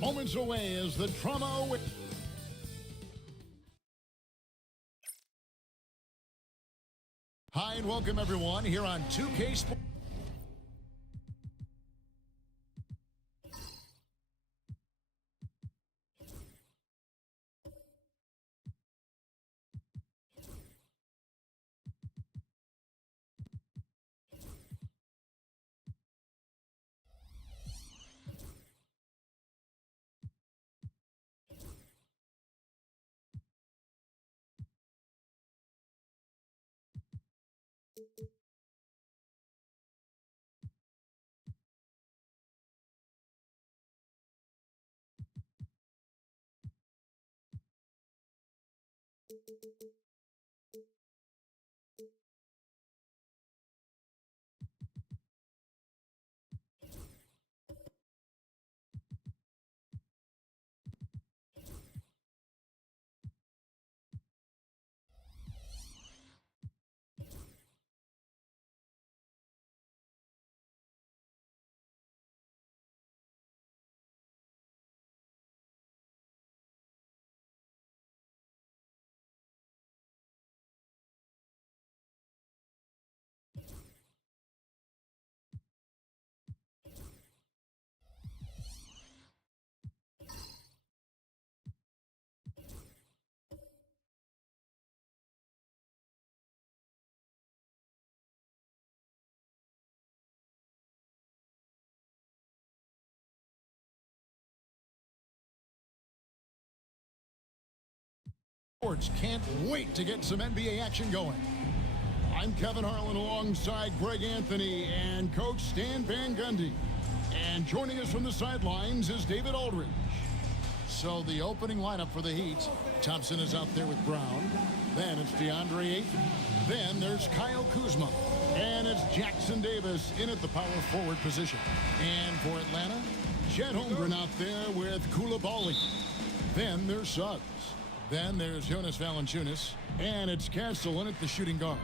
Moments away as the trauma awaits. Hi and welcome everyone here on 2K Sports. Can't wait to get some NBA action going. I'm Kevin Harlan alongside Greg Anthony and Coach Stan Van Gundy. And joining us from the sidelines is David Aldridge. So the opening lineup for the Heat. Thompson is out there with Brown. Then it's DeAndre Ayton. Then there's Kyle Kuzma. And it's Jackson Davis in at the power forward position. And for Atlanta, Chet Holmgren out there with Koulibaly. Then there's Suggs. Then there's Jonas Valanciunas. And it's Castle in at the shooting guard.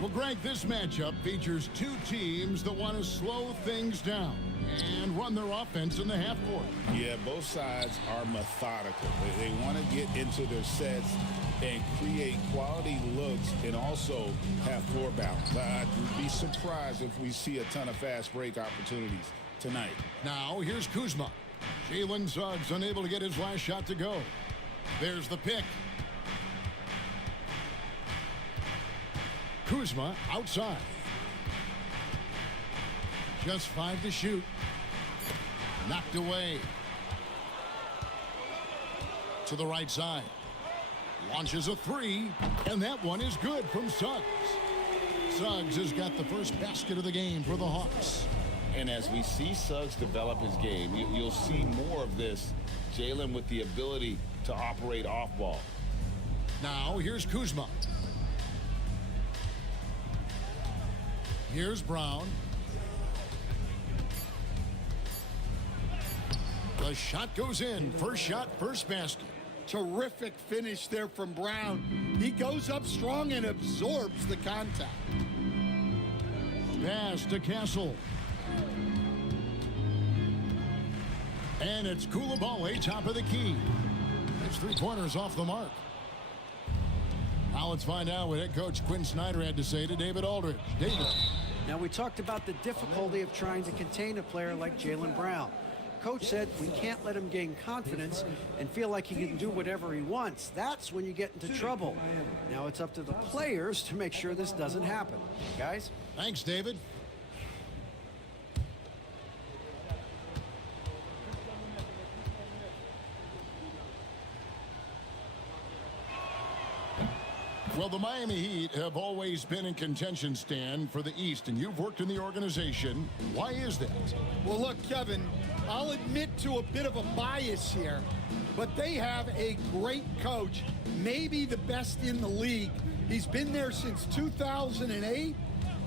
Well, Greg, this matchup features two teams that want to slow things down and run their offense in the half court. Yeah, both sides are methodical. They want to get into their sets and create quality looks and also have floor balance. I'd be surprised if we see a ton of fast break opportunities tonight. Now, here's Kuzma. Jalen Suggs unable to get his last shot to go. There's the pick. Kuzma outside. Just 5 to shoot. Knocked away. To the right side. Launches a 3. And that one is good from Suggs. Suggs has got the first basket of the game for the Hawks. And as we see Suggs develop his game, you'll see more of this. Jalen with the ability to operate off ball. Now here's Kuzma. Here's Brown. The shot goes in. First shot, first basket. Terrific finish there from Brown. He goes up strong and absorbs the contact. Pass to Castle. And it's Koulibaly, top of the key. His three-pointers off the mark. Now let's find out what head coach Quinn Snyder had to say to David Aldridge. David. Now, we talked about the difficulty of trying to contain a player like Jaylen Brown. Coach said we can't let him gain confidence and feel like he can do whatever he wants. That's when you get into trouble. Now it's up to the players to make sure this doesn't happen. Guys? Thanks, David. Well, the Miami Heat have always been in contention, Stan, for the East, and you've worked in the organization. Why is that? Well, look, Kevin, I'll admit to a bit of a bias here, but they have a great coach, maybe the best in the league. He's been there since 2008.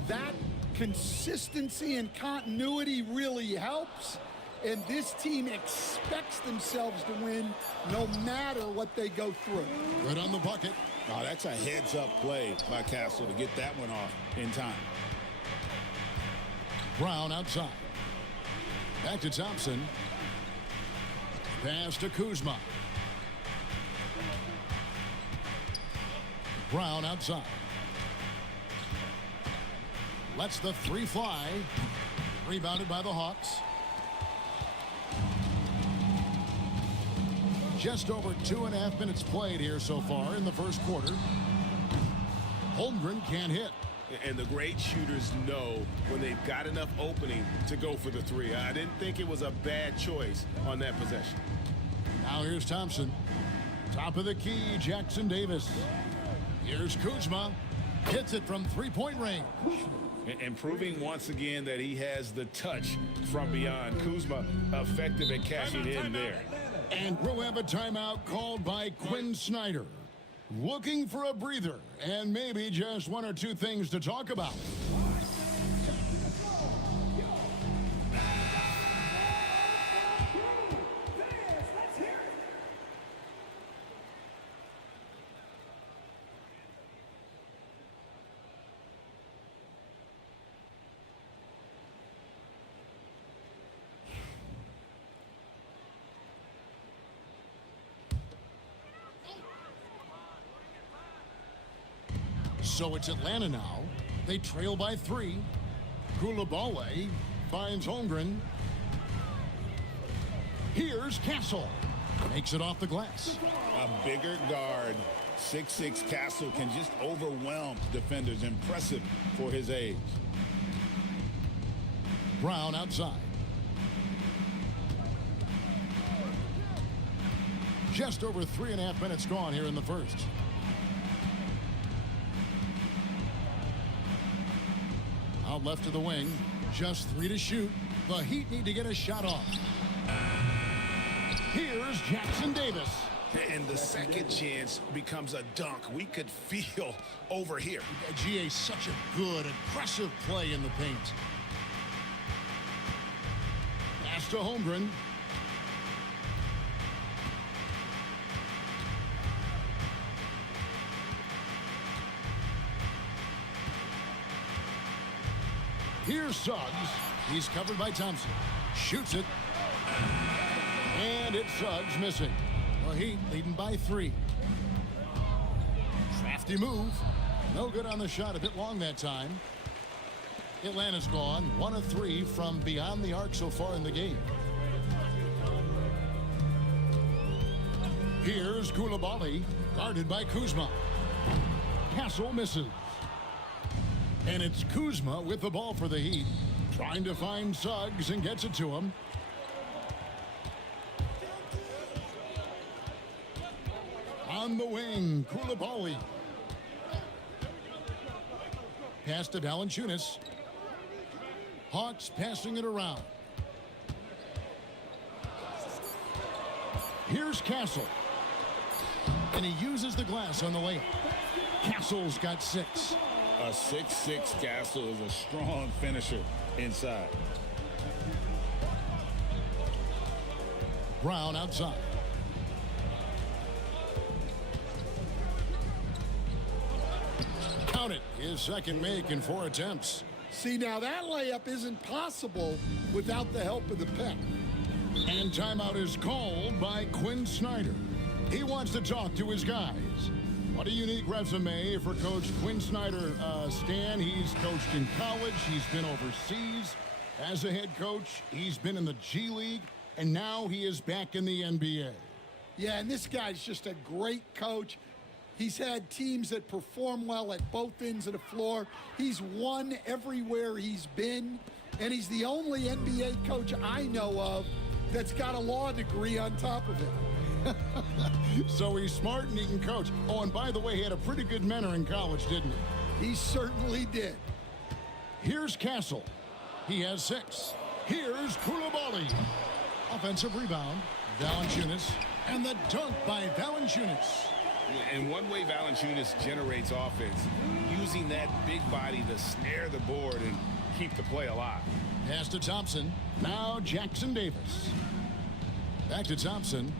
That consistency and continuity really helps, and this team expects themselves to win no matter what they go through. Good on the bucket. Oh, that's a heads-up play by Castle to get that one off in time. Brown outside. Back to Thompson. Pass to Kuzma. Brown outside. Lets the 3 fly. Rebounded by the Hawks. Just over 2.5 minutes played here so far in the first quarter. Holmgren can't hit. And the great shooters know when they've got enough opening to go for the 3. I didn't think it was a bad choice on that possession. Now here's Thompson. Top of the key, Jackson Davis. Here's Kuzma. Hits it from 3-point range. And proving once again that he has the touch from beyond. Kuzma effective at cashing in there. And we'll have a timeout called by Quinn Snyder. Looking for a breather and maybe just 1 or 2 things to talk about. So it's Atlanta now. They trail by 3. Koulibaly finds Holmgren. Here's Castle. Makes it off the glass. A bigger guard, 6'6" Castle can just overwhelm defenders. Impressive for his age. Brown outside. Just over 3.5 minutes gone here in the first. Out left to the wing. Just 3 to shoot. The Heat need to get a shot off. Here's Jackson Davis. And the second chance becomes a dunk. We could feel over here. GA, such a good, aggressive play in the paint. Pass to Holmgren. Here's Suggs. He's covered by Thompson. Shoots it. And it's Suggs missing. Well, Heat leading by 3. Crafty move. No good on the shot. A bit long that time. Atlanta's gone 1 of 3 from beyond the arc so far in the game. Here's Koulibaly, guarded by Kuzma. Castle misses. And it's Kuzma with the ball for the Heat, trying to find Suggs and gets it to him. On the wing, Koulibaly. Pass to Valanciunas. Hawks passing it around. Here's Castle. And he uses the glass on the layup. Castle's got 6. A 6'6" Castle is a strong finisher inside. Brown outside. Count it. His second make in 4 attempts. See, now that layup isn't possible without the help of the pick. And timeout is called by Quinn Snyder. He wants to talk to his guys. What a unique resume for Coach Quinn Snyder. Stan, he's coached in college. He's been overseas as a head coach. He's been in the G League, and now he is back in the NBA. Yeah, and this guy's just a great coach. He's had teams that perform well at both ends of the floor. He's won everywhere he's been, and he's the only NBA coach I know of that's got a law degree on top of it. So he's smart and he can coach. Oh, and by the way, he had a pretty good mentor in college, didn't he? He certainly did. Here's Castle. He has 6. Here's Koulibaly. Offensive rebound. Valanciunas. And the dunk by Valanciunas. And one way Valanciunas generates offense, using that big body to snare the board and keep the play alive. Pass to Thompson. Now Jackson Davis. Back to Thompson.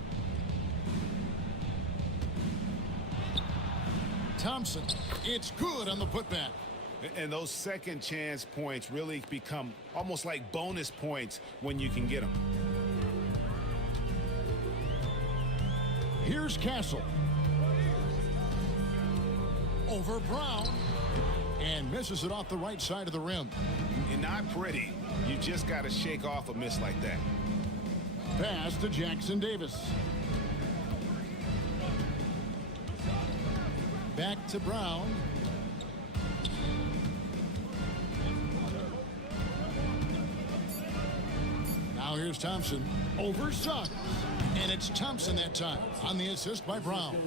Thompson. It's good on the putback. And those second chance points really become almost like bonus points when you can get them. Here's Castle. Over Brown. And misses it off the right side of the rim. And not pretty. You just got to shake off a miss like that. Pass to Jackson Davis. Back to Brown. Now here's Thompson. Over Suggs. And it's Thompson that time on the assist by Brown.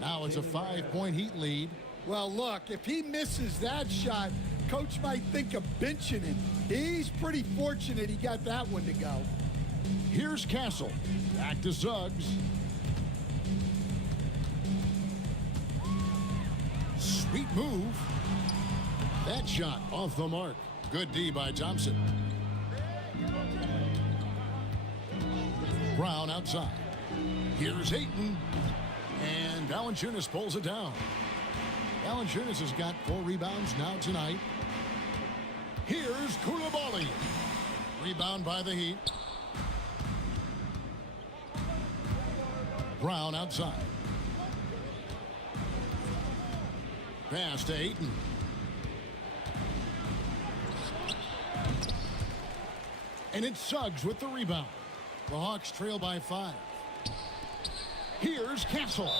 Now it's a 5-point Heat lead. Well, look, if he misses that shot, coach might think of benching him. He's pretty fortunate he got that one to go. Here's Castle. Back to Suggs. Sweet move. That shot off the mark. Good D by Thompson. Brown outside. Here's Ayton. And Valanciunas pulls it down. Valanciunas has got 4 rebounds now tonight. Here's Koulibaly. Rebound by the Heat. Brown outside. Pass to Ayton. And it's Suggs with the rebound. The Hawks trail by 5. Here's Castle.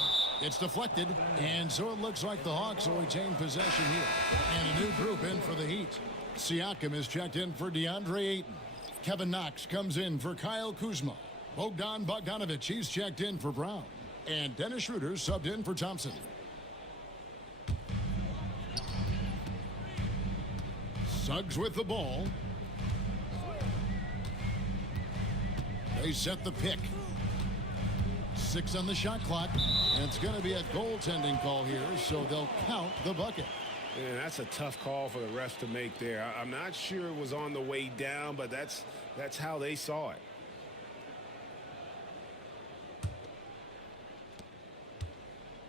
It's deflected, and so it looks like the Hawks will retain possession here. And a new group in for the Heat. Siakam is checked in for DeAndre Ayton. Kevin Knox comes in for Kyle Kuzma. Bogdan Bogdanovic, he's checked in for Brown. And Dennis Schroeder subbed in for Thompson. Suggs with the ball. They set the pick. 6 on the shot clock. And it's going to be a goaltending call here, so they'll count the bucket. And that's a tough call for the refs to make there. I'm not sure it was on the way down, but that's how they saw it.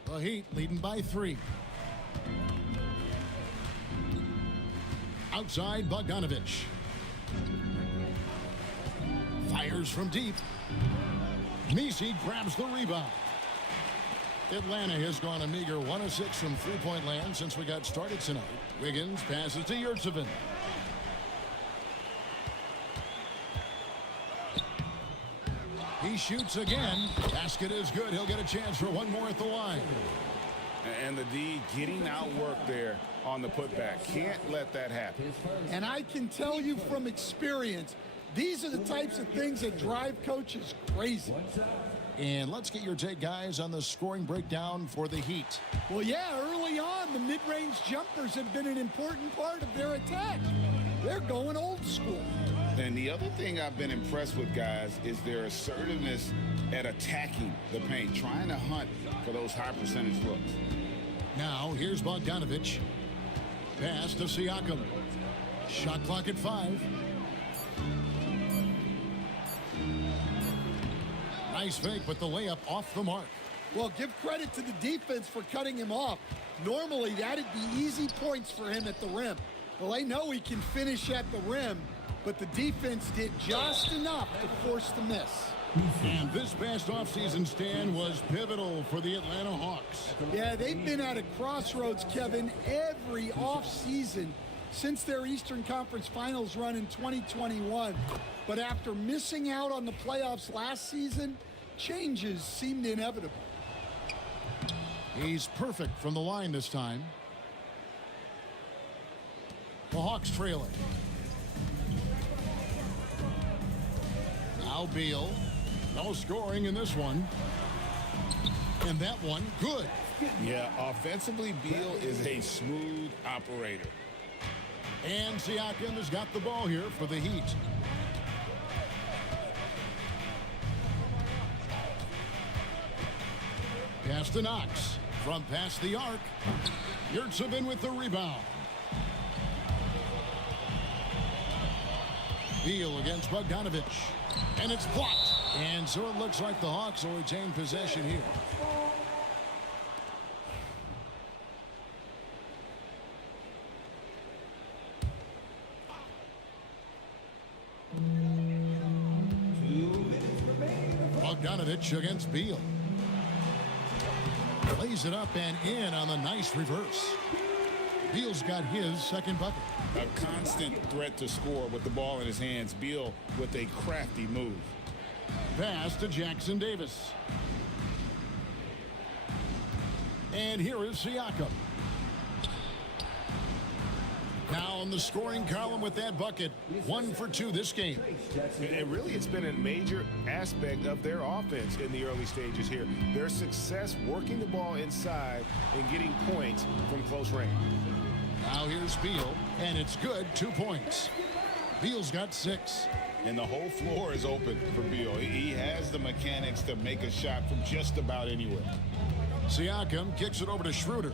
The Heat leading by 3. Outside, Bogdanovich. Fires from deep. Messi grabs the rebound. Atlanta has gone a meager 1 of 6 from three-point land since we got started tonight. Wiggins passes to Yurtsevin. He shoots again. Basket is good. He'll get a chance for one more at the line. And the D getting outworked there on the putback. Can't let that happen. And I can tell you from experience, these are the types of things that drive coaches crazy. And let's get your take, guys, on the scoring breakdown for the Heat. Well, yeah, early on, the mid-range jumpers have been an important part of their attack. They're going old school. And the other thing I've been impressed with, guys, is their assertiveness at attacking the paint, trying to hunt for those high percentage looks. Now, here's Bogdanovich. Pass to Siakam. Shot clock at 5. Nice fake, but the layup off the mark. Well, give credit to the defense for cutting him off. Normally, that'd be easy points for him at the rim. Well, they know he can finish at the rim, but the defense did just enough to force the miss. And this past offseason, Stan, was pivotal for the Atlanta Hawks. Yeah, they've been at a crossroads, Kevin, every offseason since their Eastern Conference Finals run in 2021. But after missing out on the playoffs last season, changes seemed inevitable. He's perfect from the line this time. The Hawks trailing. Now Beal. No scoring in this one. And that one, good. Yeah, offensively, Beal is a smooth operator. And Siakam has got the ball here for the Heat. Pass to Knox. From past the arc. Yurtsevin with the rebound. Beal against Bogdanovich. And it's blocked. And so it looks like the Hawks will retain possession here. Bogdanovich against Beal. Lays it up and in on the nice reverse. Beal's got his second bucket. A constant threat to score with the ball in his hands. Beal with a crafty move. Pass to Jackson Davis. And here is Siakam. Now on the scoring column with that bucket. 1 for 2 this game. And really, it's been a major aspect of their offense in the early stages here. Their success working the ball inside and getting points from close range. Now here's Beal, and it's good. 2 points. Beal's got 6. And the whole floor is open for Beal. He has the mechanics to make a shot from just about anywhere. Siakam kicks it over to Schroeder.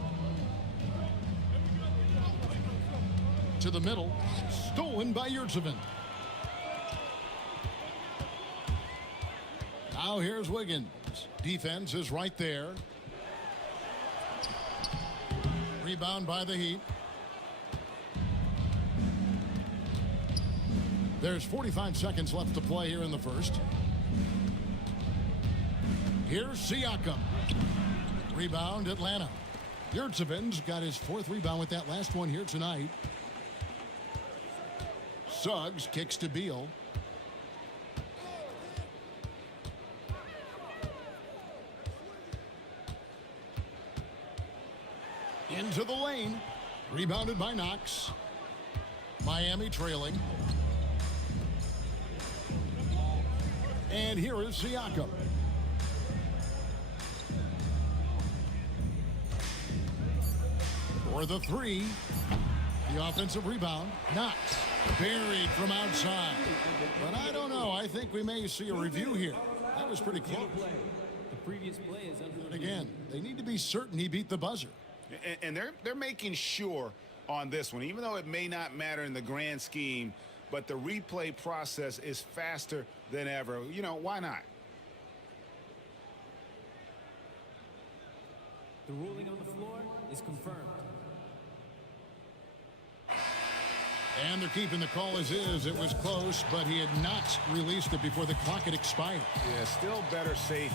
To the middle. Stolen by Yurtsevin. Now here's Wiggins. Defense is right there. Rebound by the Heat. There's 45 seconds left to play here in the first. Here's Siakam. Rebound, Atlanta. Yurtsevin's got his 4th rebound with that last one here tonight. Suggs kicks to Beal. Into the lane. Rebounded by Knox. Miami trailing. And here is Siakam. For the 3. The offensive rebound. Knox. Buried from outside. But I don't know. I think we may see a review here. That was pretty close. previous play is under review. Again, they need to be certain he beat the buzzer. And they're making sure on this one, even though it may not matter in the grand scheme, but the replay process is faster than ever. You know, why not? The ruling on the floor is confirmed. And they're keeping the call as is. It was close, but he had not released it before the clock had expired. Yeah, still better safe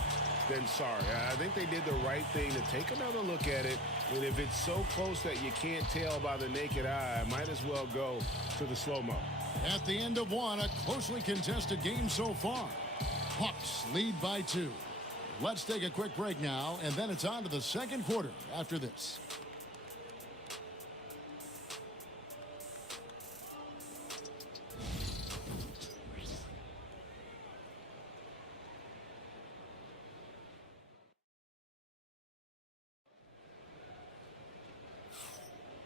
than sorry. I think they did the right thing to take another look at it. And if it's so close that you can't tell by the naked eye, might as well go to the slow-mo. At the end of one, a closely contested game so far. Hawks lead by 2. Let's take a quick break now, and then it's on to the second quarter after this.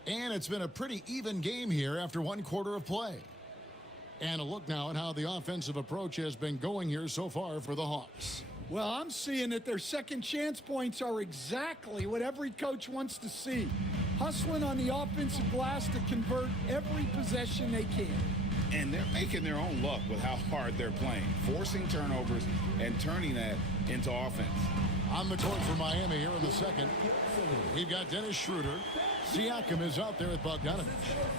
And it's been a pretty even game here after one quarter of play. And a look now at how the offensive approach has been going here so far for the Hawks. Well, I'm seeing that their second chance points are exactly what every coach wants to see. Hustling on the offensive glass to convert every possession they can. And they're making their own luck with how hard they're playing, forcing turnovers and turning that into offense. On the court for Miami here in the second, we've got Dennis Schroeder. Siakam is out there with Bogdanovich.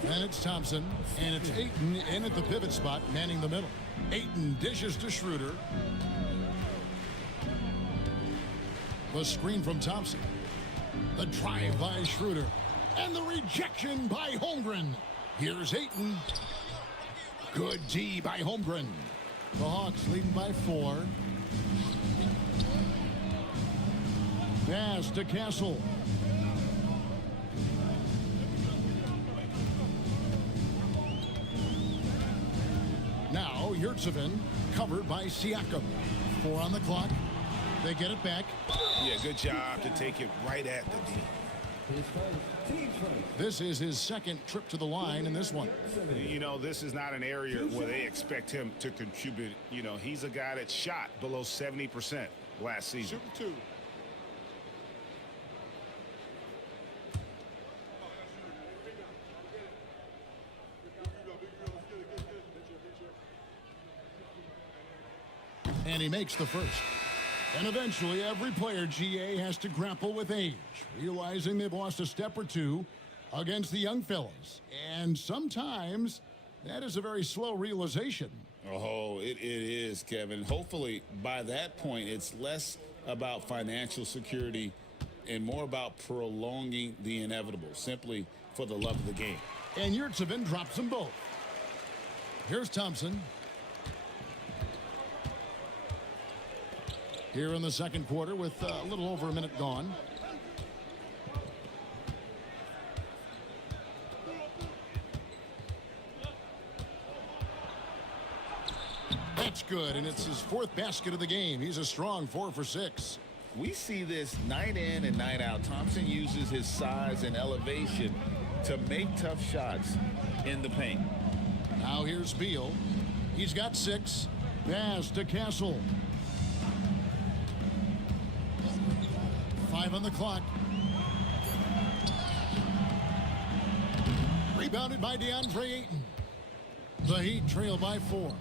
Then it's Thompson, and it's Ayton in at the pivot spot, manning the middle. Ayton dishes to Schroeder. The screen from Thompson. The drive by Schroeder. And the rejection by Holmgren. Here's Ayton. Good D by Holmgren. The Hawks leading by 4. Pass to Castle. Now Yurtseven covered by Siakam. 4 on the clock. They get it back. Yeah, good job to take it right at the D. This is his second trip to the line in this one. You know, this is not an area where they expect him to contribute. You know, he's a guy that shot below 70% last season. Shoot 2. And he makes the first. And eventually, every player, GA, has to grapple with age, realizing they've lost a step or two against the young fellas. And sometimes that is a very slow realization. Oh, it is, Kevin. Hopefully, by that point, it's less about financial security and more about prolonging the inevitable, simply for the love of the game. And Yurtseven drops them both. Here's Thompson. Here in the second quarter with a little over a minute gone. That's good, and it's his 4th basket of the game. He's a strong 4 for 6. We see this night in and night out. Thompson uses his size and elevation to make tough shots in the paint. Now here's Beal. He's got 6. Pass to Castle. 5 on the clock. Rebounded by DeAndre Ayton. The Heat trail by 4.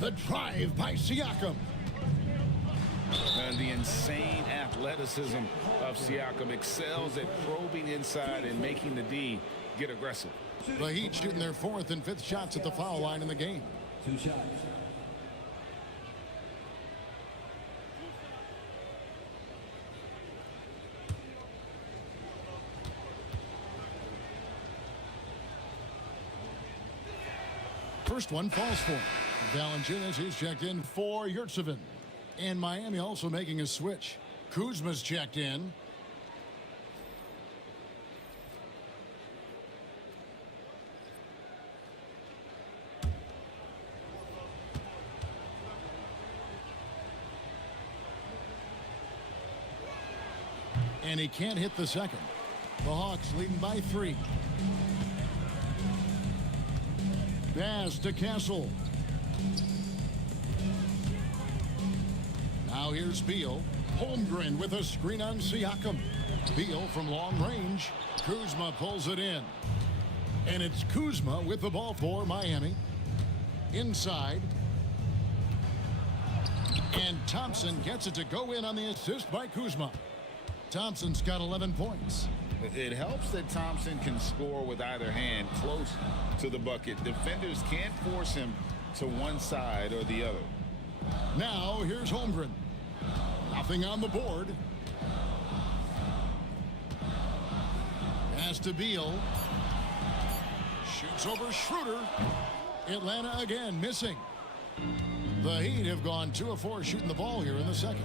The drive by Siakam. And the insane athleticism of Siakam excels at probing inside and making the D get aggressive. The Heat shooting their 4th and 5th shots at the foul line in the game. 2 shots. First one falls for him. Valanciunas is checked in for Yurtseven. And Miami also making a switch. Kuzma's checked in. And he can't hit the second. The Hawks leading by 3. Pass to Castle. Now here's Beal. Holmgren with a screen on Siakam. Beal from long range. Kuzma pulls it in. And it's Kuzma with the ball for Miami. Inside. And Thompson gets it to go in on the assist by Kuzma. Thompson's got 11 points. It helps that Thompson can score with either hand close to the bucket. Defenders can't force him to one side or the other. Now here's Holmgren. Nothing on the board. Pass to Beal. Shoots over Schroeder. Atlanta again missing. The Heat have gone 2 of 4 shooting the ball here in the second.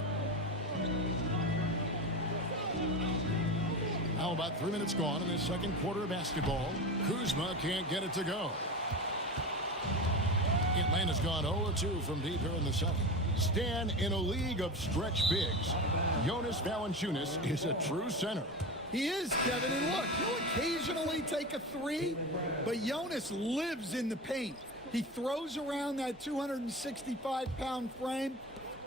Now about 3 minutes gone in this second quarter of basketball. Kuzma can't get it to go. Atlanta's gone 0-2 from deep here in the second. Stan, in a league of stretch bigs, Jonas Valanciunas is a true center. He is, Kevin, and look, he'll occasionally take a three, but Jonas lives in the paint. He throws around that 265-pound frame.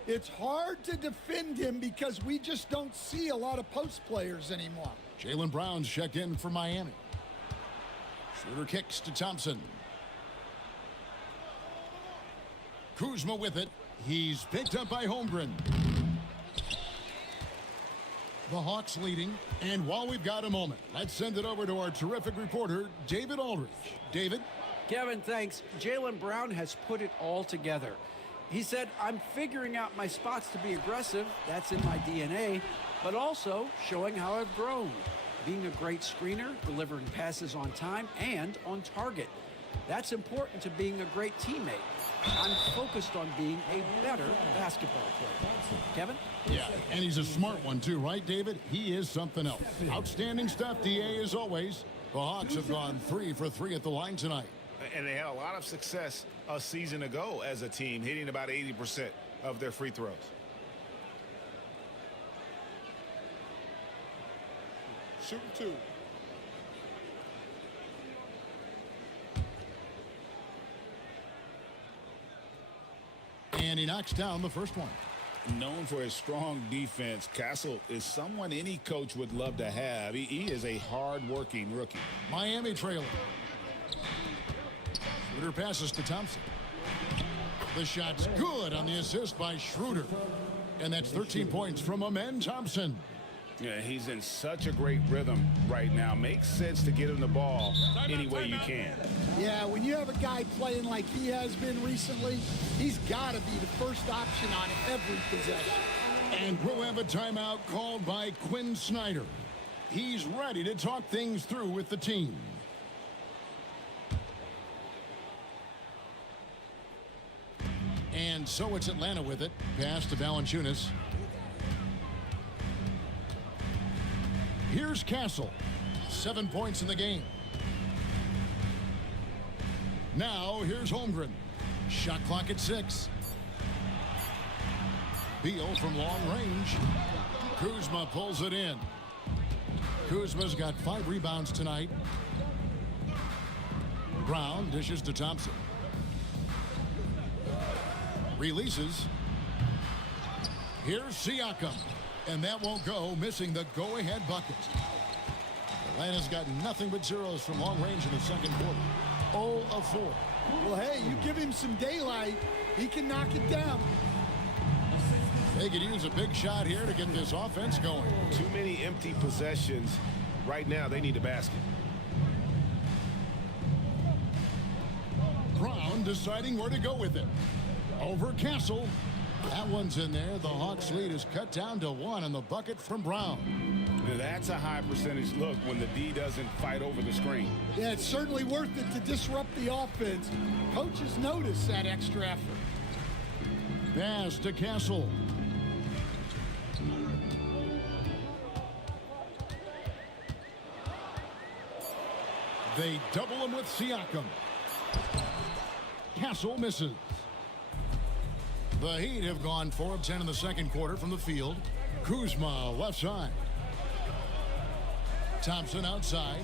It's hard to defend him because we just don't see a lot of post players anymore. Jaylen Brown's checked in for Miami. Schroeder kicks to Thompson. Kuzma with it. He's picked up by Holmgren. The Hawks leading. And while we've got a moment, let's send it over to our terrific reporter, David Aldridge. David? Kevin, thanks. Jaylen Brown has put it all together. He said, I'm figuring out my spots to be aggressive. That's in my DNA. But also showing how I've grown. Being a great screener, delivering passes on time and on target. That's important to being a great teammate. I'm focused on being a better basketball player. Kevin? Yeah, and he's a smart one too, right, David? He is something else. Outstanding stuff, DA, as always. The Hawks have gone 3 for 3 at the line tonight. And they had a lot of success a season ago as a team, hitting about 80% of their free throws. Shooting 2. And he knocks down the first one. Known for his strong defense, Castle is someone any coach would love to have. He is a hard-working rookie. Miami trailing. Schroeder passes to Thompson. The shot's good on the assist by Schroeder. And that's 13 points from Amen Thompson. Yeah, he's in such a great rhythm right now. Makes sense to get him the ball any way you can. Yeah, when you have a guy playing like he has been recently, he's got to be the first option on every possession. And we'll have a timeout called by Quinn Snyder. He's ready to talk things through with the team. And so it's Atlanta with it. Pass to Valanciunas. Here's Castle. 7 points in the game. Now here's Holmgren. Shot clock at 6. Beal from long range. Kuzma pulls it in. Kuzma's got 5 rebounds tonight. Brown dishes to Thompson. Releases. Here's Siakam. And that won't go, missing the go-ahead bucket. Atlanta's got nothing but zeros from long range in the second quarter. 0 of 4. Well, hey, you give him some daylight, he can knock it down. They could use a big shot here to get this offense going. Too many empty possessions. Right now, they need a basket. Brown deciding where to go with it. Over Castle. That one's in there. The Hawks lead is cut down to 1 on the bucket from Brown. Now, that's a high percentage look when the D doesn't fight over the screen. Yeah, it's certainly worth it to disrupt the offense. Coaches notice that extra effort. Pass to Castle. They double him with Siakam. Castle misses. The Heat have gone 4 of 10 in the second quarter from the field. Kuzma left side. Thompson outside.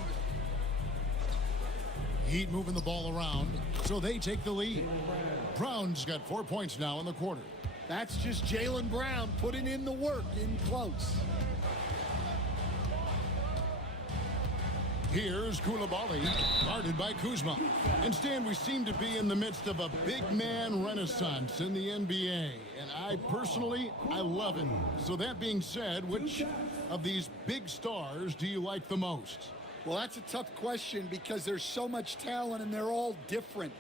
Heat moving the ball around, so they take the lead. Brown's got 4 points now in the quarter. That's just Jaylen Brown putting in the work in close. Here's Koulibaly, guarded by Kuzma. And Stan, we seem to be in the midst of a big man renaissance in the NBA. And I love it. So that being said, which of these big stars do you like the most? Well, that's a tough question because there's so much talent and they're all different.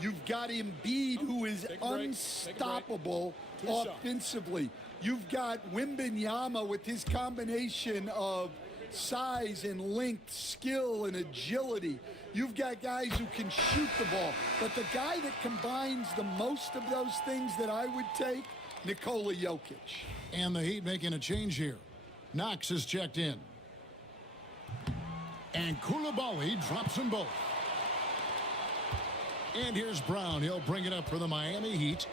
You've got Embiid, who is unstoppable offensively. You've got Wembanyama with his combination of size and length, skill and agility. You've got guys who can shoot the ball. But the guy that combines the most of those things that I would take, Nikola Jokic. And the Heat making a change here. Knox is checked in. And Koulibaly drops them both. And here's Brown. He'll bring it up for the Miami Heat.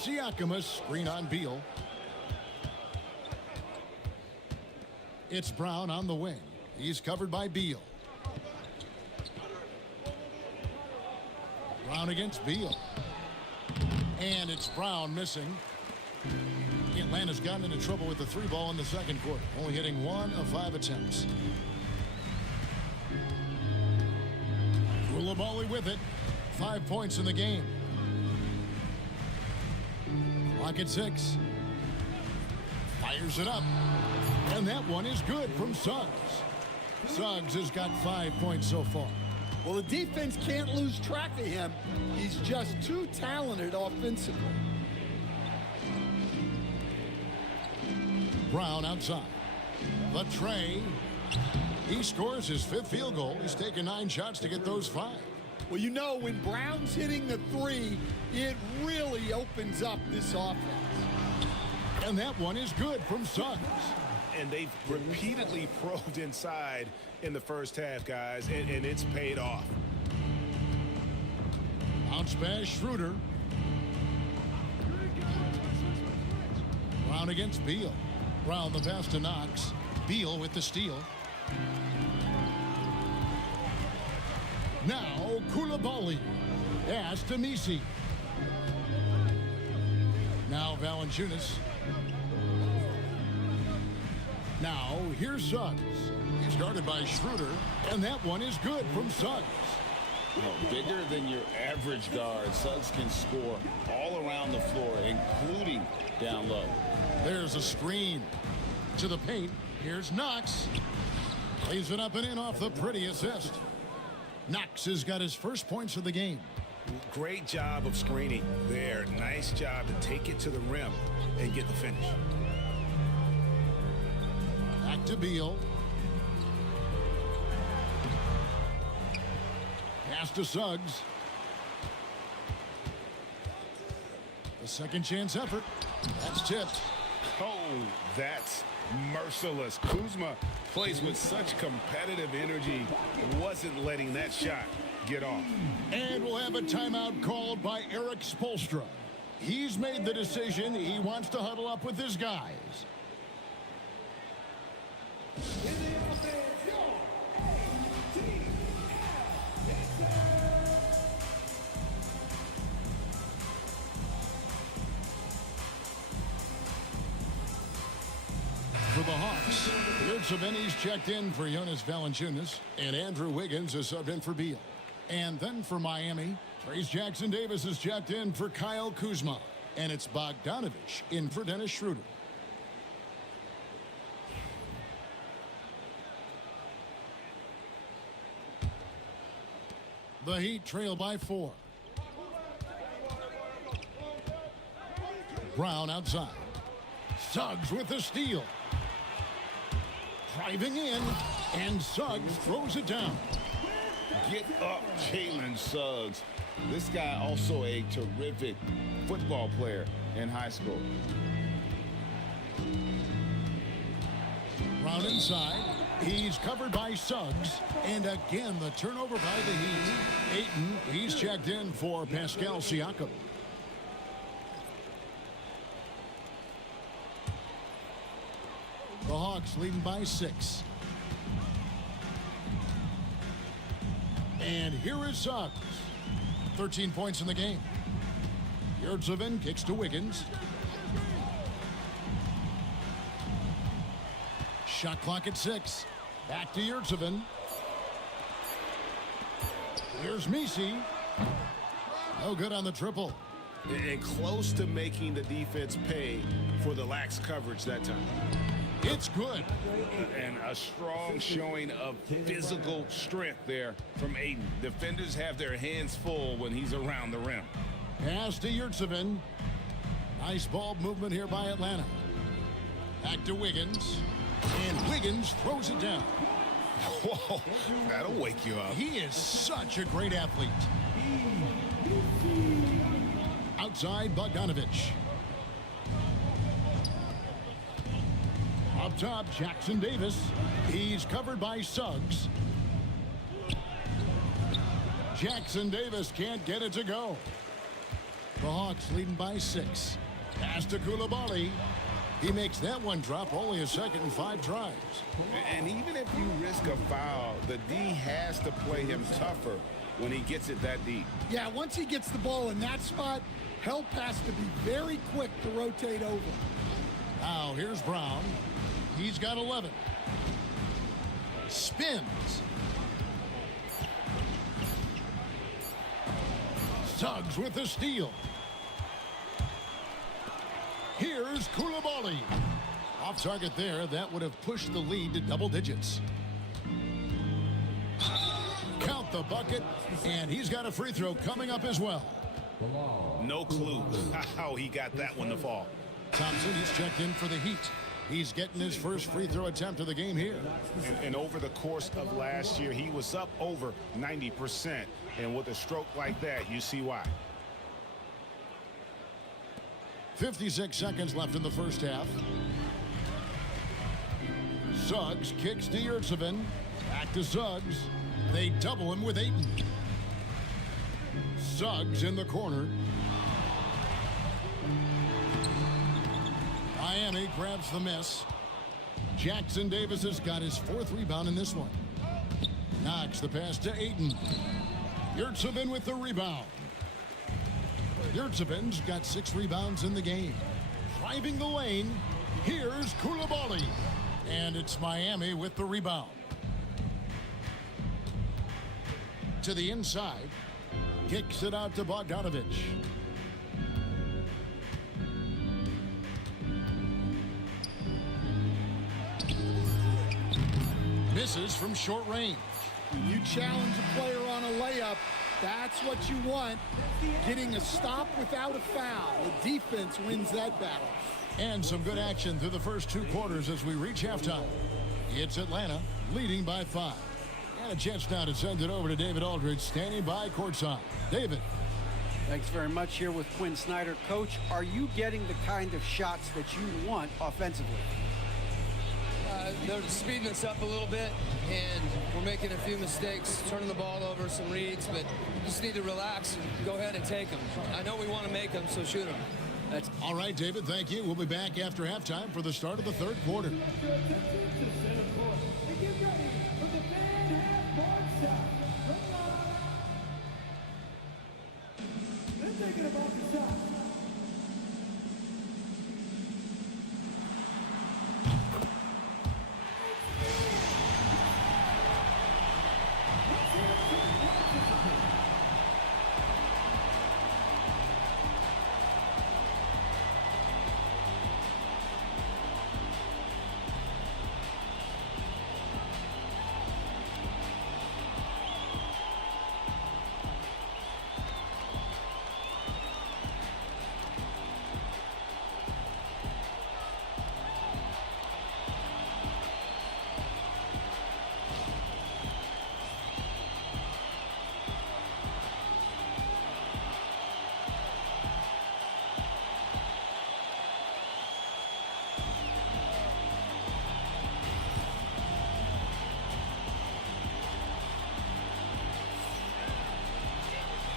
Siakam, a screen on Beal. It's Brown on the wing. He's covered by Beal. Brown against Beal. And it's Brown missing. Atlanta's gotten into trouble with the three ball in the second quarter, only hitting 1 of 5 attempts. Koulibaly with it. 5 points in the game. Clock at 6. Fires it up. And that one is good from Suggs. Suggs has got 5 points so far. Well, the defense can't lose track of him. He's just too talented offensively. Brown outside. The tray. He scores his 5th field goal. He's taken 9 shots to get those 5. Well, you know, when Brown's hitting the 3, it really opens up this offense. And that one is good from Suggs. And they've repeatedly probed inside in the first half, guys, and it's paid off. Bounce pass, Schroeder. Brown against Beal. Brown the pass to Knox. Beal with the steal. Now Koulibaly. Pass to Messi. Now Valanciunas. Now here's Suggs. He's guarded by Schroeder, and that one is good from Suggs. Bigger than your average guard, Suggs can score all around the floor, including down low. There's a screen to the paint. Here's Knox. Plays it up and in off the pretty assist. Knox has got his first points of the game. Great job of screening there. Nice job to take it to the rim and get the finish. Back to Beal. Pass to Suggs. The second chance effort. That's tipped. Oh, that's merciless. Kuzma plays with such competitive energy. Wasn't letting that shot get off. And we'll have a timeout called by Eric Spoelstra. He's made the decision. He wants to huddle up with his guys. For the Hawks, Yurtseven's checked in for Jonas Valanciunas, and Andrew Wiggins is subbed in for Beal. And then for Miami, Trayce Jackson-Davis is checked in for Kyle Kuzma, and it's Bogdanovich in for Dennis Schroeder. The Heat trail by 4. Brown outside. Suggs with the steal. Driving in, and Suggs throws it down. Get up, Jalen Suggs. This guy also a terrific football player in high school. Brown inside. He's covered by Suggs. And again, the turnover by the Heat. Ayton, he's checked in for Pascal Siakam. The Hawks leading by 6. And here is Suggs. 13 points in the game. Yurtseven kicks to Wiggins. Shot clock at 6. Back to Yurtseven. Here's Misi. No good on the triple. And close to making the defense pay for the lax coverage that time. It's good. And a strong showing of physical strength there from Aiden. Defenders have their hands full when he's around the rim. Pass to Yurtseven. Nice ball movement here by Atlanta. Back to Wiggins. And Wiggins throws it down. Whoa, that'll wake you up. He is such a great athlete. Outside, Bogdanovich. Up top, Jackson Davis. He's covered by Suggs. Jackson Davis can't get it to go. The Hawks leading by 6. Pass to Coulibaly. He makes that one drop, only a second and 5 tries. And even if you risk a foul, the D has to play him tougher when he gets it that deep. Yeah, once he gets the ball in that spot, help has to be very quick to rotate over. Now here's Brown. He's got 11. Spins. Suggs with the steal. Here's Coulibaly. Off target there. That would have pushed the lead to double digits. Count the bucket, and he's got a free throw coming up as well. No clue how he got that one to fall. Thompson is checked in for the Heat. He's getting his first free throw attempt of the game here. And over the course of last year, he was up over 90%. And with a stroke like that, you see why. 56 seconds left in the first half. Suggs kicks to Yurtseven. Back to Suggs. They double him with Ayton. Suggs in the corner. Miami grabs the miss. Jackson Davis has got his 4th rebound in this one. Knocks the pass to Ayton. Yurtseven with the rebound. Yurtseven's got 6 rebounds in the game. Driving the lane, here's Coulibaly. And it's Miami with the rebound. To the inside, kicks it out to Bogdanovich. Misses from short range. You challenge a player on a layup, that's what you want. Getting a stop without a foul. The defense wins that battle. And some good action through the first 2 quarters as we reach halftime. It's Atlanta leading by 5. And a chance now to send it over to David Aldridge standing by courtside. David. Thanks very much here with Quinn Snyder. Coach, are you getting the kind of shots that you want offensively? They're speeding us up a little bit, and we're making a few mistakes, turning the ball over, some reads, but just need to relax and go ahead and take them. I know we want to make them, so shoot them. That's all right, David. Thank you. We'll be back after halftime for the start of the 3rd quarter.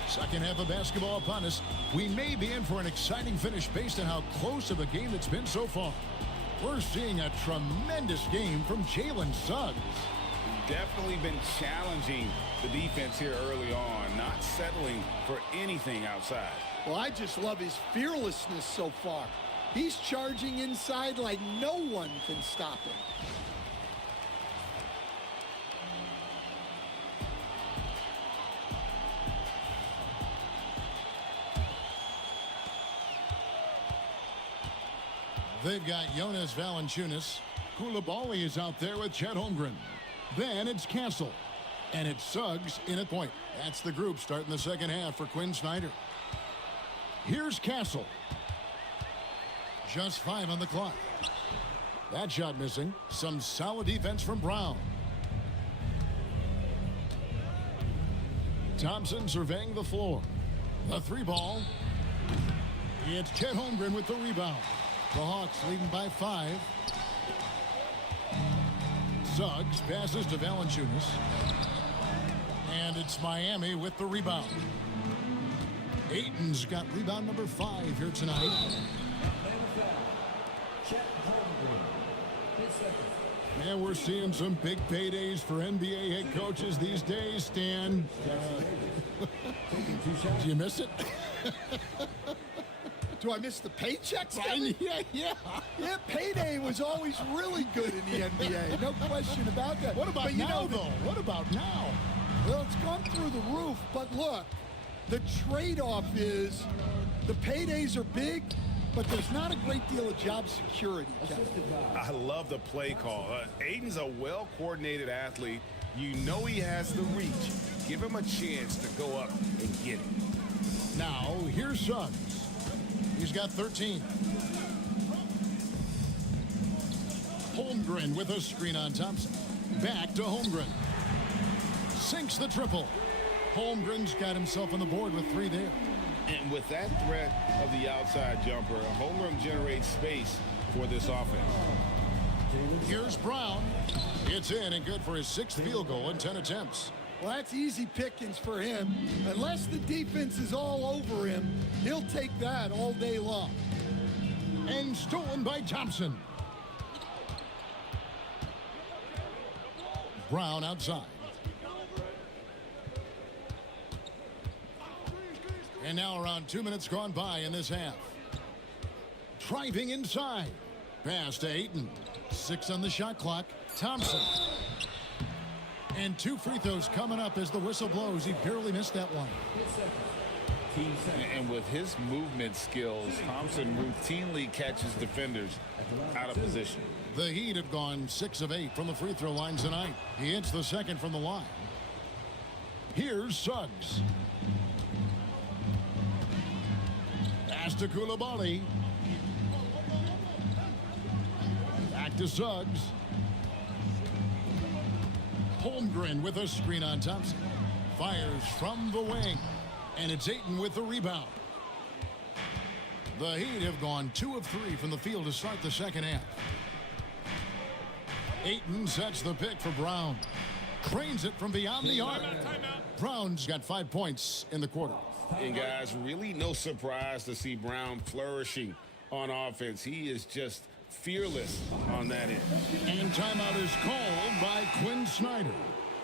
Second half of basketball upon us. We may be in for an exciting finish based on how close of a game it's been so far. We're seeing a tremendous game from Jalen Suggs. definitely been challenging the defense here early on, not settling for anything outside. Well, I just love his fearlessness so far. He's charging inside like no one can stop him. They've got Jonas Valanciunas. Koulibaly is out there with Chet Holmgren. Then it's Castle. And it's Suggs in at point. That's the group starting the second half for Quinn Snyder. Here's Castle. Just 5 on the clock. That shot missing. Some solid defense from Brown. Thompson surveying the floor. The 3-ball. It's Chet Holmgren with the rebound. The Hawks leading by 5. Suggs passes to Valanciunas. And it's Miami with the rebound. Ayton's got rebound number 5 here tonight. And we're seeing some big paydays for NBA head coaches these days, Stan. Did you miss it? Do I miss the paychecks? Yeah. Yeah, payday was always really good in the NBA. No question about that. What about now, though? What about now? Well, it's gone through the roof, but look, the trade-off is the paydays are big, but there's not a great deal of job security, Kevin. I love the play call. Ayton's a well-coordinated athlete. You know he has the reach. Give him a chance to go up and get it. Now, here's Suggs. He's got 13. Holmgren with a screen on Thompson. Back to Holmgren. Sinks the triple. Holmgren's got himself on the board with 3 there. And with that threat of the outside jumper, Holmgren generates space for this offense. Here's Brown. It's in and good for his 6th field goal in 10 attempts. Well, that's easy pickings for him. Unless the defense is all over him, he'll take that all day long. And stolen by Thompson. Brown outside. And now around 2 minutes gone by in this half. Driving inside. Pass to Ayton. 6 on the shot clock. Thompson. And 2 free throws coming up as the whistle blows. He barely missed that one. And with his movement skills, Thompson routinely catches defenders out of position. The Heat have gone 6 of 8 from the free throw line tonight. He hits the second from the line. Here's Suggs. Pass to Koulibaly. Back to Suggs. Holmgren with a screen on Thompson. Fires from the wing. And it's Ayton with the rebound. The Heat have gone 2 of 3 from the field to start the second half. Ayton sets the pick for Brown. Cranes it from beyond the arc. Brown's got 5 points in the quarter. And guys, really no surprise to see Brown flourishing on offense. He is just fearless on that end. And timeout is called by Quinn Snyder.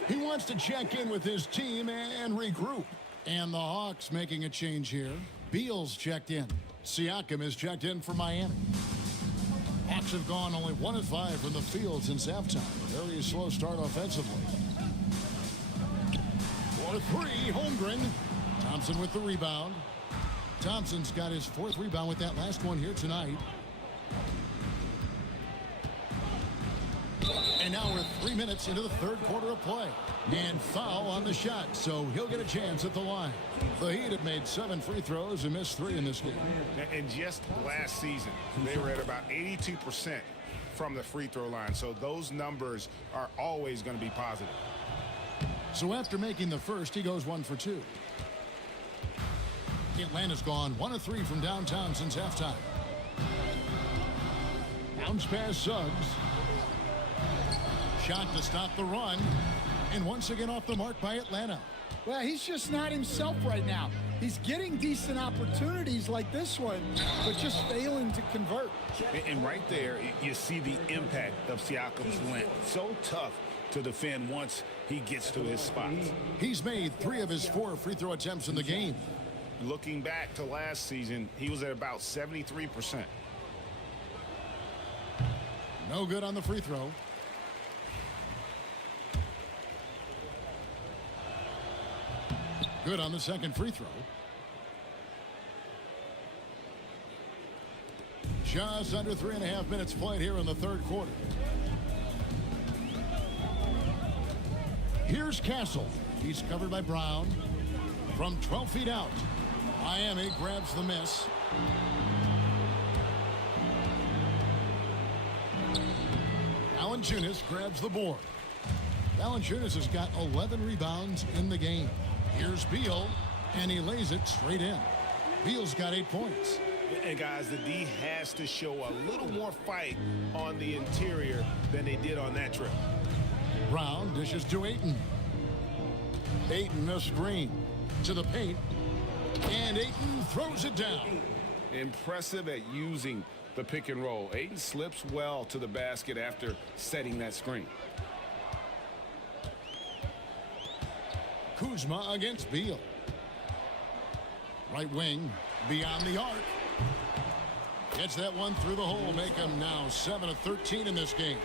He wants to check in with his team and regroup. And the Hawks making a change here. Beal's checked in. Siakam is checked in for Miami. Hawks have gone only 1 of 5 from the field since halftime. Very slow start offensively. For 3, Holmgren. Thompson with the rebound. Thompson's got his 4th rebound with that last one here tonight. And now we're 3 minutes into the 3rd quarter of play. And foul on the shot, so he'll get a chance at the line. The Heat have made 7 free throws and missed 3 in this game. And just last season, they were at about 82% from the free throw line. So those numbers are always going to be positive. So after making the first, he goes 1 for 2. Atlanta's gone 1 of 3 from downtown since halftime. Bounce pass Suggs. Shot to stop the run. And once again off the mark by Atlanta. Well, he's just not himself right now. He's getting decent opportunities like this one, but just failing to convert. And right there, you see the impact of Siakam's length. So tough to defend once he gets to his spots. He's made 3 of his 4 free throw attempts in the game. Looking back to last season, he was at about 73%. No good on the free throw. Good on the second free throw. Just under 3.5 minutes played here in the third quarter. Here's Castle. He's covered by Brown. From 12 feet out, Miami grabs the miss. Valanciunas grabs the board. Valanciunas has got 11 rebounds in the game. Here's Beal, and he lays it straight in. Beal's got 8 points. And guys, the D has to show a little more fight on the interior than they did on that trip. Brown dishes to Ayton. Ayton a screen to the paint, and Ayton throws it down. Impressive at using the pick and roll. Ayton slips well to the basket after setting that screen. Kuzma against Beal. Right wing beyond the arc. Gets that one through the hole, make him now 7 of 13 in this game.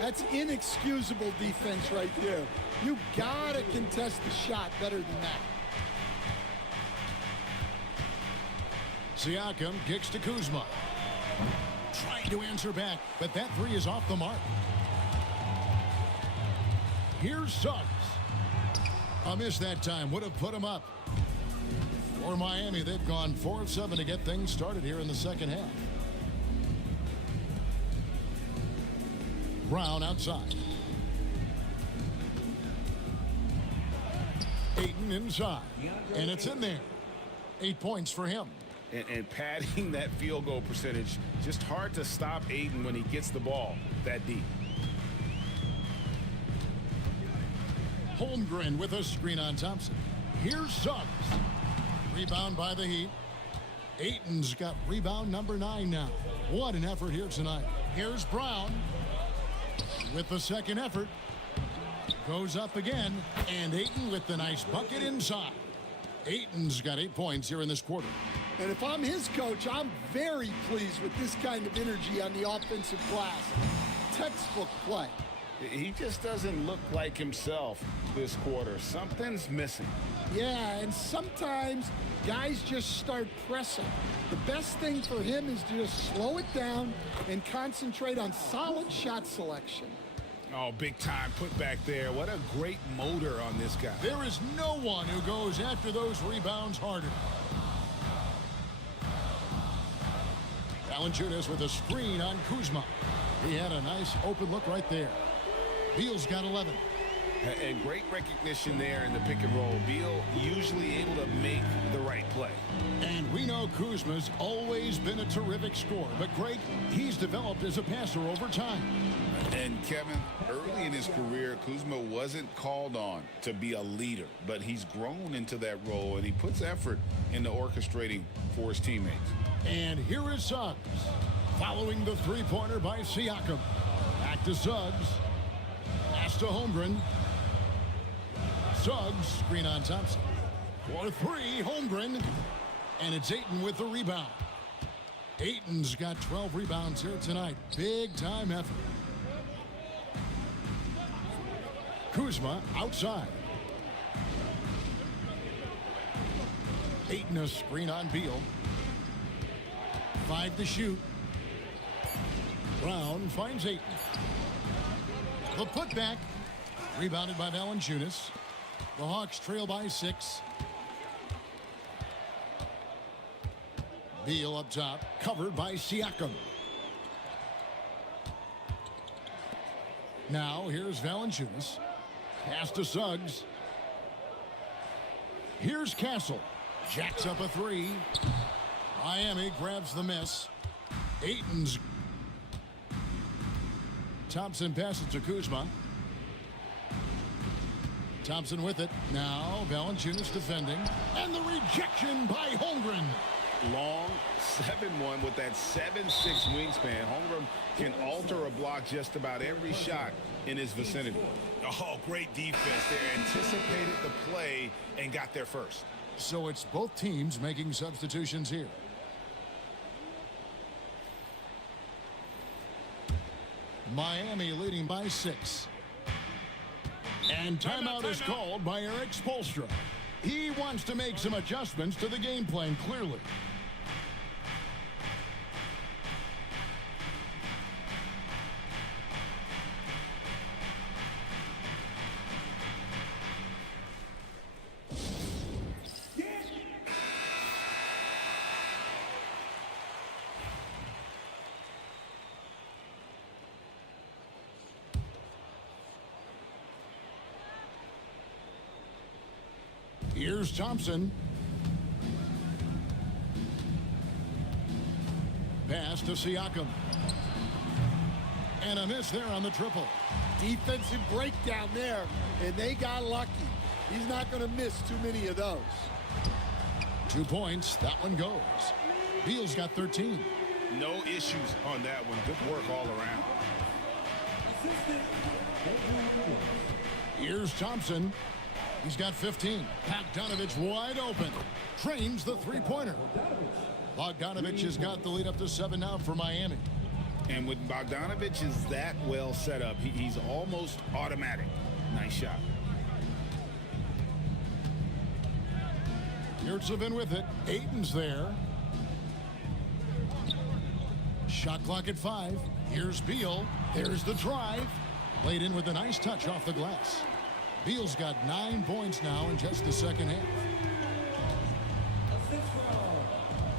That's inexcusable defense right there. You gotta contest the shot better than that. Siakam kicks to Kuzma. Trying to answer back, but that 3 is off the mark. Here's Suggs. A miss that time would have put him up. For Miami, they've gone 4 of 7 to get things started here in the second half. Brown outside. Ayton inside. And it's in there. 8 points for him. And padding that field goal percentage, just hard to stop Ayton when he gets the ball that deep. Holmgren with a screen on Thompson. Here's Suggs. Rebound by the Heat. Ayton's got rebound number 9 now. What an effort here tonight. Here's Brown with the second effort. Goes up again, and Ayton with the nice bucket inside. Ayton's got 8 points here in this quarter. And if I'm his coach, I'm very pleased with this kind of energy on the offensive glass. Textbook play. He just doesn't look like himself this quarter. Something's missing. Yeah, and sometimes guys just start pressing. The best thing for him is to just slow it down and concentrate on solid shot selection. Oh, big time put back there. What a great motor on this guy. There is no one who goes after those rebounds harder. Valanciunas with a screen on Kuzma. He had a nice open look right there. Beal's got 11. And great recognition there in the pick and roll. Beal usually able to make the right play. And we know Kuzma's always been a terrific scorer, but Greg, he's developed as a passer over time. And Kevin, early in his career, Kuzma wasn't called on to be a leader, but he's grown into that role, and he puts effort into orchestrating for his teammates. And here is Suggs, following the three-pointer by Siakam. Back to Suggs. Pass to Holmgren. Suggs, screen on Thompson. For 3, Holmgren. And it's Ayton with the rebound. Ayton's got 12 rebounds here tonight. Big-time effort. Kuzma outside. Ayton a screen on Beal. 5 to shoot. Brown finds Ayton. The putback. Rebounded by Valanciunas. The Hawks trail by 6. Beal up top. Covered by Siakam. Now here's Valanciunas. Pass to Suggs. Here's Castle. Jacks up a 3. Miami grabs the miss. Ayton's. Thompson passes to Kuzma. Thompson with it. Now Valanciunas defending. And the rejection by Holmgren. long, 7'1", with that 7'6" wingspan. Holmgren can alter a block just about every shot in his vicinity. Oh, great defense. They anticipated the play and got there first. So it's both teams making substitutions here. Miami leading by 6. And timeout is called by Eric Spoelstra. He wants to make some adjustments to the game plan, clearly. Here's Thompson. Pass to Siakam. And a miss there on the triple. Defensive breakdown there, and they got lucky. He's not going to miss too many of those. 2 points. That one goes. Beal's got 13. No issues on that one. Good work all around. Here's Thompson. He's got 15. Bogdanovich wide open. Trains the three-pointer. Bogdanovich has got the lead up to 7 now for Miami. And when Bogdanovich is that well set up, he's almost automatic. Nice shot. Yurtsevin with it. Ayton's there. Shot clock at 5. Here's Beal. There's the drive. Laid in with a nice touch off the glass. Beal's got 9 points now in just the second half.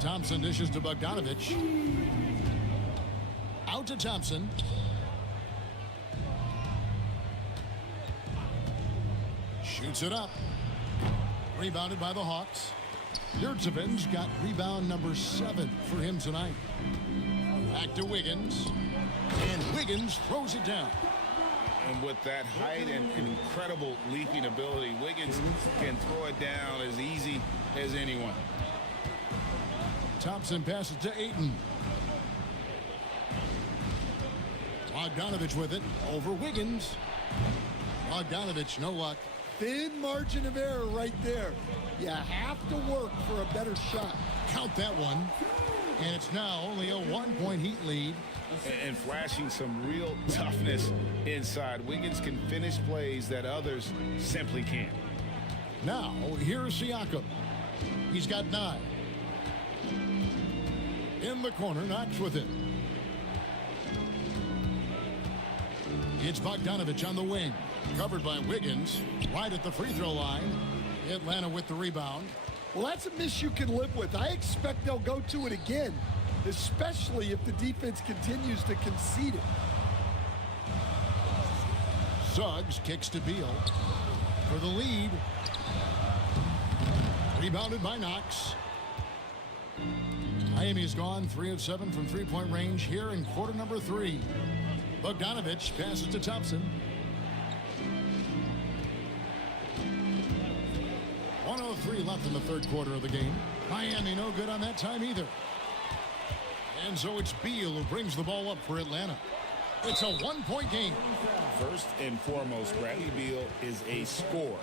Thompson dishes to Bogdanovich. Out to Thompson. Shoots it up. Rebounded by the Hawks. Yurtsevin's got rebound number 7 for him tonight. Back to Wiggins. And Wiggins throws it down. And with that height and incredible leaping ability, Wiggins can throw it down as easy as anyone. Thompson passes to Ayton. Bogdanovich with it over Wiggins. Bogdanovich, no luck. Thin margin of error right there. You have to work for a better shot. Count that one. And it's now only a 1-point Heat lead. And flashing some real toughness inside. Wiggins can finish plays that others simply can't. Now, here's Siakam. He's got 9. In the corner, Knox with it. It's Bogdanovich on the wing. Covered by Wiggins. Right at the free throw line. Atlanta with the rebound. Well, that's a miss you can live with. I expect they'll go to it again, especially if the defense continues to concede it. Suggs kicks to Beal for the lead. Rebounded by Knox. Miami's gone 3 of 7 from three-point range here in quarter number 3. Bogdanovich passes to Thompson. 1:03 left in the third quarter of the game. Miami no good on that time either. And so it's Beal who brings the ball up for Atlanta. It's a 1-point game. First and foremost, Bradley Beal is a scorer.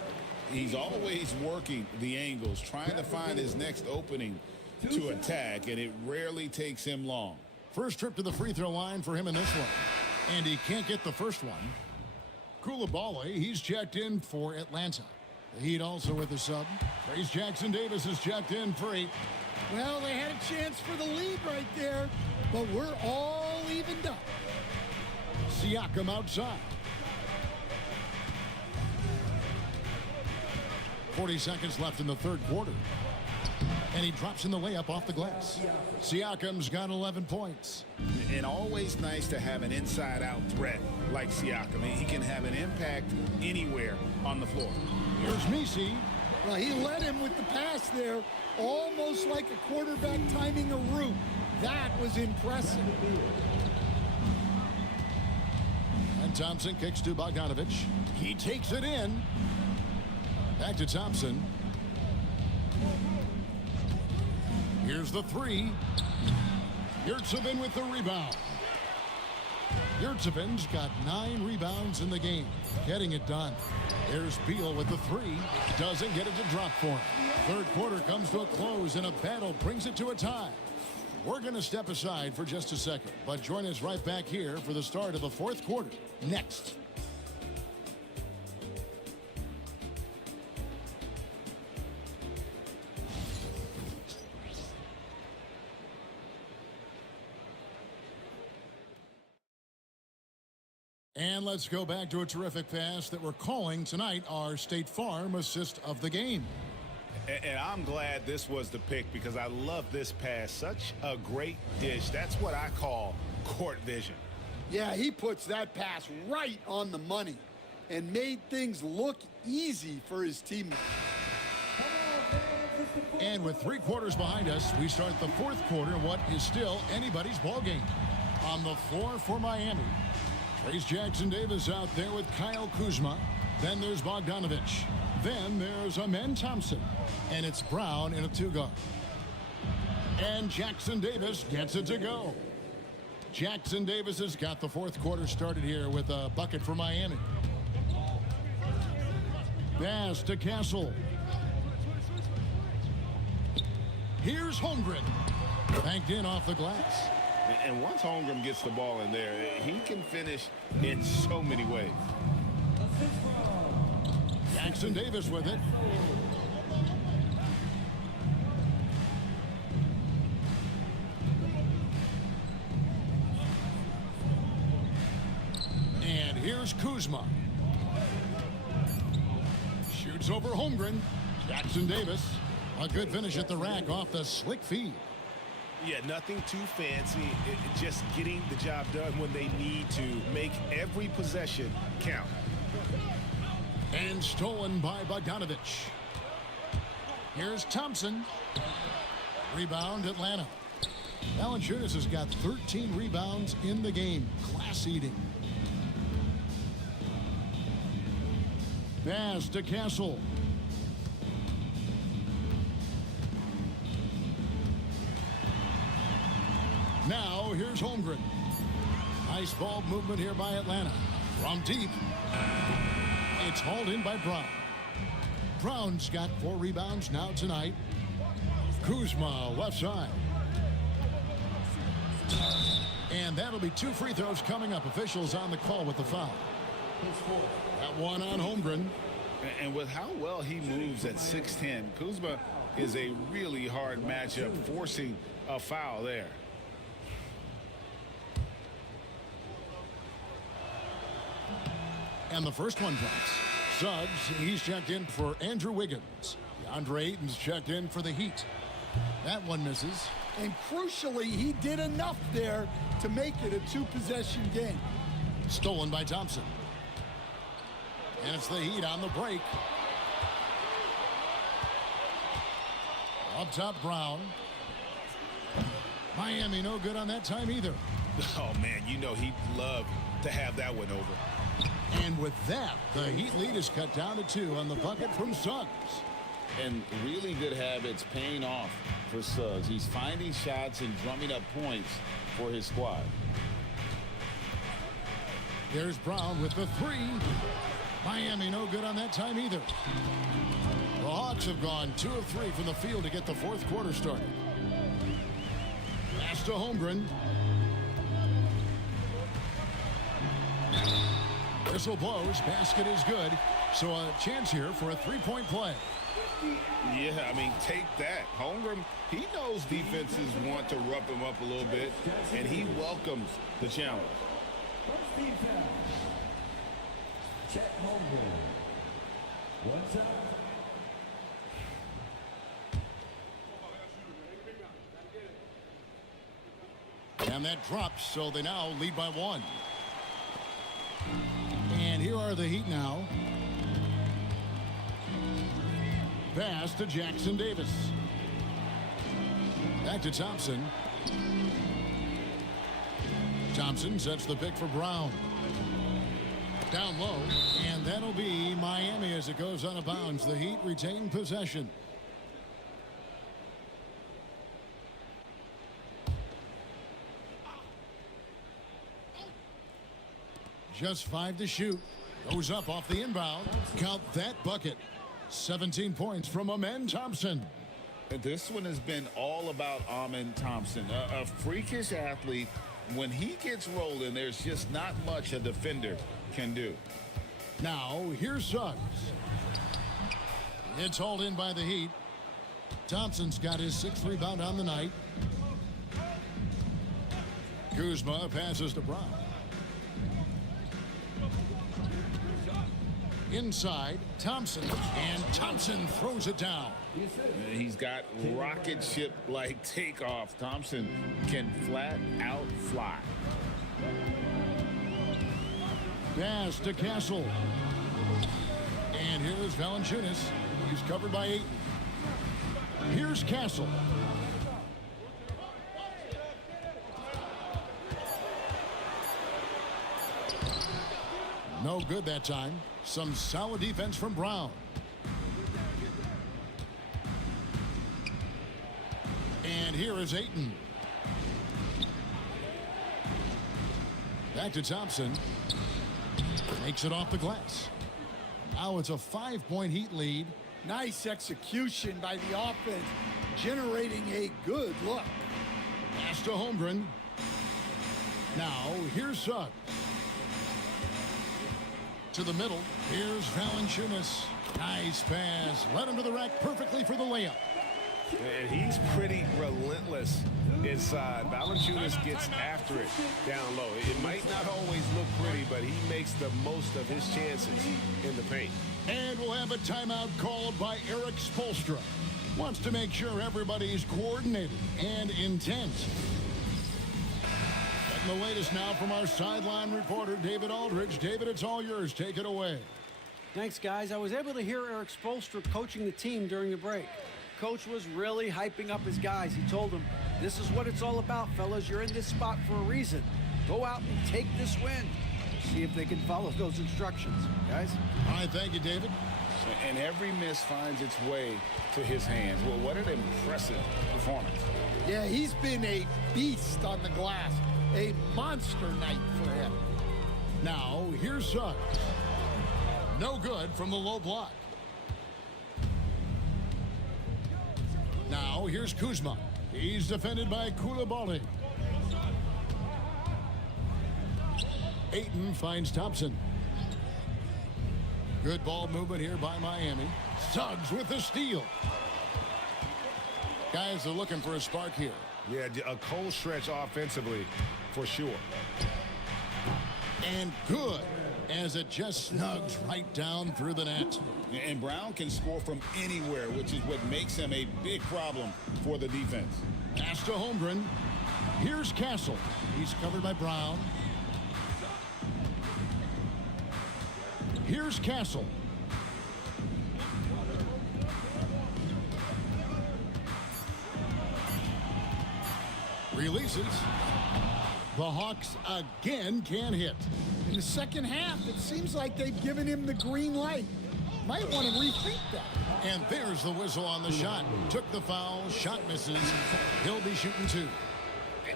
He's always working the angles, trying to find his next opening to attack, and it rarely takes him long. First trip to the free throw line for him in this one. And he can't get the first one. Coulibaly, he's checked in for Atlanta. The Heat also with the sub. Trace Jackson-Davis is checked in for 8. Well, they had a chance for the lead right there, but we're all evened up. Siakam outside. 40 seconds left in the third quarter. And he drops in the layup off the glass. Siakam's got 11 points. And always nice to have an inside-out threat like Siakam. He can have an impact anywhere on the floor. Here's Messi. Well, he led him with the pass there, almost like a quarterback timing a route. That was impressive. And Thompson kicks to Bogdanovich. He takes it in. Back to Thompson. Here's the three. Yurtsevin with the rebound. Yurtsevin's got 9 rebounds in the game, getting it done. There's Beal with the three. Doesn't get it to drop for him. Third quarter comes to a close, and a battle brings it to a tie. We're going to step aside for just a second, but join us right back here for the start of the fourth quarter next. And let's go back to a terrific pass that we're calling tonight our State Farm assist of the game. And I'm glad this was the pick because I love this pass. Such a great dish. That's what I call court vision. Yeah, he puts that pass right on the money and made things look easy for his teammates. And with 3 quarters behind us, we start the fourth quarter in what is still anybody's ball game. On the floor for Miami, Trace Jackson Davis out there with Kyle Kuzma. Then there's Bogdanovich. Then there's Amen Thompson. And it's Brown in a 2-guard. And Jackson Davis gets it to go. Jackson Davis has got the fourth quarter started here with a bucket for Miami. Pass to Castle. Here's Holmgren. Banked in off the glass. And once Holmgren gets the ball in there, he can finish in so many ways. Jackson Davis with it. And here's Kuzma. Shoots over Holmgren. Jackson Davis. A good finish at the rack off the slick feed. Yeah, nothing too fancy. Just getting the job done when they need to. Make every possession count. And stolen by Bogdanovich. Here's Thompson. Rebound Atlanta. Valanciunas has got 13 rebounds in the game. Class eating. Pass to Castle. Now here's Holmgren. Nice ball movement here by Atlanta. From deep. It's hauled in by Brown. Brown's got 4 rebounds now tonight. Kuzma left side. And that'll be 2 free throws coming up. Officials on the call with the foul. That one on Holmgren. And with how well he moves at 6'10", Kuzma is a really hard matchup, forcing a foul there. And the first one drops. Suggs, he's checked in for Andrew Wiggins. DeAndre Ayton's checked in for the Heat. That one misses. And crucially, he did enough there to make it a 2-possession game. Stolen by Thompson. And it's the Heat on the break. Up top, Brown. Miami no good on that time either. Oh, man, you know he'd love to have that one over. And with that, the Heat lead is cut down to 2 on the bucket from Suggs. And really good habits paying off for Suggs. He's finding shots and drumming up points for his squad. There's Brown with the 3. Miami no good on that time either. The Hawks have gone 2 of 3 from the field to get the fourth quarter started. Pass to Holmgren. Whistle blows. Basket is good. So a chance here for a 3-point play. Yeah, I mean, take that. Holmgren, he knows defenses want to rough him up a little bit, and he welcomes the challenge. Check Holmgren. What's up? And that drops, so they now lead by 1. And here are the Heat now. Pass to Jackson Davis. Back to Thompson. Thompson sets the pick for Brown. Down low, and that'll be Miami as it goes out of bounds. The Heat retain possession. Just 5 to shoot. Goes up off the inbound. Count that bucket. 17 points from Amen Thompson. This one has been all about Amen Thompson, a freakish athlete. When he gets rolling, there's just not much a defender can do. Now, here's Suggs. It's hauled in by the Heat. Thompson's got his 6th rebound on the night. Kuzma passes to Brown. Inside, Thompson, and Thompson throws it down. He's got rocket ship-like takeoff. Thompson can flat out fly. Pass to Castle. And here's Valanciunas. He's covered by 8. Here's Castle. No good that time. Some solid defense from Brown. And here is Ayton. Back to Thompson. Makes it off the glass. Now it's a 5-point Heat lead. Nice execution by the offense, generating a good look. Pass to Holmgren. Now here's Suggs. To the middle. Here's Valanciunas. Nice pass. Led him to the rack perfectly for the layup. And he's pretty relentless inside. Valanciunas gets after it down low. It might not always look pretty, but he makes the most of his chances in the paint. And we'll have a timeout called by Eric Spoelstra. Wants to make sure everybody's coordinated and intense. Getting the latest now from our sideline reporter, David Aldridge. David, it's all yours. Take it away. Thanks, guys. I was able to hear Eric Spoelstra coaching the team during the break. Coach was really hyping up his guys. He told them, this is what it's all about, fellas. You're in this spot for a reason. Go out and take this win. See if they can follow those instructions, guys. All right, thank you, David. And every miss finds its way to his hands. Well, what an impressive performance. Yeah, he's been a beast on the glass. A monster night for him. Now, here's Suggs. No good from the low block. Now, here's Kuzma. He's defended by Koulibaly. Ayton finds Thompson. Good ball movement here by Miami. Suggs with the steal. Guys are looking for a spark here. Yeah, a cold stretch offensively, for sure. And good, as it just snugs right down through the net. And Brown can score from anywhere, which is what makes him a big problem for the defense. Pass to Holmgren. Here's Castle. He's covered by Brown. Here's Castle. Releases. The Hawks again can't hit. In the second half, it seems like they've given him the green light. Might want to rethink that. And there's the whistle on the shot. Took the foul. Shot misses. He'll be shooting 2.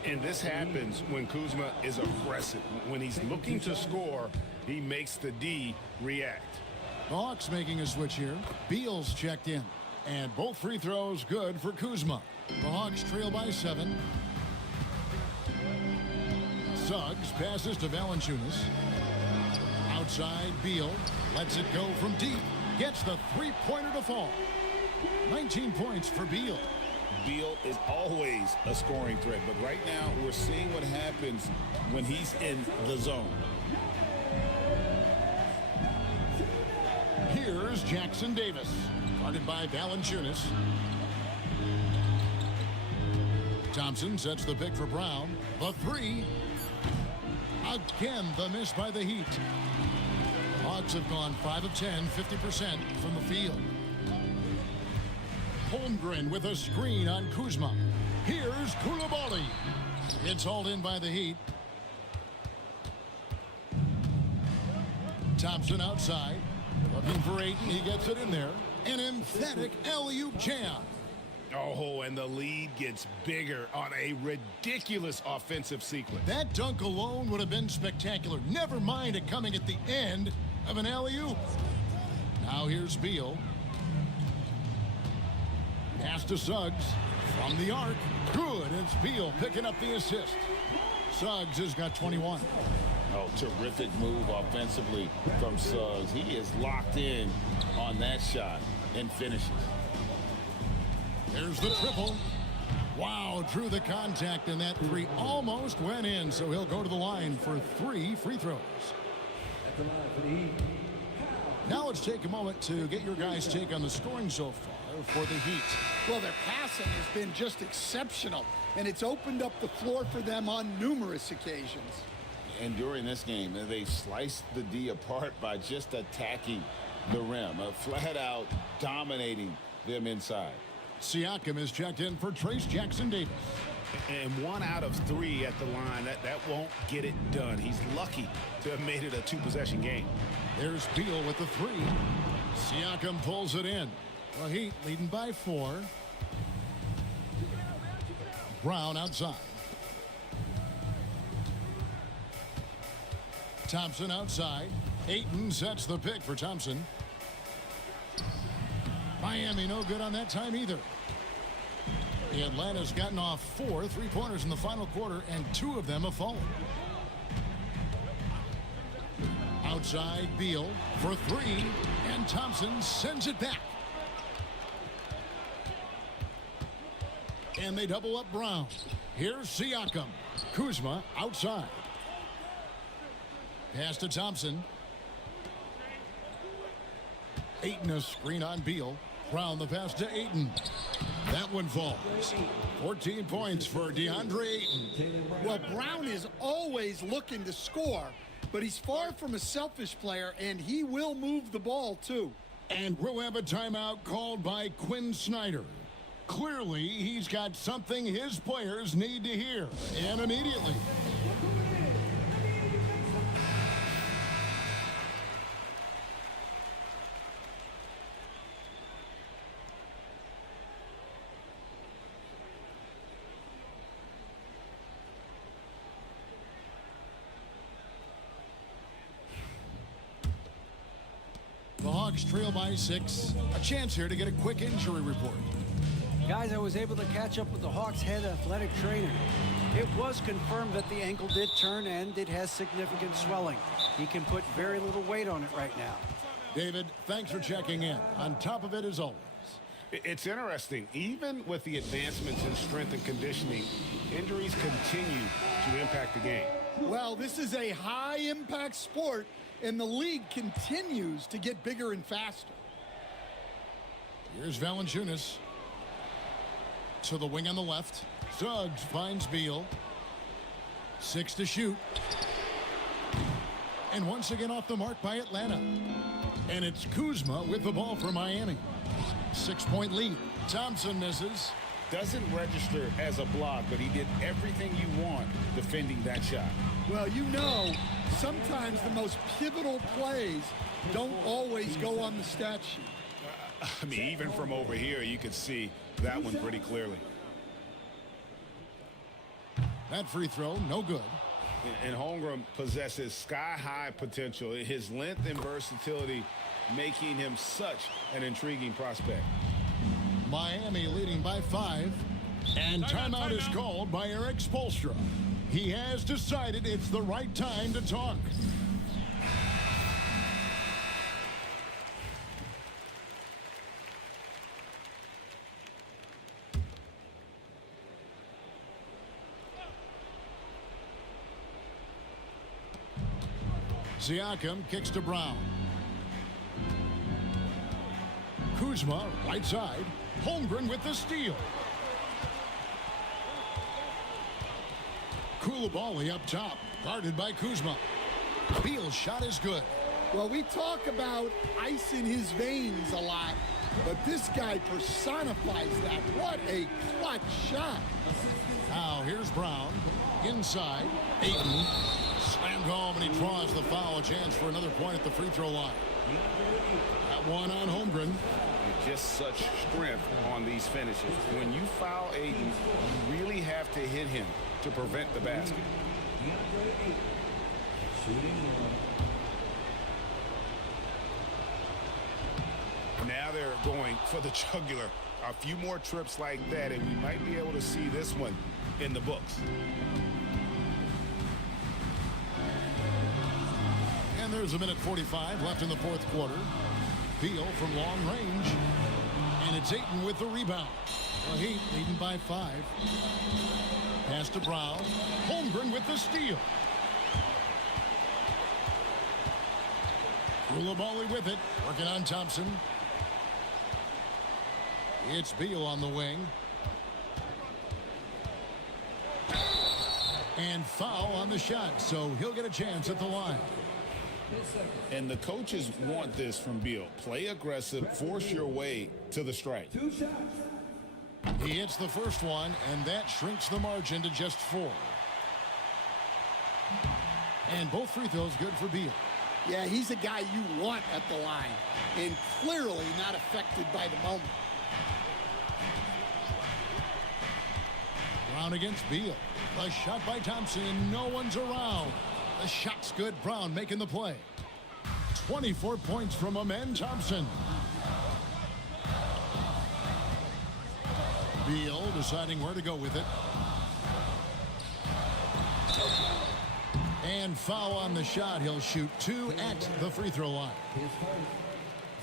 And this happens when Kuzma is aggressive. When he's looking to score, he makes the D react. The Hawks making a switch here. Beal's checked in. And both free throws good for Kuzma. The Hawks trail by 7. Suggs passes to Valanciunas. Outside, Beal lets it go from deep. Gets the three-pointer to fall. 19 points for Beal. Beal is always a scoring threat, but right now we're seeing what happens when he's in the zone. Here's Jackson Davis, guarded by Valanciunas. Thompson sets the pick for Brown. The 3. Again, the miss by the Heat. Hawks have gone 5 of 10, 50% from the field. Holmgren with a screen on Kuzma. Here's Koulibaly. It's hauled in by the Heat. Thompson outside. Looking for Ayton. He gets it in there. An emphatic alley-oop jam. Oh, and the lead gets bigger on a ridiculous offensive sequence. That dunk alone would have been spectacular. Never mind it coming at the end of an alley-oop. Now here's Beal. Pass to Suggs from the arc. Good. It's Beal picking up the assist. Suggs has got 21. Oh, terrific move offensively from Suggs. He is locked in on that shot and finishes. There's the triple. Wow, drew the contact, and that three almost went in, so he'll go to the line for 3 free throws. At the line for the Heat. Now let's take a moment to get your guys' take on the scoring so far for the Heat. Well, their passing has been just exceptional, and it's opened up the floor for them on numerous occasions. And during this game, they sliced the D apart by just attacking the rim, flat out dominating them inside. Siakam is checked in for Trace Jackson-Davis. And 1 out of 3 at the line, that won't get it done. He's lucky to have made it a 2-possession game. There's Beal with the 3. Siakam pulls it in. The Heat leading by 4. Brown outside. Thompson outside. Ayton sets the pick for Thompson. Miami no good on that time either. Atlanta's gotten off 4 3-pointers in the final quarter, and 2 of them have fallen. Outside Beal for 3, and Thompson sends it back. And they double up Brown. Here's Siakam. Kuzma outside. Pass to Thompson. Ayton a screen on Beal. Brown the pass to Ayton. That one falls. 14 points for DeAndre Ayton. Well, Brown is always looking to score, but he's far from a selfish player, and he will move the ball, too. And we'll have a timeout called by Quinn Snyder. Clearly, he's got something his players need to hear, and immediately. The Hawks trail by 6. A chance here to get a quick injury report. Guys, I was able to catch up with the Hawks head athletic trainer. It was confirmed that the ankle did turn and it has significant swelling. He can put very little weight on it right now. David, thanks for checking in. On top of it as always. It's interesting. Even with the advancements in strength and conditioning, injuries continue to impact the game. Well, this is a high-impact sport, and the league continues to get bigger and faster. Here's Valanciunas. To the wing on the left. Suggs finds Beal. 6 to shoot. And once again off the mark by Atlanta. And it's Kuzma with the ball for Miami. 6-point lead. Thompson misses. Doesn't register as a block, but he did everything you want defending that shot. Well, you know, sometimes the most pivotal plays don't always go on the stat sheet. I mean, even from over here, you could see that one pretty clearly. That free throw, no good. And Holmgren possesses sky-high potential. His length and versatility making him such an intriguing prospect. Miami leading by 5. And timeout is called by Eric Spoelstra. He has decided it's the right time to talk. Siakam kicks to Brown. Kuzma, right side. Holmgren with the steal. Koulibaly up top, guarded by Kuzma. Beal's shot is good. Well, we talk about ice in his veins a lot, but this guy personifies that. What a clutch shot. Now here's Brown. Inside. Ayton slammed home, and he draws the foul. A chance for another point at the free throw line. That one on Holmgren. Just such strength on these finishes. When you foul Aiden, you really have to hit him to prevent the basket. Now they're going for the jugular. A few more trips like that, and we might be able to see this one in the books. And there's a minute 45 left in the fourth quarter. Beal from long range. And it's Ayton with the rebound. The Heat leading by 5. Pass to Brown. Holmgren with the steal. Coulibaly with it. Working on Thompson. It's Beal on the wing. And foul on the shot, so he'll get a chance at the line. And the coaches want this from Beal. Play aggressive, force your way to the strike. He hits the first one, and that shrinks the margin to just 4. And both free throws good for Beal. Yeah, he's a guy you want at the line, and clearly not affected by the moment. Brown against Beal. A shot by Thompson, and no one's around. The shot's good. Brown making the play. 24 points from Amen Thompson. Beal deciding where to go with it. And foul on the shot. He'll shoot 2 at the free throw line.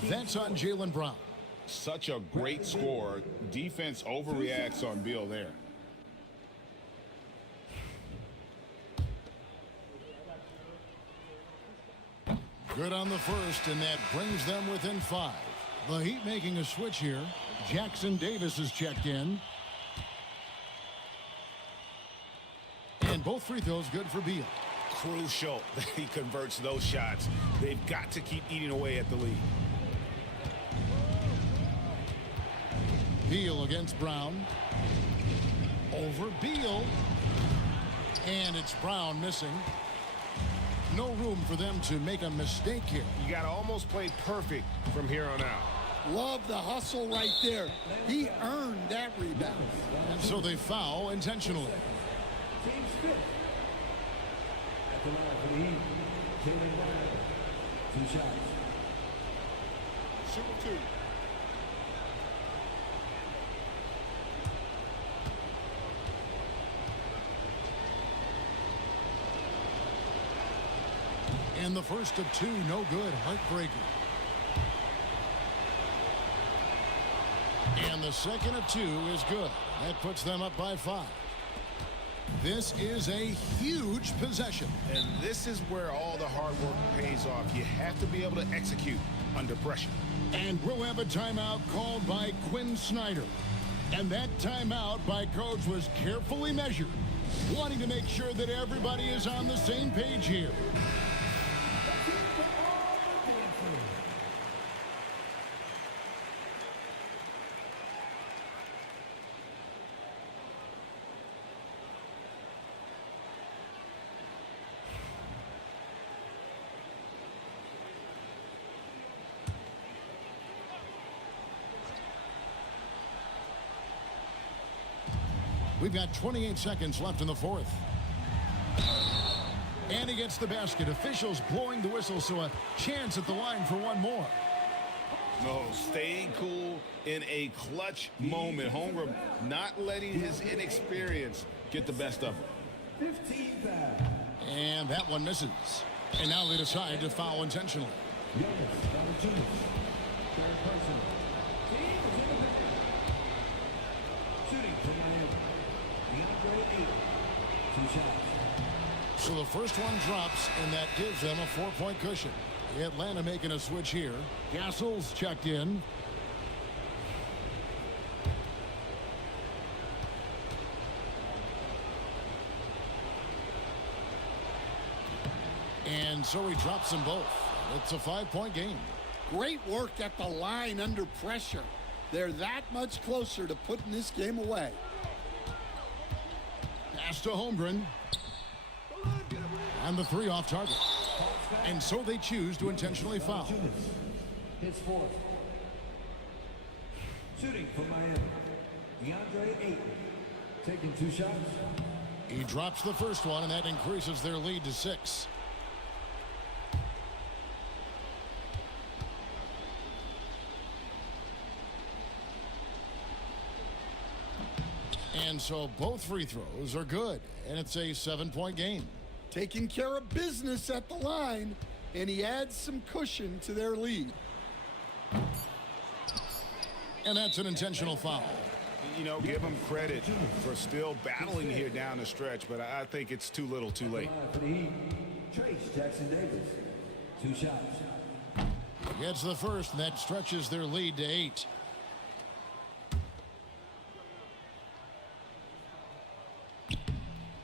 That's on Jaylen Brown. Such a great score. Defense overreacts on Beal there. Good on the first, and that brings them within 5. The Heat making a switch here. Jackson Davis is checked in. And both free throws good for Beal. Crucial that he converts those shots. They've got to keep eating away at the lead. Beal against Brown. Over Beal. And it's Brown missing. No room for them to make a mistake here. You got to almost play perfect from here on out. Love the hustle right there. He earned that rebound. And so they foul intentionally. Team's fifth. At the line for the Heat, Jaylen Brown. 2 shots. Shoot 2. And the first of 2, no good. Heartbreaker. And the second of 2 is good. That puts them up by 5. This is a huge possession. And this is where all the hard work pays off. You have to be able to execute under pressure. And we'll have a timeout called by Quinn Snyder. And that timeout by Coach was carefully measured, wanting to make sure that everybody is on the same page here. We've got 28 seconds left in the fourth. And he gets the basket. Officials blowing the whistle, so a chance at the line for one more. No, staying cool in a clutch moment. Holmgren not letting his inexperience get the best of him. 15 foul. And that one misses. And now they decide to foul intentionally. Jonas Valanciunas. Third person. Team is in the picture. Shooting for Miami. DeAndre Ayton. 2 shots. So the first one drops, and that gives them a 4-point cushion. Atlanta making a switch here. Castle's checked in. And so he drops them both. It's a 5-point game. Great work at the line under pressure. They're that much closer to putting this game away. Pass to Holmgren. And the 3 off target. And so they choose to intentionally foul. His fourth. Shooting for Miami, Bs10 Playoffs. Taking 2 shots. He drops the first one, and that increases their lead to 6. And so both free throws are good, and it's a 7-point game. Taking care of business at the line, and he adds some cushion to their lead. And that's an intentional foul. You know, give him credit for still battling here down the stretch, but I think it's too little too late. For the Heat, Trace Jackson Davis. 2 shots. Gets the first, and that stretches their lead to 8.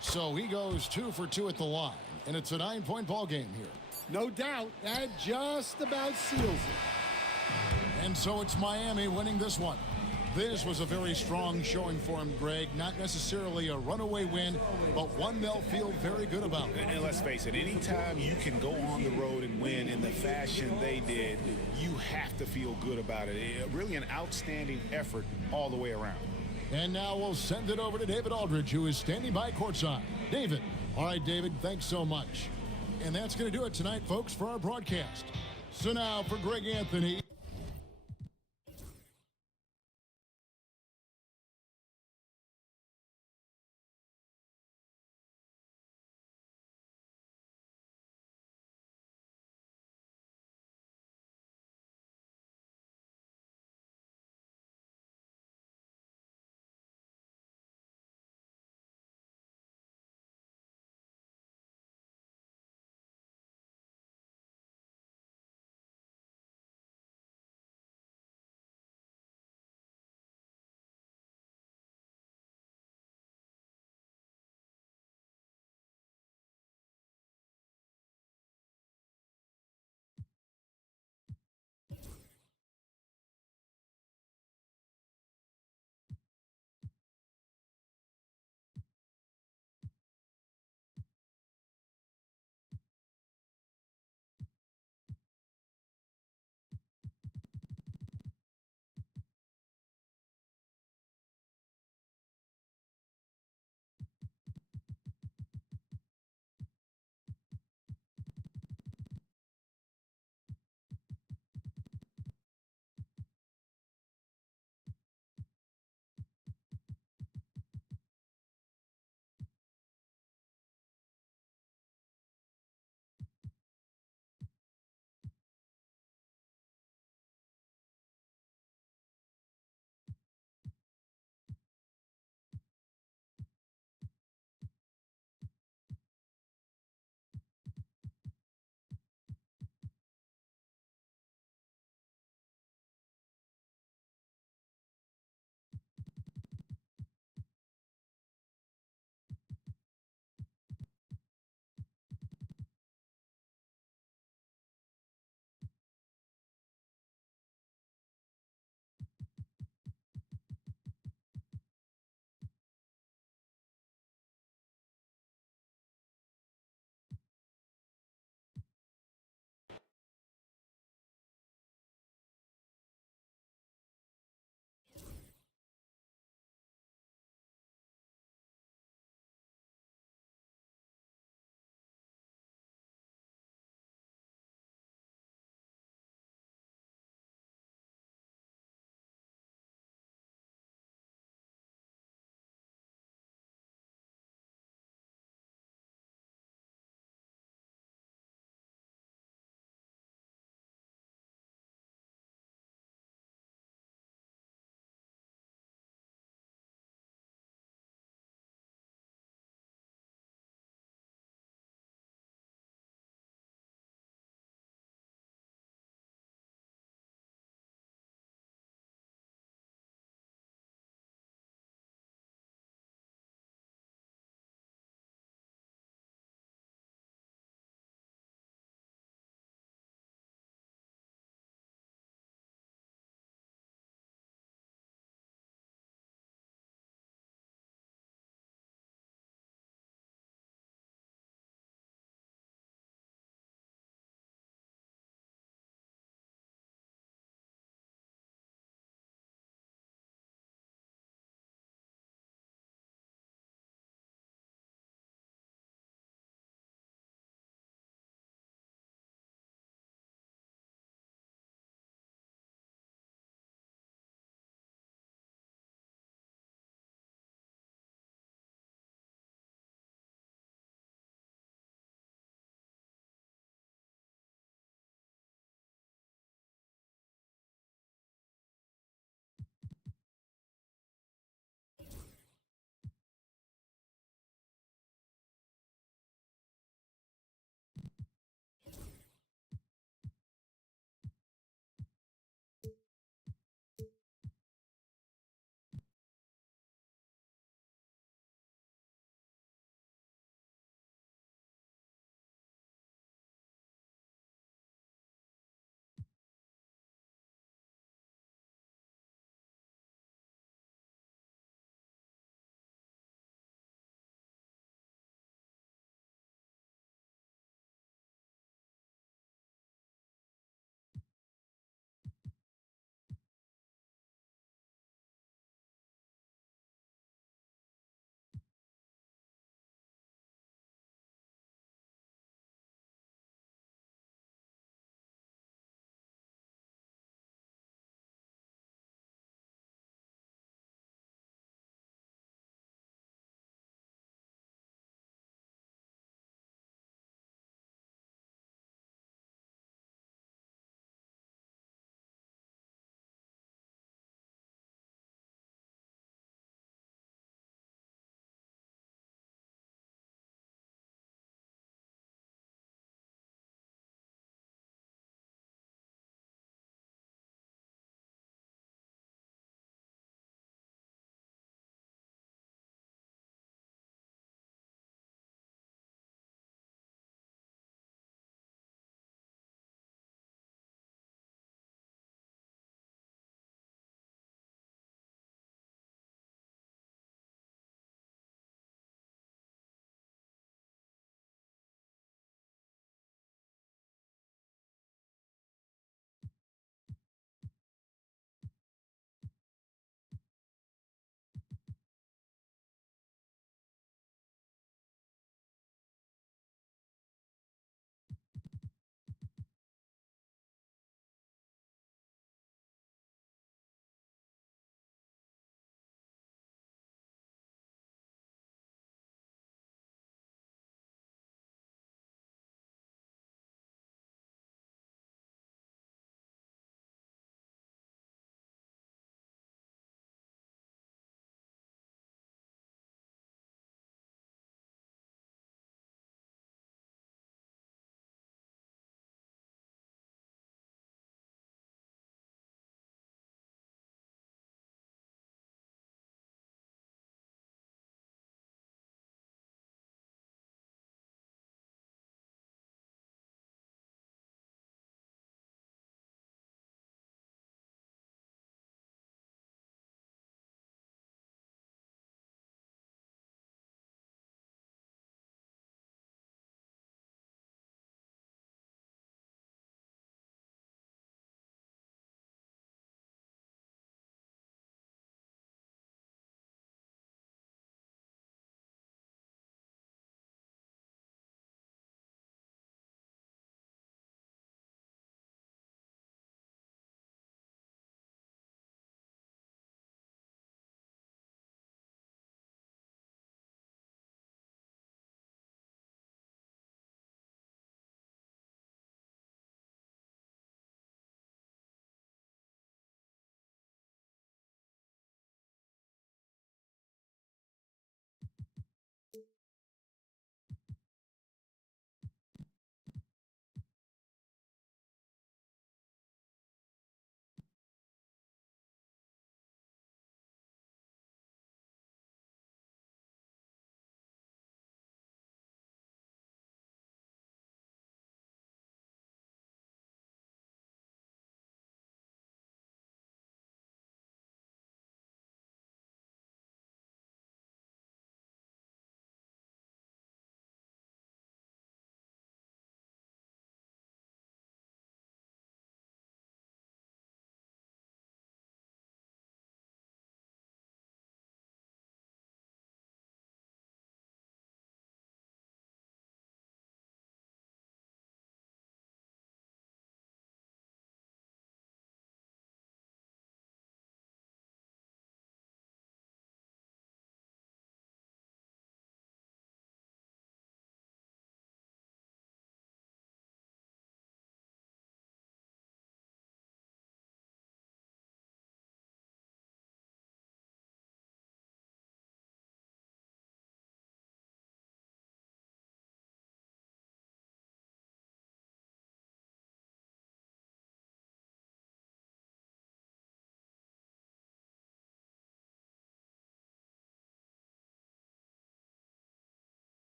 So he goes 2 for 2 at the line, and it's a 9-point ball game here. No doubt, that just about seals it. And so it's Miami winning this one. This was a very strong showing for him, Greg. Not necessarily a runaway win, but one they'll feel very good about. And let's face it, anytime you can go on the road and win in the fashion they did, you have to feel good about it. Really an outstanding effort all the way around. And now we'll send it over to David Aldridge, who is standing by courtside. David. All right, David, thanks so much. And that's going to do it tonight, folks, for our broadcast. So now for Greg Anthony.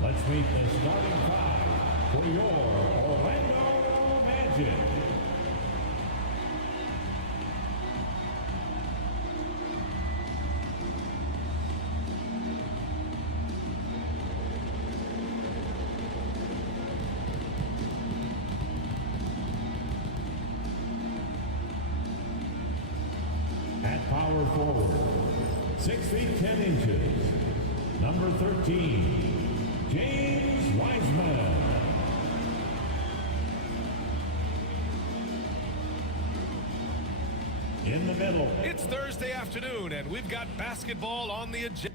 Let's meet the starting five for your Orlando Magic. At power forward, 6 feet 10 inches, number 13. James Wiseman. In the middle. It's Thursday afternoon, and we've got basketball on the agenda.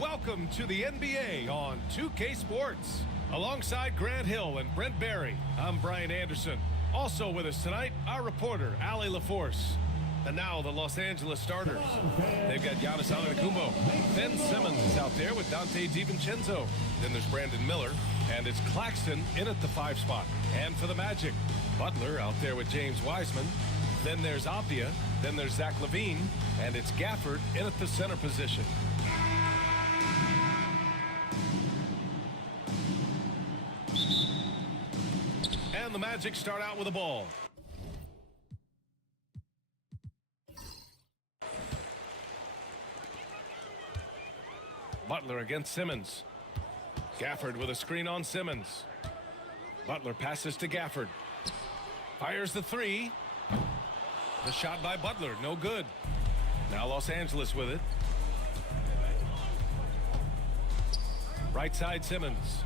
Welcome to the NBA on 2K Sports. Alongside Grant Hill and Brent Barry, I'm Brian Anderson. Also with us tonight, our reporter, Allie LaForce. And now the Los Angeles starters. They've got Giannis Antetokounmpo. Ben Simmons is out there with Dante DiVincenzo. Then there's Brandon Miller. And it's Claxton in at the 5 spot. And for the Magic, Butler out there with James Wiseman. Then there's Apia. Then there's Zach LaVine. And it's Gafford in at the center position. And the Magic start out with the ball. Butler against Simmons. Gafford with a screen on Simmons. Butler passes to Gafford. Fires the 3. The shot by Butler, no good. Now Los Angeles with it. Right side Simmons.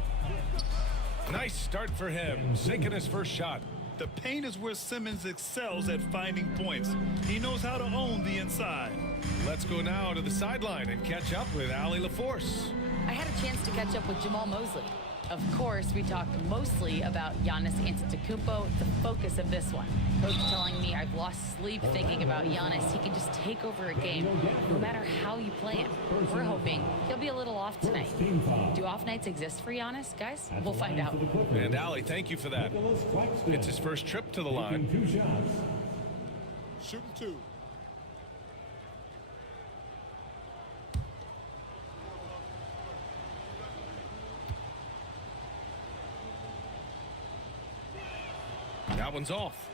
Nice start for him, sinking his first shot. The paint is where Simmons excels at finding points. He knows how to own the inside. Let's go now to the sideline and catch up with Allie LaForce. I had a chance to catch up with Jamal Mosley. Of course, we talked mostly about Giannis Antetokounmpo, the focus of this one. Coach telling me I've lost sleep thinking about Giannis. He can just take over a game, no matter how you play him. We're hoping he'll be a little off tonight. Do off nights exist for Giannis, guys? We'll find out. And Allie, thank you for that. It's his first trip to the line. Shooting 2. That one's off.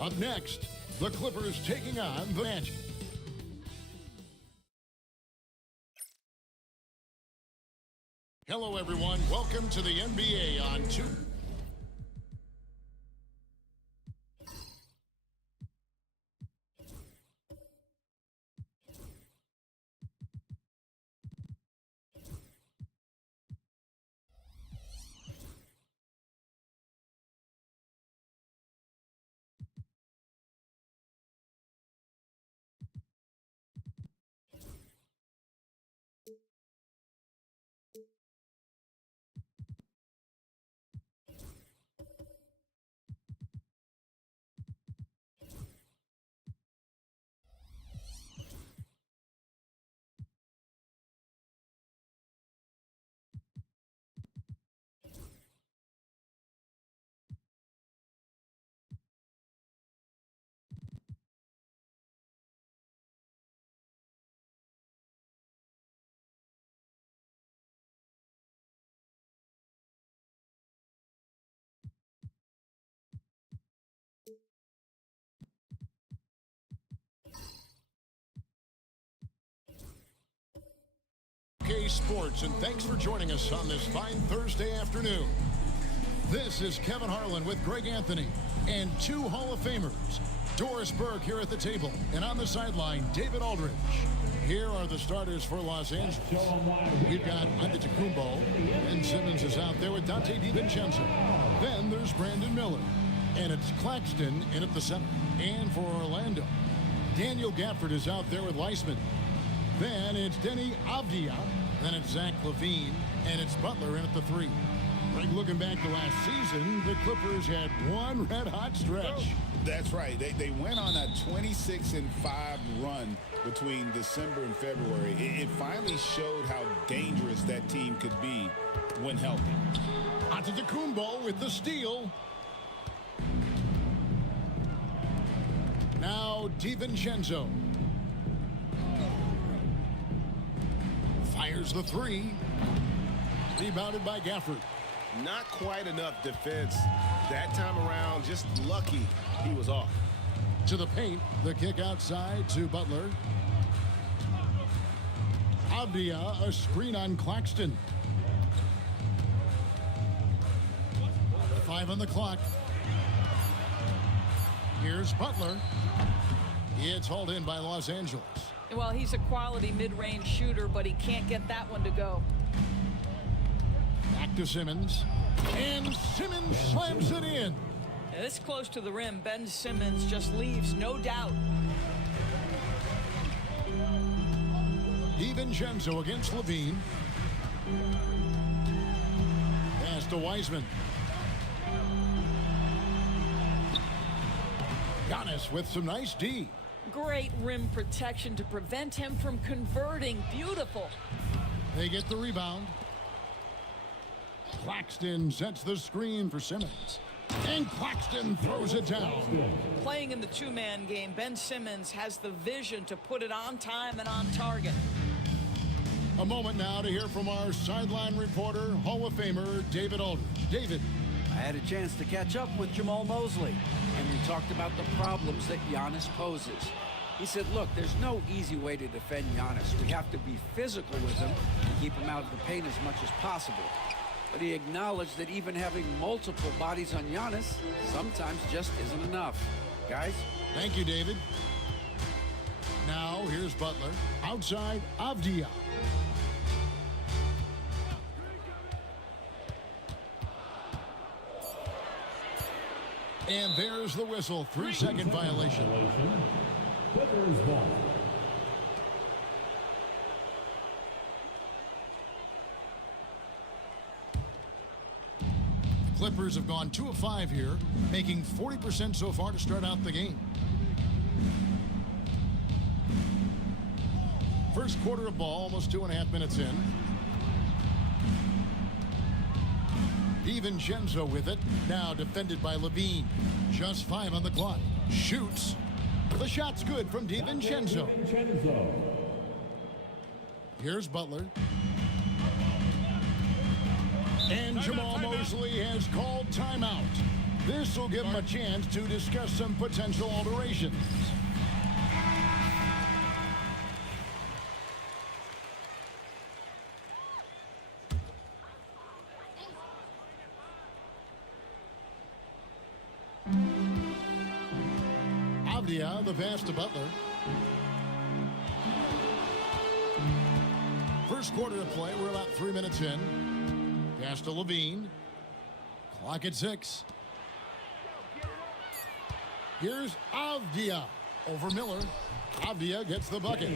Up next, the Clippers taking on the Magic. Hello, everyone. Welcome to the NBA on 2. NBA Sports, and thanks for joining us on this fine Thursday afternoon. This is Kevin Harlan with Greg Anthony and two Hall of Famers, Doris Burke here at the table, and on the sideline, David Aldridge. Here are the starters for Los Angeles. We've got Antetokounmpo. Ben Simmons is out there with Dante DiVincenzo. Then there's Brandon Miller. And it's Claxton in at the center. And for Orlando, Daniel Gafford is out there with Leisman. Then it's Denny Avdia. Then it's Zach LaVine. And it's Butler in at the 3. Greg, looking back to last season, the Clippers had one red-hot stretch. That's right. They went on a 26-5 run between December and February. It finally showed how dangerous that team could be when healthy. Antetokounmpo with the steal. Now DiVincenzo. Fires the 3. Rebounded by Gafford. Not quite enough defense that time around. Just lucky he was off. To the paint. The kick outside to Butler. Avdia, a screen on Claxton. 5 on the clock. Here's Butler. It's hauled in by Los Angeles. Well, he's a quality mid-range shooter, but he can't get that one to go. Back to Simmons. And Simmons slams it in. This close to the rim, Ben Simmons just leaves no doubt. DiVincenzo against LaVine. Pass to Wiseman. Giannis with some nice D. Great rim protection to prevent him from converting. Beautiful. They get the rebound. Claxton sets the screen for Simmons. And Claxton throws it down. Playing in the two-man game, Ben Simmons has the vision to put it on time and on target. A moment now to hear from our sideline reporter, Hall of Famer David Aldridge. David. I had a chance to catch up with Jamal Mosley, and we talked about the problems that Giannis poses. He said, look, there's no easy way to defend Giannis. We have to be physical with him and keep him out of the paint as much as possible. But he acknowledged that even having multiple bodies on Giannis sometimes just isn't enough. Guys? Thank you, David. Now, here's Butler. Outside, Avdia. And there's the whistle. 3-second violation. Clippers ball. The Clippers have gone 2 of 5 here, making 40% so far to start out the game. First quarter of ball, almost 2.5 minutes in. DiVincenzo with it. Now defended by LaVine. Just 5 on the clock. Shoots. The shot's good from DiVincenzo. Here's Butler. And Jamal Mosley has called timeout. This will give him a chance to discuss some potential alterations. Avdia, the pass to Butler. First quarter of play, we're about 3 minutes in. Pass to LaVine. Clock at 6. Here's Avdia over Miller. Avdia gets the bucket.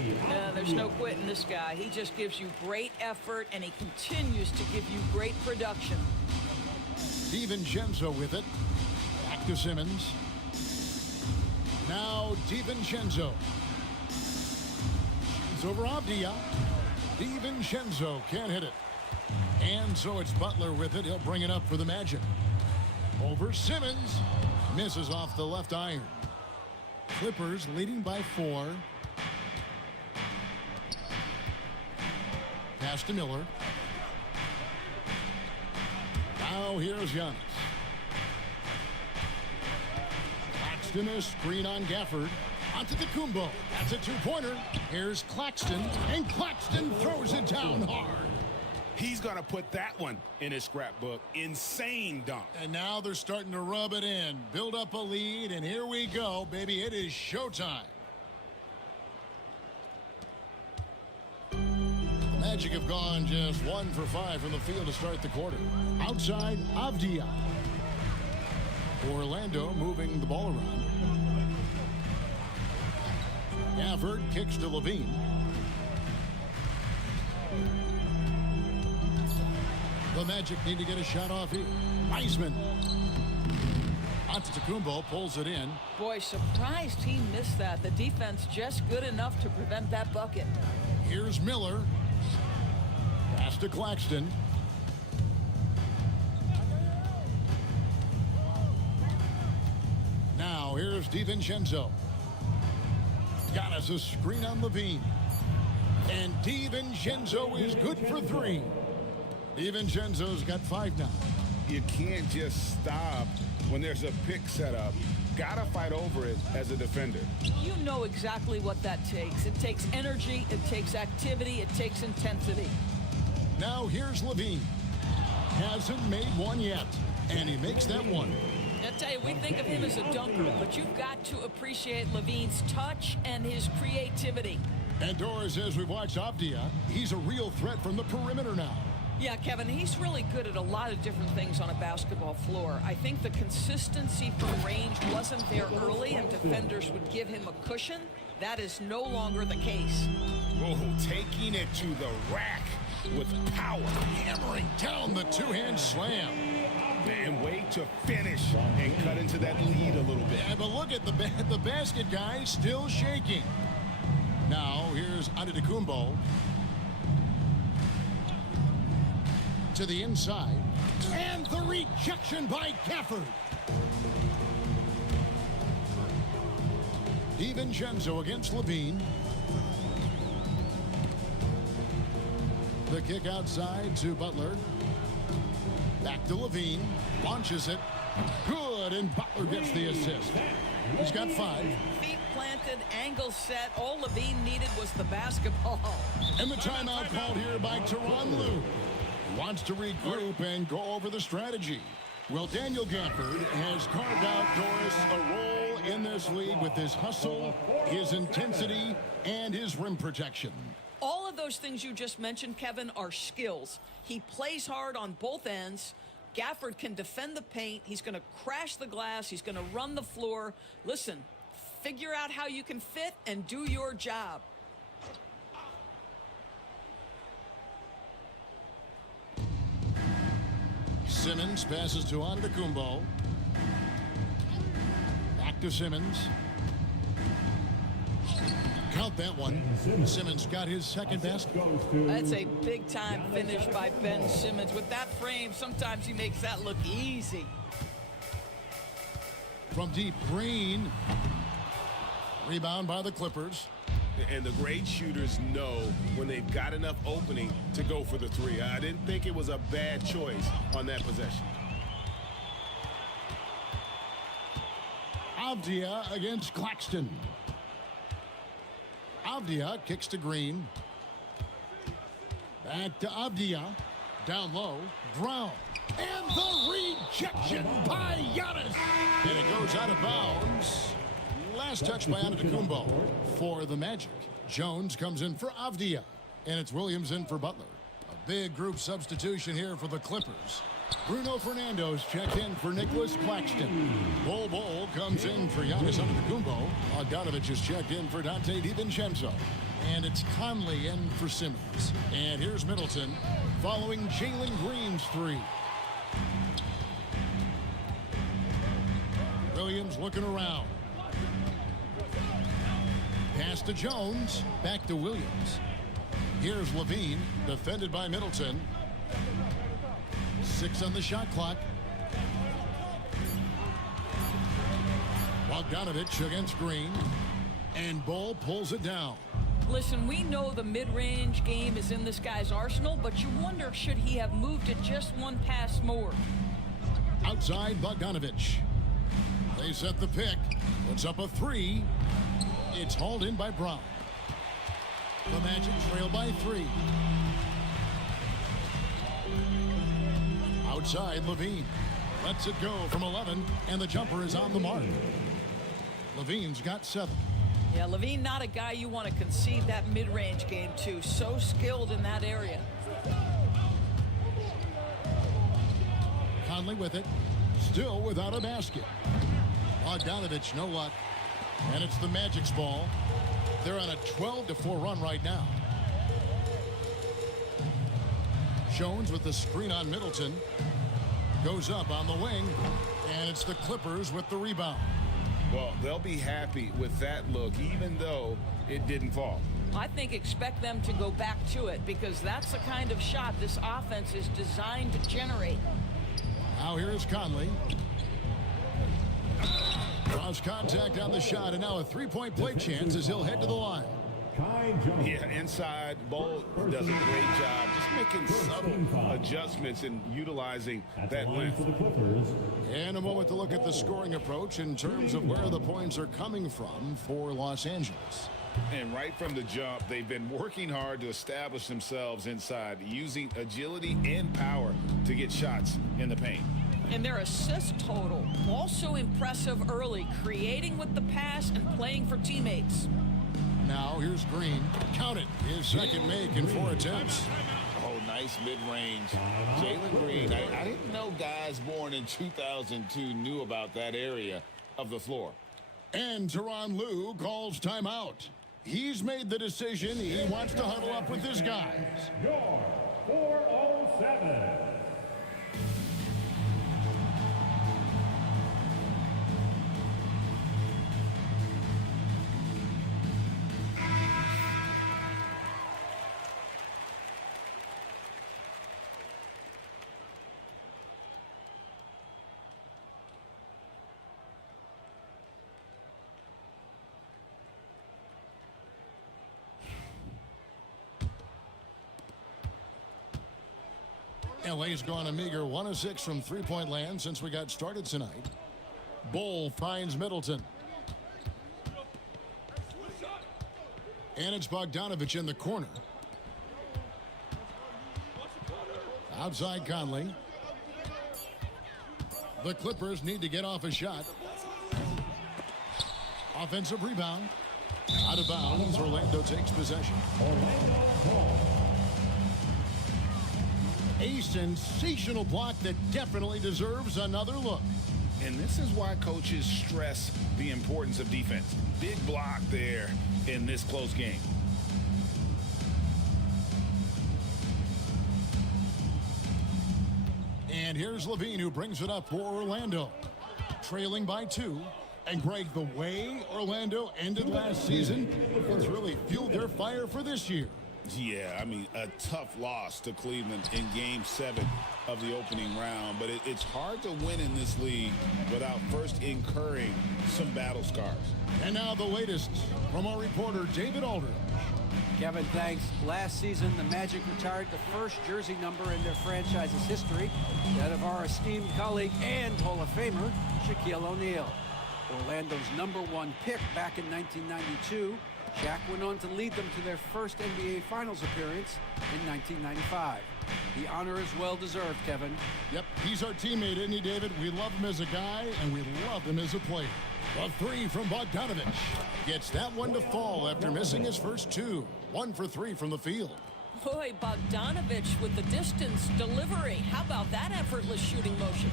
There's no quitting this guy. He just gives you great effort, and he continues to give you great production. DiVincenzo with it. Back to Simmons. Now DiVincenzo. It's over Avdia. DiVincenzo can't hit it. And so it's Butler with it. He'll bring it up for the Magic. Over Simmons. Misses off the left iron. Clippers leading by 4. Pass to Miller. Now here's Giannis. Claxton a screen on Gafford. Antetokounmpo. That's a two-pointer. Here's Claxton, and Claxton throws it down hard. He's going to put that one in his scrapbook. Insane dunk. And now they're starting to rub it in, build up a lead, and here we go, baby. It is showtime. The Magic have gone just 1 for 5 from the field to start the quarter. Outside, Avdia. Orlando moving the ball around. Gafford kicks to Levine. The Magic need to get a shot off here. Wiseman. Antetokounmpo pulls it in. Boy, surprised he missed that. The defense just good enough to prevent that bucket. Here's Miller. Pass to Claxton. Now here's DiVincenzo. Got us a screen on Levine. And DiVincenzo is good for 3. DiVincenzo's got 5 now. You can't just stop when there's a pick set up. Gotta fight over it as a defender. You know exactly what that takes. It takes energy, it takes activity, it takes intensity. Now here's Levine. Hasn't made one yet, and he makes that one. I tell you, we think of him as a dunker, but you've got to appreciate Levine's touch and his creativity. And Doris, as we watch Avdia, he's a real threat from the perimeter now. Yeah, Kevin, he's really good at a lot of different things on a basketball floor. I think the consistency from range wasn't there early, and defenders would give him a cushion. That is no longer the case. Oh, taking it to the rack with power. Hammering down the two-hand slam. And wait to finish and cut into that lead a little bit. Yeah, but look at the basket guy still shaking. Now here's Antetokounmpo. To the inside. And the rejection by Gafford. DiVincenzo against Levine. The kick outside to Butler. Back to Levine. Launches it. Good, and Butler gets the assist. He's got 5. Feet planted, angle set. All Levine needed was the basketball. And the timeout called here by Tyronn Lue. Wants to regroup and go over the strategy. Well, Daniel Gafford has carved out, Doris, a role in this league with his hustle, his intensity, and his rim protection. All of those things you just mentioned, Kevin, are skills. He plays hard on both ends. Gafford can defend the paint. He's going to crash the glass. He's going to run the floor. Listen, figure out how you can fit and do your job. Simmons passes to Antetokounmpo. Back to Simmons. Count that one. Simmons got his second basket. That's a big-time finish by Ben Simmons. With that frame, sometimes he makes that look easy. From deep, Green. Rebound by the Clippers. And the great shooters know when they've got enough opening to go for the 3. I didn't think it was a bad choice on that possession. Avdia against Claxton. Avdia kicks to Green. Back to Avdia. Down low. Brown. And the rejection by Giannis. And it goes out of bounds. Last touch by Antetokounmpo for the Magic. Jones comes in for Avdia. And it's Williams in for Butler. A big group substitution here for the Clippers. Bruno Fernando's checked in for Nicholas Claxton. Bol comes in for Giannis Antetokounmpo. Bogdanovich is checked in for Dante DiVincenzo. And it's Conley in for Simmons. And here's Middleton following Jalen Green's 3. Williams looking around. Pass to Jones. Back to Williams. Here's Levine, defended by Middleton. 6 on the shot clock. Bogdanovich against Green. And Bol pulls it down. Listen, we know the mid-range game is in this guy's arsenal, but you wonder, should he have moved it just one pass more? Outside, Bogdanovich. They set the pick. Puts up a 3. It's hauled in by Brown. The Magic trail by 3. Outside, Levine lets it go from 11, and the jumper is on the mark. Levine's got 7. Yeah, Levine, not a guy you want to concede that mid-range game to. So skilled in that area. Conley with it, still without a basket. Bogdanovich, no luck. And it's the Magic's ball. They're on a 12-4 run right now. Jones with the screen on Middleton. Goes up on the wing, and it's the Clippers with the rebound. Well, they'll be happy with that look, even though it didn't fall. I think expect them to go back to it because that's the kind of shot this offense is designed to generate. Now here is Conley. Draws contact on the shot, and now a three-point play chance as he'll head to the line. Yeah, inside, Bol does a great job just making subtle adjustments and utilizing that length. And a moment to look at the scoring approach in terms of where the points are coming from for Los Angeles. And right from the jump, they've been working hard to establish themselves inside, using agility and power to get shots in the paint. And their assist total, also impressive early, creating with the pass and playing for teammates. Now here's Green. Count it. His second make in 4 attempts. Oh, nice mid-range. Jalen Green. I didn't know guys born in 2002 knew about that area of the floor. And Tyronn Lue calls timeout. He's made the decision. He wants to huddle up with his guys. Your 407. LA's gone a meager 1 of 6 from three-point land since we got started tonight. Bol finds Middleton. And it's Bogdanovich in the corner. Outside Conley. The Clippers need to get off a shot. Offensive rebound. Out of bounds. Orlando takes possession. A sensational block that definitely deserves another look. And this is why coaches stress the importance of defense. Big block there in this close game. And here's Levine, who brings it up for Orlando. Trailing by 2. And Greg, the way Orlando ended last season, it's really fueled their fire for this year. Yeah, I mean, a tough loss to Cleveland in Game 7 of the opening round. But it's hard to win in this league without first incurring some battle scars. And now the latest from our reporter, David Aldridge. Kevin, thanks. Last season, the Magic retired the first jersey number in their franchise's history, that of our esteemed colleague and Hall of Famer, Shaquille O'Neal. Orlando's #1 pick back in 1992, Shaq went on to lead them to their first NBA Finals appearance in 1995. The honor is well-deserved, Kevin. Yep, he's our teammate, isn't he, David? We love him as a guy, and we love him as a player. A 3 from Bogdanovich. Gets that one to fall after missing his first 2. 1 for 3 from the field. Boy, Bogdanovich with the distance delivery. How about that effortless shooting motion?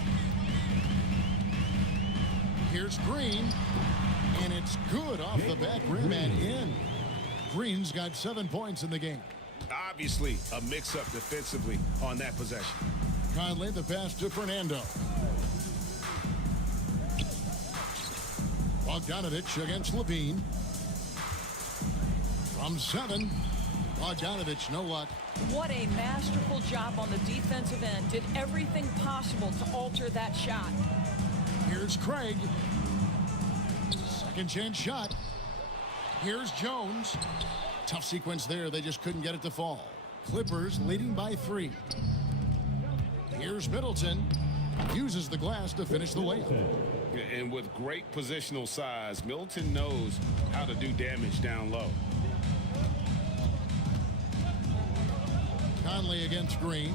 Here's Green. And it's good off the back rim and in. Green's got 7 points in the game. Obviously, a mix-up defensively on that possession. Conley, the pass to Fernando. Bogdanovich against Levine. From 7, Bogdanovich, no luck. What a masterful job on the defensive end. Did everything possible to alter that shot. Here's Craig. Second chance shot. Here's Jones. Tough sequence there. They just couldn't get it to fall. Clippers leading by 3. Here's Middleton. Uses the glass to finish the layup. And with great positional size, Middleton knows how to do damage down low. Conley against Green.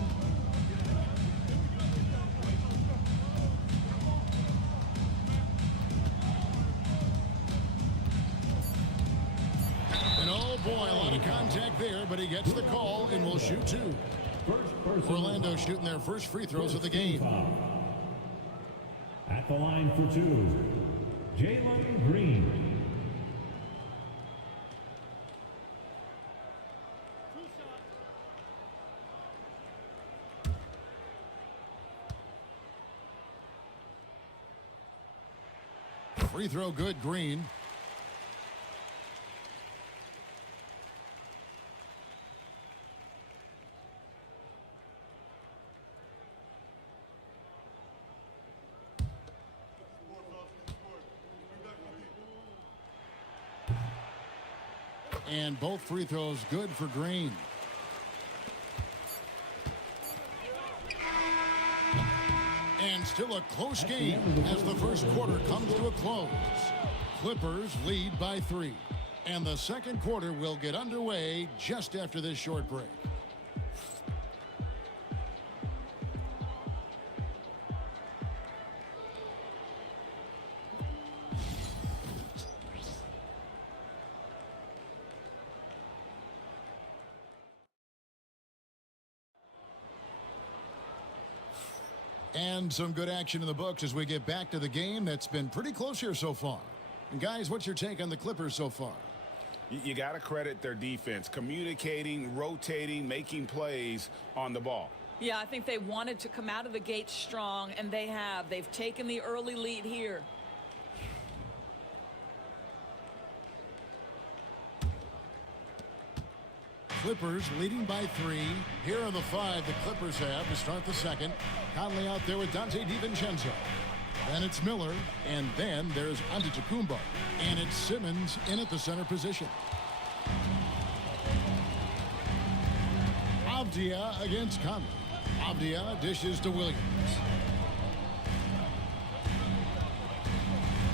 And oh boy, a lot of contact there, but he gets the call and will shoot two. Orlando shooting their first free throws of the game. At the line for two, Jalen Green. Free throw good, Green. And both free throws good for Green. And still a close game as the first quarter comes to a close. Clippers lead by 3. And the second quarter will get underway just after this short break. And some good action in the books as we get back to the game that's been pretty close here so far. And guys, what's your take on the Clippers so far? You got to credit their defense, communicating, rotating, making plays on the ball. Yeah, I think they wanted to come out of the gate strong, and they have. They've taken the early lead here. Clippers leading by 3. Here are the 5 the Clippers have to start the second. Conley out there with Dante DiVincenzo. Then it's Miller, and then there's Antetokounmpo. And it's Simmons in at the center position. Avdia against Conley. Avdia dishes to Williams.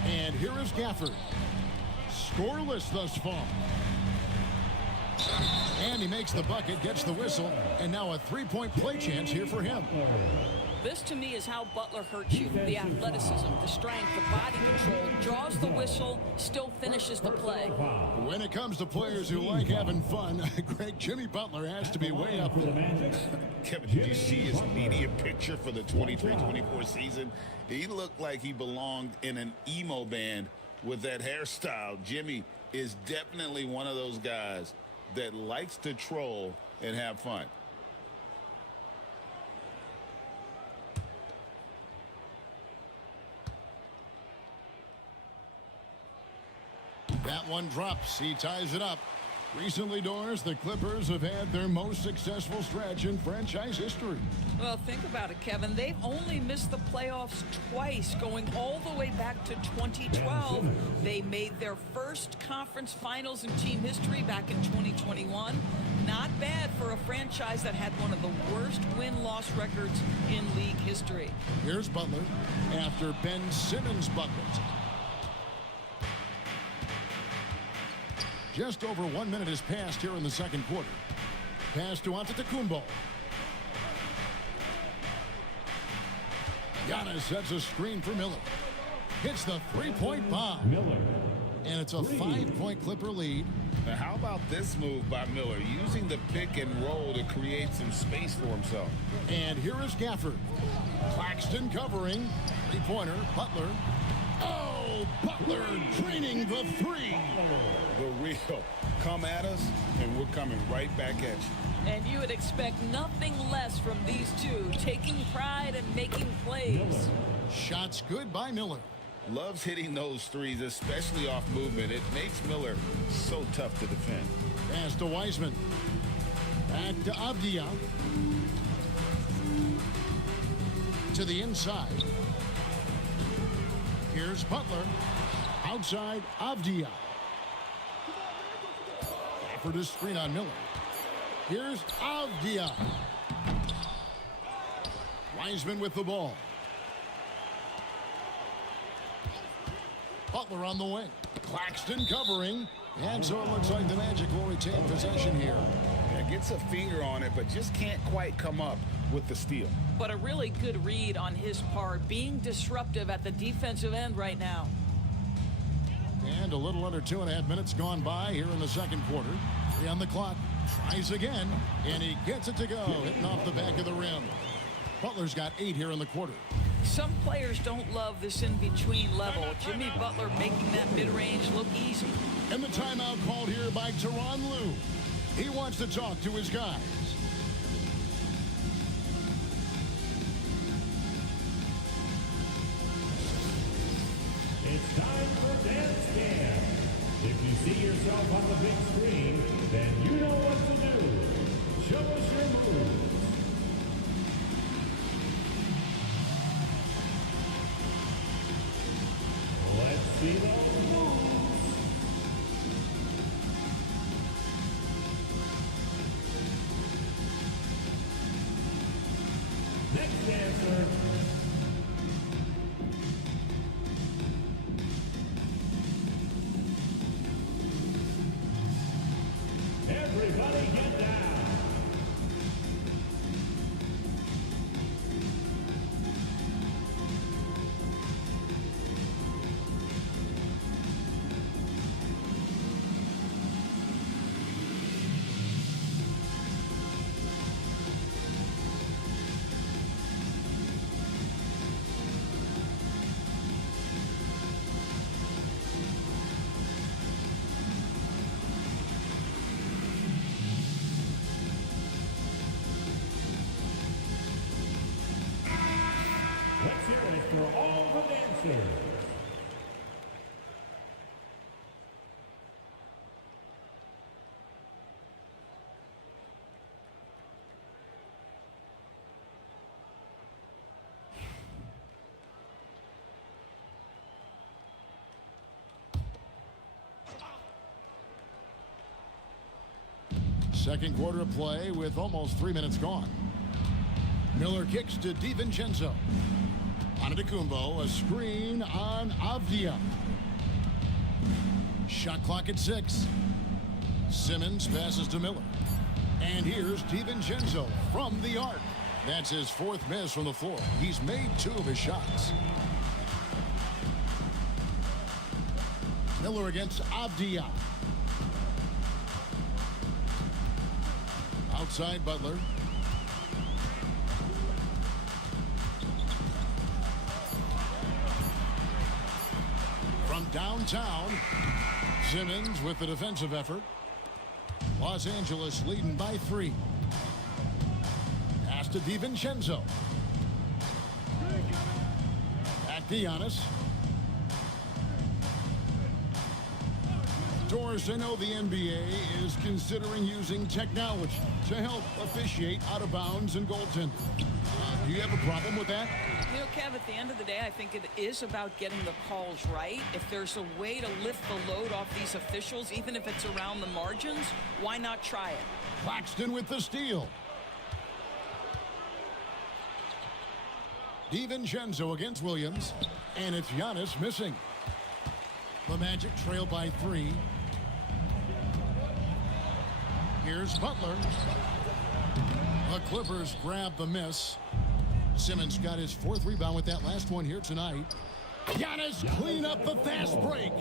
And here is Gafford. Scoreless thus far. And he makes the bucket, gets the whistle, and now a three-point play chance here for him. This, to me, is how Butler hurts you. The athleticism, the strength, the body control, draws the whistle, still finishes the play. When it comes to players who like having fun, Greg, Jimmy Butler has to be way up there. Kevin, did you see his media picture for the 23-24 season? He looked like he belonged in an emo band with that hairstyle. Jimmy is definitely one of those guys that likes to troll and have fun. That one drops. He ties it up. Recently, Doris, the Clippers have had their most successful stretch in franchise history. Well, think about it, Kevin. They've only missed the playoffs twice, going all the way back to 2012. They made their first conference finals in team history back in 2021. Not bad for a franchise that had one of the worst win-loss records in league history. Here's Butler after Ben Simmons' bucket. Just over 1 minute has passed here in the second quarter. Pass to Antetokounmpo. Giannis sets a screen for Miller. Hits the three-point bomb. Miller. And it's a 5-point Clipper lead. Now, how about this move by Miller, using the pick and roll to create some space for himself? And here is Gafford. Claxton covering. Three-pointer. Butler. Oh, Butler draining the three. The real. Come at us, and we're coming right back at you. And you would expect nothing less from these two, taking pride and making plays. Shots good by Miller. Loves hitting those threes, especially off movement. It makes Miller so tough to defend. Pass to Wiseman. Back to Avdia. To the inside. Here's Butler. Outside Avdia. For the screen on Miller. Here's Avdia. Wiseman with the ball. Butler on the wing. Claxton covering. And so it looks like the Magic will retain possession here. Yeah, gets a finger on it, but just can't quite come up with the steal. But a really good read on his part, being disruptive at the defensive end right now. And a little under 2.5 minutes gone by here in the second quarter. 3 on the clock. Tries again, and he gets it to go, hitting off the back of the rim. Butler's got 8 here in the quarter. Some players don't love this in-between level. Jimmy Butler making that mid-range look easy. And the timeout called here by Tyronn Lue. He wants to talk to his guys. It's time for Dance Cam. If you see yourself on the big screen, then you know what to do. Show us your moves. Let's see those moves. Next dancer. Everybody get down. Let's hear it for all the dancers. Second quarter of play with almost 3 minutes gone. Miller kicks to DiVincenzo. Antetokounmpo, a screen on Avdia. Shot clock at 6. Simmons passes to Miller. And here's DiVincenzo from the arc. That's his 4th miss from the floor. He's made 2 of his shots. Miller against Avdia. Outside Butler. From downtown, Simmons with the defensive effort. Los Angeles leading by 3. Pass to DiVincenzo. Back to Giannis. Doris, I know the NBA is considering using technology to help officiate out of bounds and goaltending. Do you have a problem with that? You know, Kev, at the end of the day, I think it is about getting the calls right. If there's a way to lift the load off these officials, even if it's around the margins, why not try it? Claxton with the steal. DiVincenzo against Williams, and it's Giannis missing. The Magic trail by 3. Here's Butler. The Clippers grab the miss. Simmons got his 4th rebound with that last one here tonight. Giannis clean up the fast break.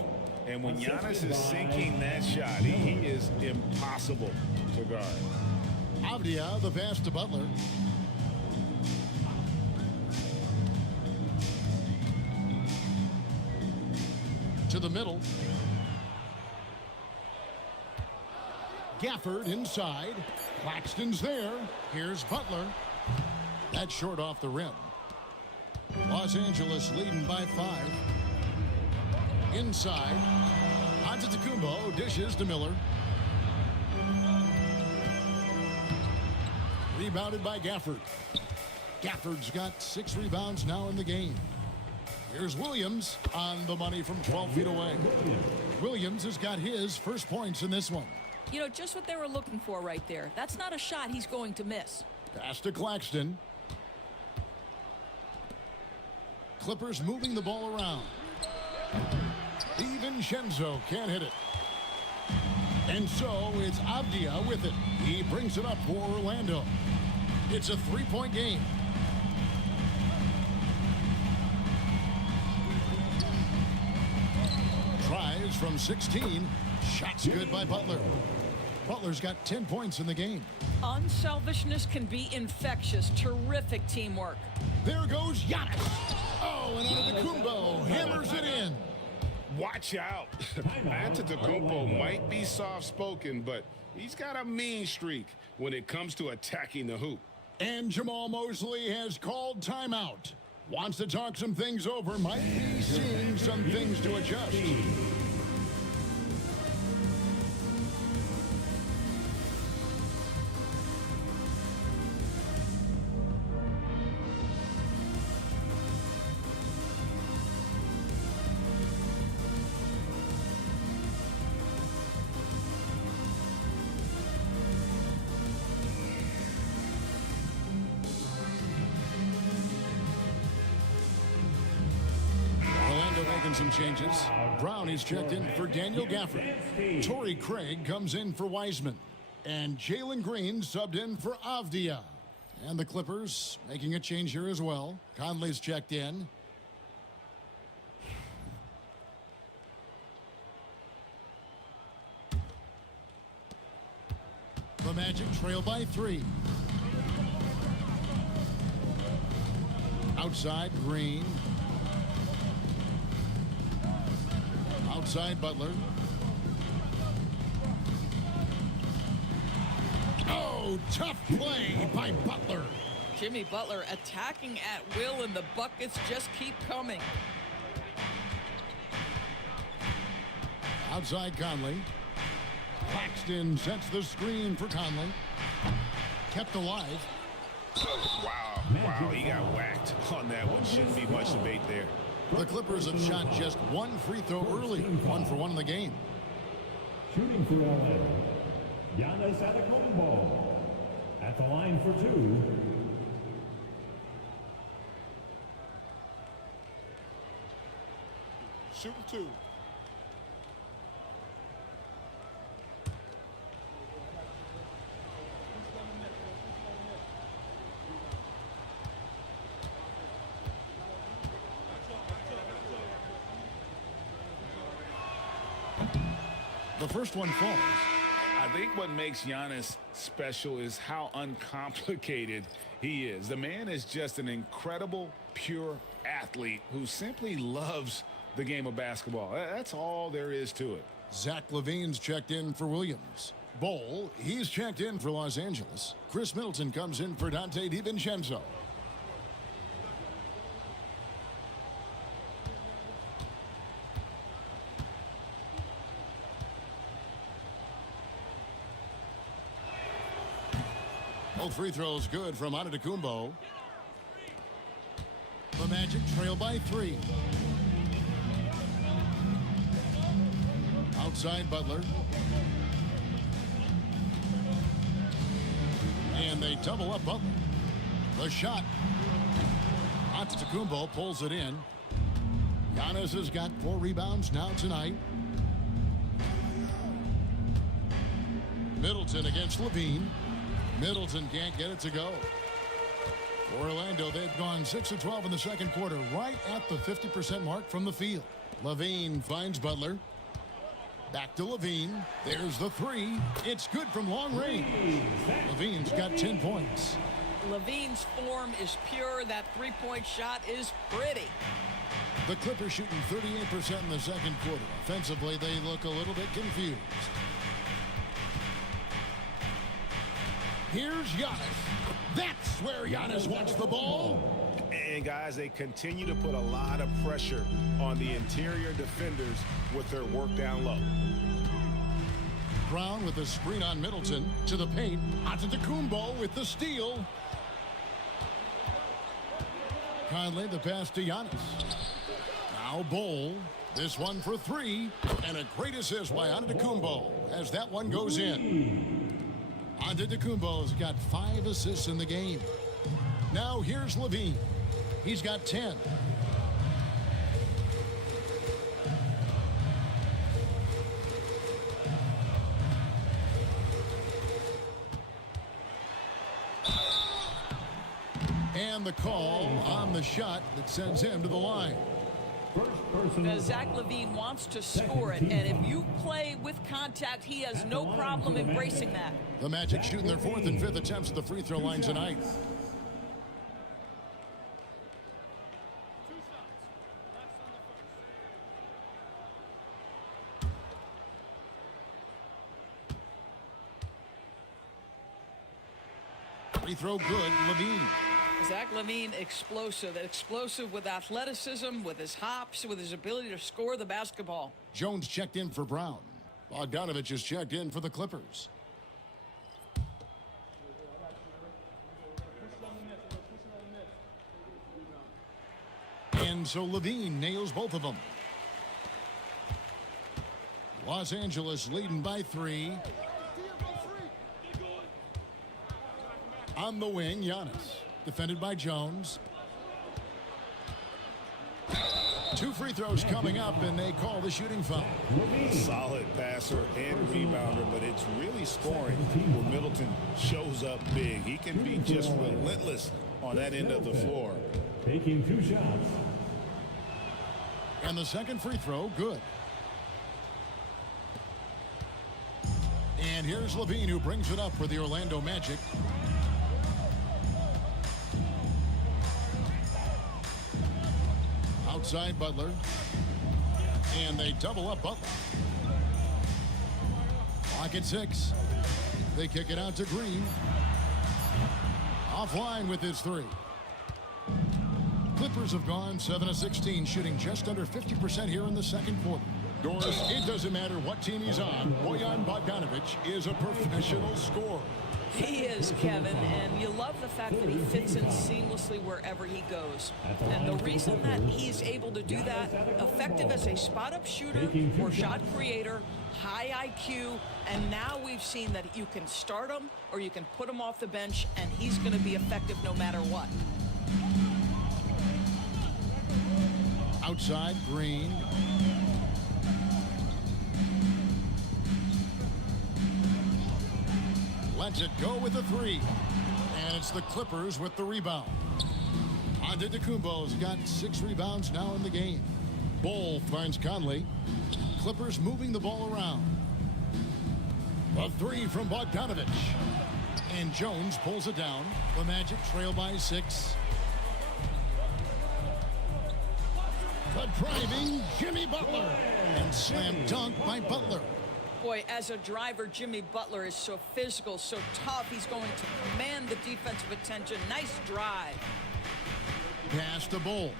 And when Giannis is sinking that shot, he is impossible to guard. Avdia, the pass to Butler. To the middle. Gafford inside. Claxton's there. Here's Butler. That's short off the rim. Los Angeles leading by 5. Inside. Antetokounmpo dishes to Miller. Rebounded by Gafford. Gafford's got 6 rebounds now in the game. Here's Williams on the money from 12 feet away. Williams has got his first points in this one. You know, just what they were looking for right there. That's not a shot he's going to miss. Pass to Claxton. Clippers moving the ball around. DiVincenzo can't hit it. And so it's Avdia with it. He brings it up for Orlando. It's a three-point game. Tries from 16. Shots good by Butler. Butler's got 10 points in the game. Unselfishness can be infectious. Terrific teamwork. There goes Giannis. Oh, and Antetokounmpo hammers it in. Watch out. Antetokounmpo might be soft-spoken, but he's got a mean streak when it comes to attacking the hoop. And Jamal Mosley has called timeout. Wants to talk some things over. Might be seeing some things to adjust. Making some changes. Brown is checked in for Daniel Gafford. Torrey Craig comes in for Wiseman. And Jalen Green subbed in for Avdia. And the Clippers making a change here as well. Conley's checked in. The Magic trail by 3. Outside, Green. Outside, Butler. Oh, tough play by Butler. Jimmy Butler attacking at will, and the buckets just keep coming. Outside, Conley. Claxton sets the screen for Conley. Kept alive. Wow, he got whacked on that one. Shouldn't be much debate there. The Clippers have shot just one free throw early. 1 for 1 in the game. Shooting for LA, Giannis Antetokounmpo at the line for 2. Shooting 2. The first one falls. I think what makes Giannis special is how uncomplicated he is. The man is just an incredible, pure athlete who simply loves the game of basketball. That's all there is to it. Zach LaVine's checked in for Williams. Bol, he's checked in for Los Angeles. Chris Middleton comes in for Dante DiVincenzo. Both free throws good from Antetokounmpo. The Magic trail by 3. Outside, Butler. And they double up Butler. The shot. Antetokounmpo pulls it in. Giannis has got 4 rebounds now tonight. Middleton against Levine. Middleton can't get it to go. For Orlando, they've gone 6 of 12 in the second quarter, right at the 50% mark from the field. Levine finds Butler. Back to Levine. There's the 3. It's good from long range. Levine's got 10 points. Levine's form is pure. That three-point shot is pretty. The Clippers shooting 38% in the second quarter. Offensively, they look a little bit confused. Here's Giannis. That's where Giannis wants the ball. And guys, they continue to put a lot of pressure on the interior defenders with their work down low. Brown with the screen on Middleton to the paint. Antetokounmpo with the steal. Conley the pass to Giannis. Now Bol. This one for 3. And a great assist by Antetokounmpo as that one goes in. Antetokounmpo's got 5 assists in the game. Now here's Levine. He's got 10. And the call on the shot that sends him to the line. Zach LaVine wants to score it, and if you play with contact, he has no problem embracing that. The Magic shooting their 4th and 5th attempts at the free throw line tonight. Free throw good, LaVine. Zach LaVine, explosive with athleticism, with his hops, with his ability to score the basketball. Jones checked in for Brown. Bogdanovich is checked in for the Clippers. And so LaVine nails both of them. Los Angeles leading by 3. On the wing, Giannis. Defended by Jones. 2 free throws coming up, and they call the shooting foul. Solid passer and rebounder, but it's really scoring where Middleton shows up big. He can be just relentless on that end of the floor. Taking 2 shots. And the second free throw, good. And here's LaVine, who brings it up for the Orlando Magic. Outside Butler. And they double up Butler. Clock at 6. They kick it out to Green. Offline with his 3. Clippers have gone 7 of 16, shooting just under 50% here in the second quarter. Doris, it doesn't matter what team he's on. Bojan Bogdanovich is a professional scorer. He is, Kevin, and you love the fact that he fits in seamlessly wherever he goes. And the reason that he's able to do that, effective as a spot-up shooter or shot creator, high IQ, and now we've seen that you can start him or you can put him off the bench, and he's going to be effective no matter what. Outside, Green. Lets it go with a 3. And it's the Clippers with the rebound. Antetokounmpo's got 6 rebounds now in the game. Ball finds Conley. Clippers moving the ball around. A 3 from Bogdanovich. And Jones pulls it down. The Magic trail by 6. The driving Jimmy Butler. And slam dunk by Butler. Boy, as a driver, Jimmy Butler is so physical, so tough. He's going to command the defensive attention. Nice drive. Pass to Bull.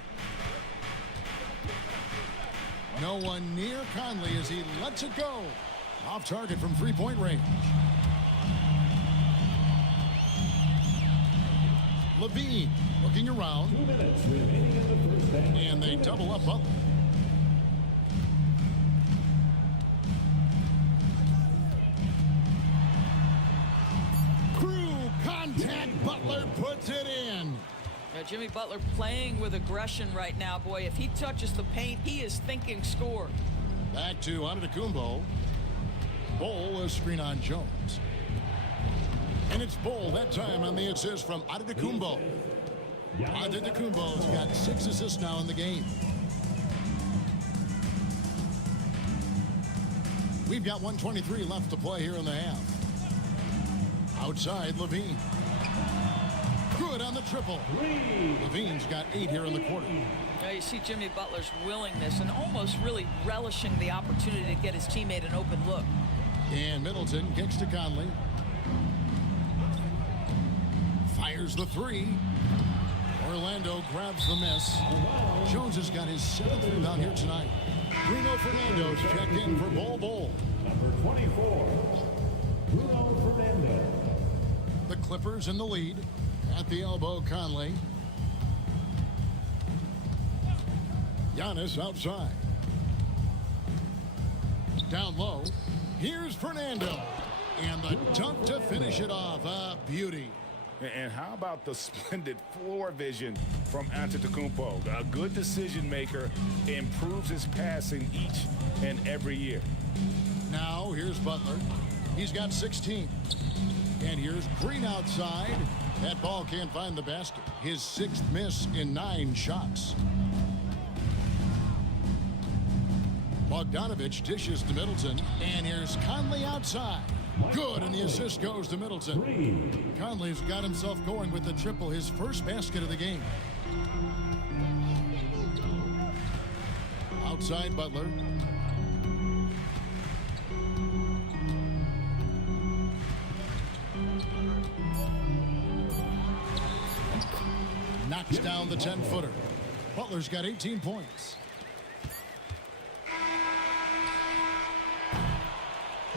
No one near Conley as he lets it go. Off target from 3-point range. LaVine looking around. 2 minutes remaining in the first half. And they double up Butler. Contact, Butler puts it in. Jimmy Butler playing with aggression right now. Boy, if he touches the paint, he is thinking score. Back to Antetokounmpo. Bull, a screen on Jones. And it's Bull that time on the assist from Antetokounmpo. Antetokounmpo's got 6 assists now in the game. We've got 1:23 left to play here in the half. Outside, LaVine. Good on the triple. LaVine's got 8 here in the quarter. Now you see Jimmy Butler's willingness and almost really relishing the opportunity to get his teammate an open look. And Middleton kicks to Conley. Fires the 3. Orlando grabs the miss. Jones has got his 7th rebound here tonight. Bruno Fernando's checked in for Bull. Number 24, Bruno Fernando. The Clippers in the lead. At the elbow, Conley. Giannis outside. Down low. Here's Fernando. And the dunk to finish it off. A beauty. And how about the splendid floor vision from Antetokounmpo? A good decision maker, improves his passing each and every year. Now here's Butler. He's got 16. And here's Green outside. That ball can't find the basket. His 6th miss in 9 shots. Bogdanovich dishes to Middleton. And here's Conley outside. Good, and the assist goes to Middleton. Conley's got himself going with the triple, his first basket of the game. Outside Butler. Knocks down the 10-footer. Butler's got 18 points.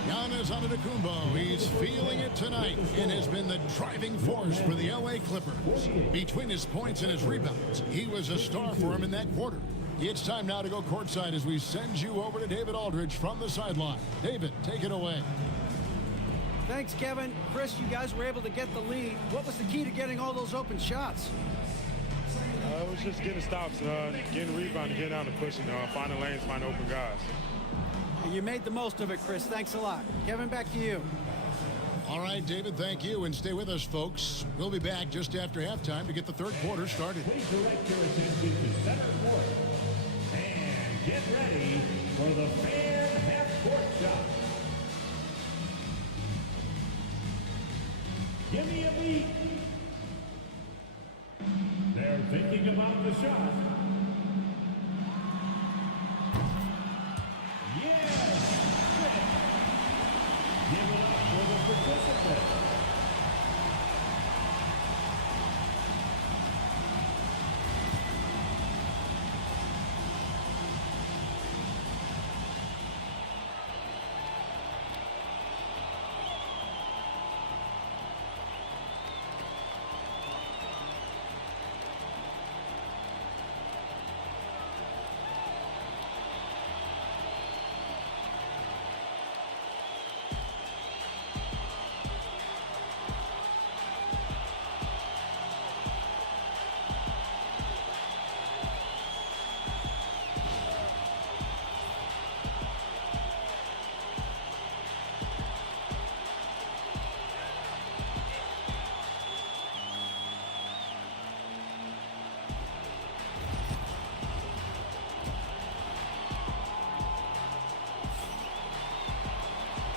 Giannis Antetokounmpo, he's feeling it tonight and has been the driving force for the LA Clippers. Between his points and his rebounds, he was a star for him in that quarter. It's time now to go courtside as we send you over to David Aldridge from the sideline. David, take it away. Thanks, Kevin. Chris, you guys were able to get the lead. What was the key to getting all those open shots? It was just getting stops, getting rebound, getting down and pushing, finding lanes, finding open guys. And you made the most of it, Chris. Thanks a lot. Kevin, back to you. All right, David, thank you. And stay with us, folks. We'll be back just after halftime to get the third quarter started. Please direct your attention to center court. And get ready for the fan half-court shot. Give me a beat. They're thinking about the shot. Give it up for the participant.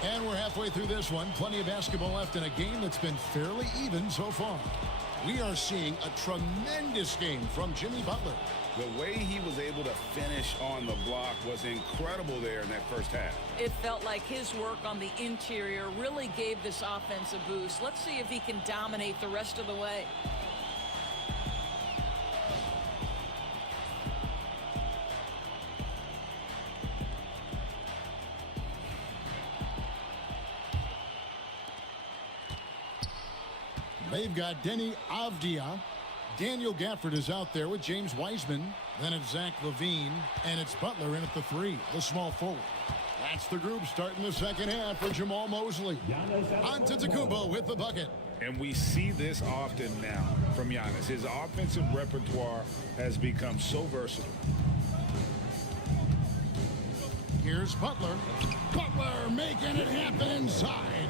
And we're halfway through this one. Plenty of basketball left in a game that's been fairly even so far. We are seeing a tremendous game from Jimmy Butler. The way he was able to finish on the block was incredible there in that first half. It felt like his work on the interior really gave this offense a boost. Let's see if he can dominate the rest of the way. They've got Denny Avdia. Daniel Gafford is out there with James Wiseman. Then it's Zach LaVine. And it's Butler in at the 3, the small forward. That's the group starting the second half for Jamal Mosley. Antetokounmpo with the bucket. And we see this often now from Giannis. His offensive repertoire has become so versatile. Here's Butler. Butler making it happen inside.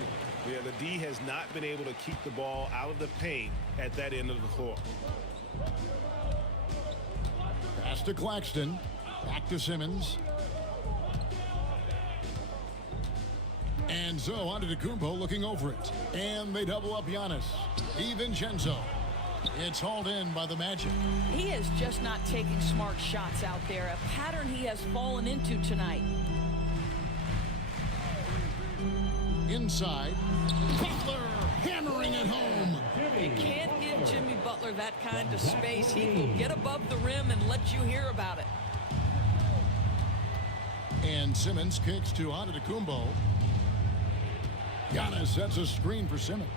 Yeah, the D has not been able to keep the ball out of the paint at that end of the floor. Pass to Claxton. Back to Simmons. And so Antetokounmpo looking over it. And they double up Giannis. DiVincenzo. It's hauled in by the Magic. He is just not taking smart shots out there, a pattern he has fallen into tonight. Inside. Butler hammering it home. You can't give Jimmy Butler that kind of space. He will get above the rim and let you hear about it. And Simmons kicks to Antetokounmpo. Giannis sets a screen for Simmons.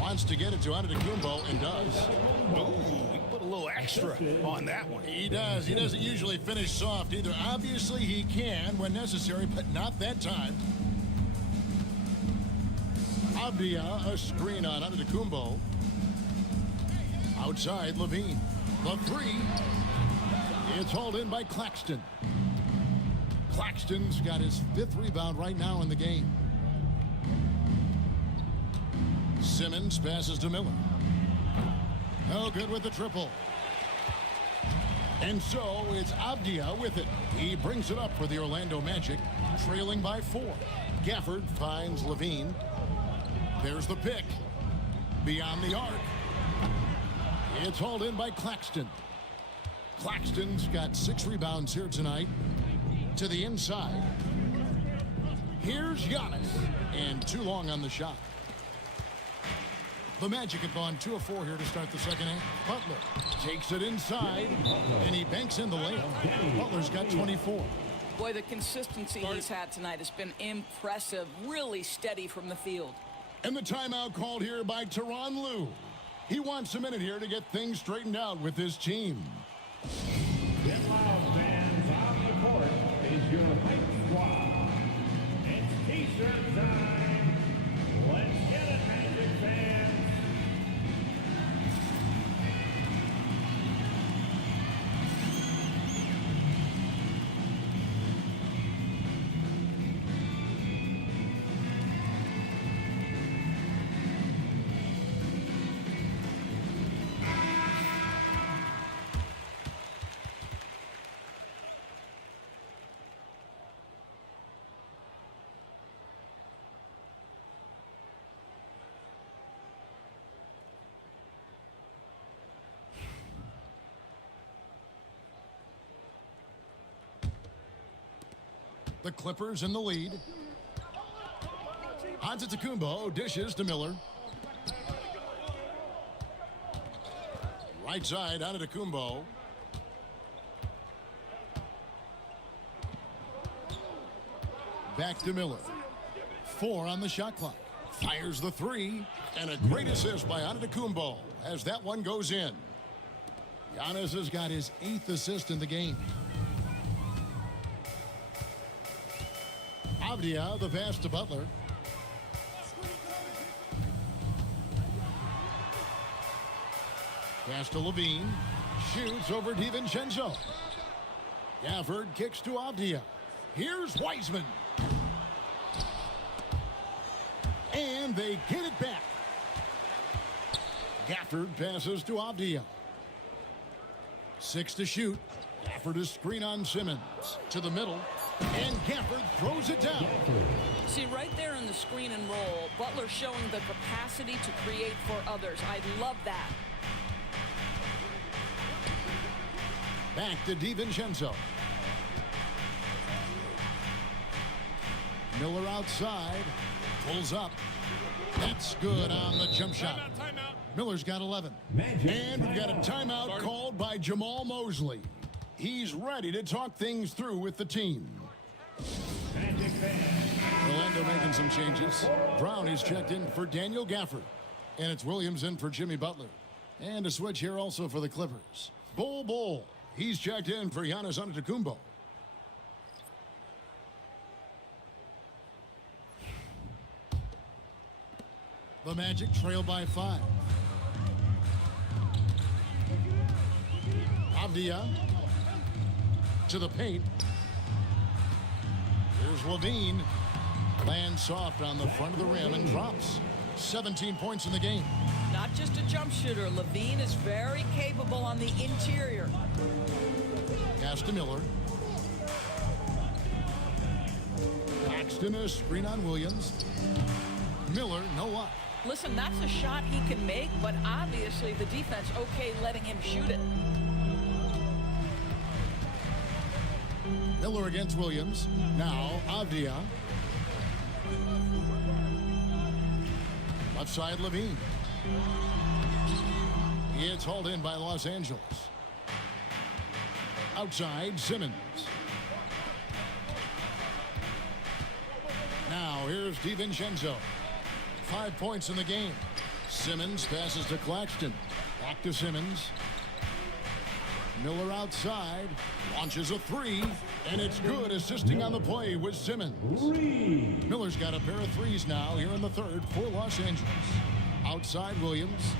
Wants to get it to Antetokounmpo and does. Oh, he put a little extra on that one. He does. He doesn't usually finish soft either. Obviously, he can when necessary, but not that time. Avdia, a screen on Antetokounmpo. Outside, LaVine. The 3. It's hauled in by Claxton. Claxton's got his 5th rebound right now in the game. Simmons passes to Miller. No good with the triple. And so it's Avdia with it. He brings it up for the Orlando Magic, trailing by 4. Gafford finds Levine. There's the pick. Beyond the arc. It's hauled in by Claxton. Claxton's got 6 rebounds here tonight. To the inside. Here's Giannis. And too long on the shot. The Magic have gone 2 of 4 here to start the second half. Butler takes it inside, and he banks in the layup. Butler's got 24. Boy, the consistency he's had tonight has been impressive. Really steady from the field. And the timeout called here by Tyronn Lue. He wants a minute here to get things straightened out with his team. Then Wild fans on the court is your hype squad. It's T-shirt time. Let's get it, Magic fans. The Clippers in the lead. Antetokounmpo dishes to Miller. Right side, Antetokounmpo. Back to Miller. 4 on the shot clock. Fires the 3. And a great assist by Antetokounmpo as that one goes in. Giannis has got his 8th assist in the game. Avdia, the pass to Butler. Pass to Levine. Shoots over DiVincenzo. Gafford kicks to Avdia. Here's Wiseman. And they get it back. Gafford passes to Avdia. 6 to shoot. Gafford is screen on Simmons. To the middle. And Gafford throws it down. See, right there in the screen and roll, Butler showing the capacity to create for others. I love that. Back to DiVincenzo. Miller outside. Pulls up. That's good on the jump shot. Timeout. Miller's got 11. And we've got a timeout called by Jamal Mosley. He's ready to talk things through with the team. Orlando making some changes. Brown is checked in for Daniel Gafford. And it's Williams in for Jimmy Butler. And a switch here also for the Clippers. Bull. He's checked in for Giannis Antetokounmpo. The Magic trail by 5. Avdia to the paint. Here's Levine. Lands soft on the front of the rim and drops. 17 points in the game. Not just a jump shooter. Levine is very capable on the interior. Pass to Miller. Paxton a screen on Williams. Miller, no luck. Listen, that's a shot he can make, but obviously the defense okay letting him shoot it. Miller against Williams. Now Avdia. Left side Levine. It's hauled in by Los Angeles. Outside Simmons. Now here's DiVincenzo. 5 points in the game. Simmons passes to Claxton. Back to Simmons. Miller outside. Launches a 3. And it's good, assisting on the play with Simmons. Miller's got a pair of 3s now here in the third for Los Angeles. Outside Williams.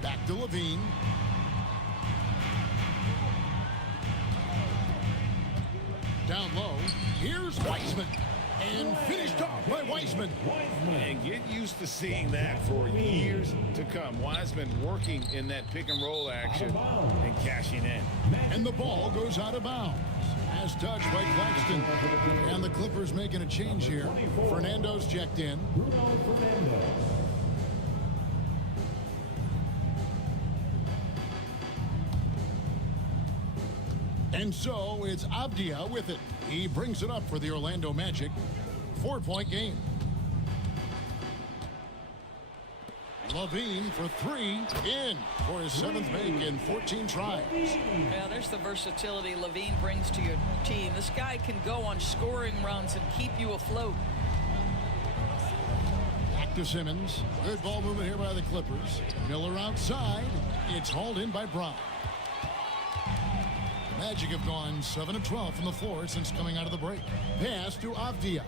Back to Levine. Down low. Here's Wiseman. And finished off by Wiseman. And get used to seeing that for years to come. Wiseman working in that pick and roll action and cashing in. And the ball goes out of bounds. As touched by Claxton. And the Clippers making a change here. Fernando's checked in. And so it's Avdia with it. He brings it up for the Orlando Magic. 4-point game. Levine for three, in for his 7th make in 14 tries. Yeah, there's the versatility Levine brings to your team. This guy can go on scoring runs and keep you afloat. Back to Simmons. Good ball movement here by the Clippers. Miller outside. It's hauled in by Brown. The Magic have gone 7 of 12 from the floor since coming out of the break. Pass to Avdia.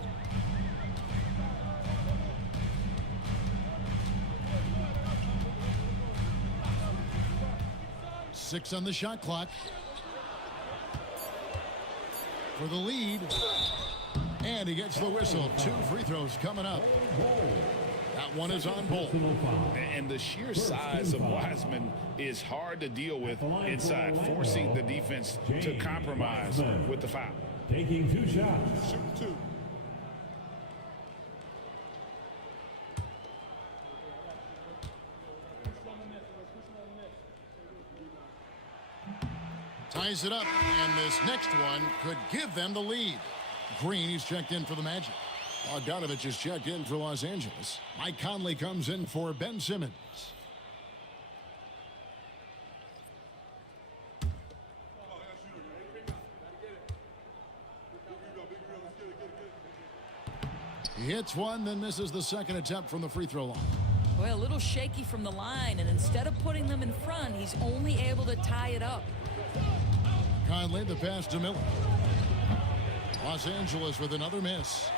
Six on the shot clock. For the lead. And he gets the whistle. 2 free throws coming up. That one is on Bolt. And the sheer size of Wiseman is hard to deal with inside, forcing the defense to compromise with the foul. Taking 2 shots. Shoot 2. Ties it up, and this next one could give them the lead. Green, he's checked in for the Magic. Bogdanovich is checked in for Los Angeles. Mike Conley comes in for Ben Simmons. He hits one, then misses the second attempt from the free throw line. Well, a little shaky from the line, and instead of putting them in front, he's only able to tie it up. Conley, the pass to Miller. Los Angeles with another miss.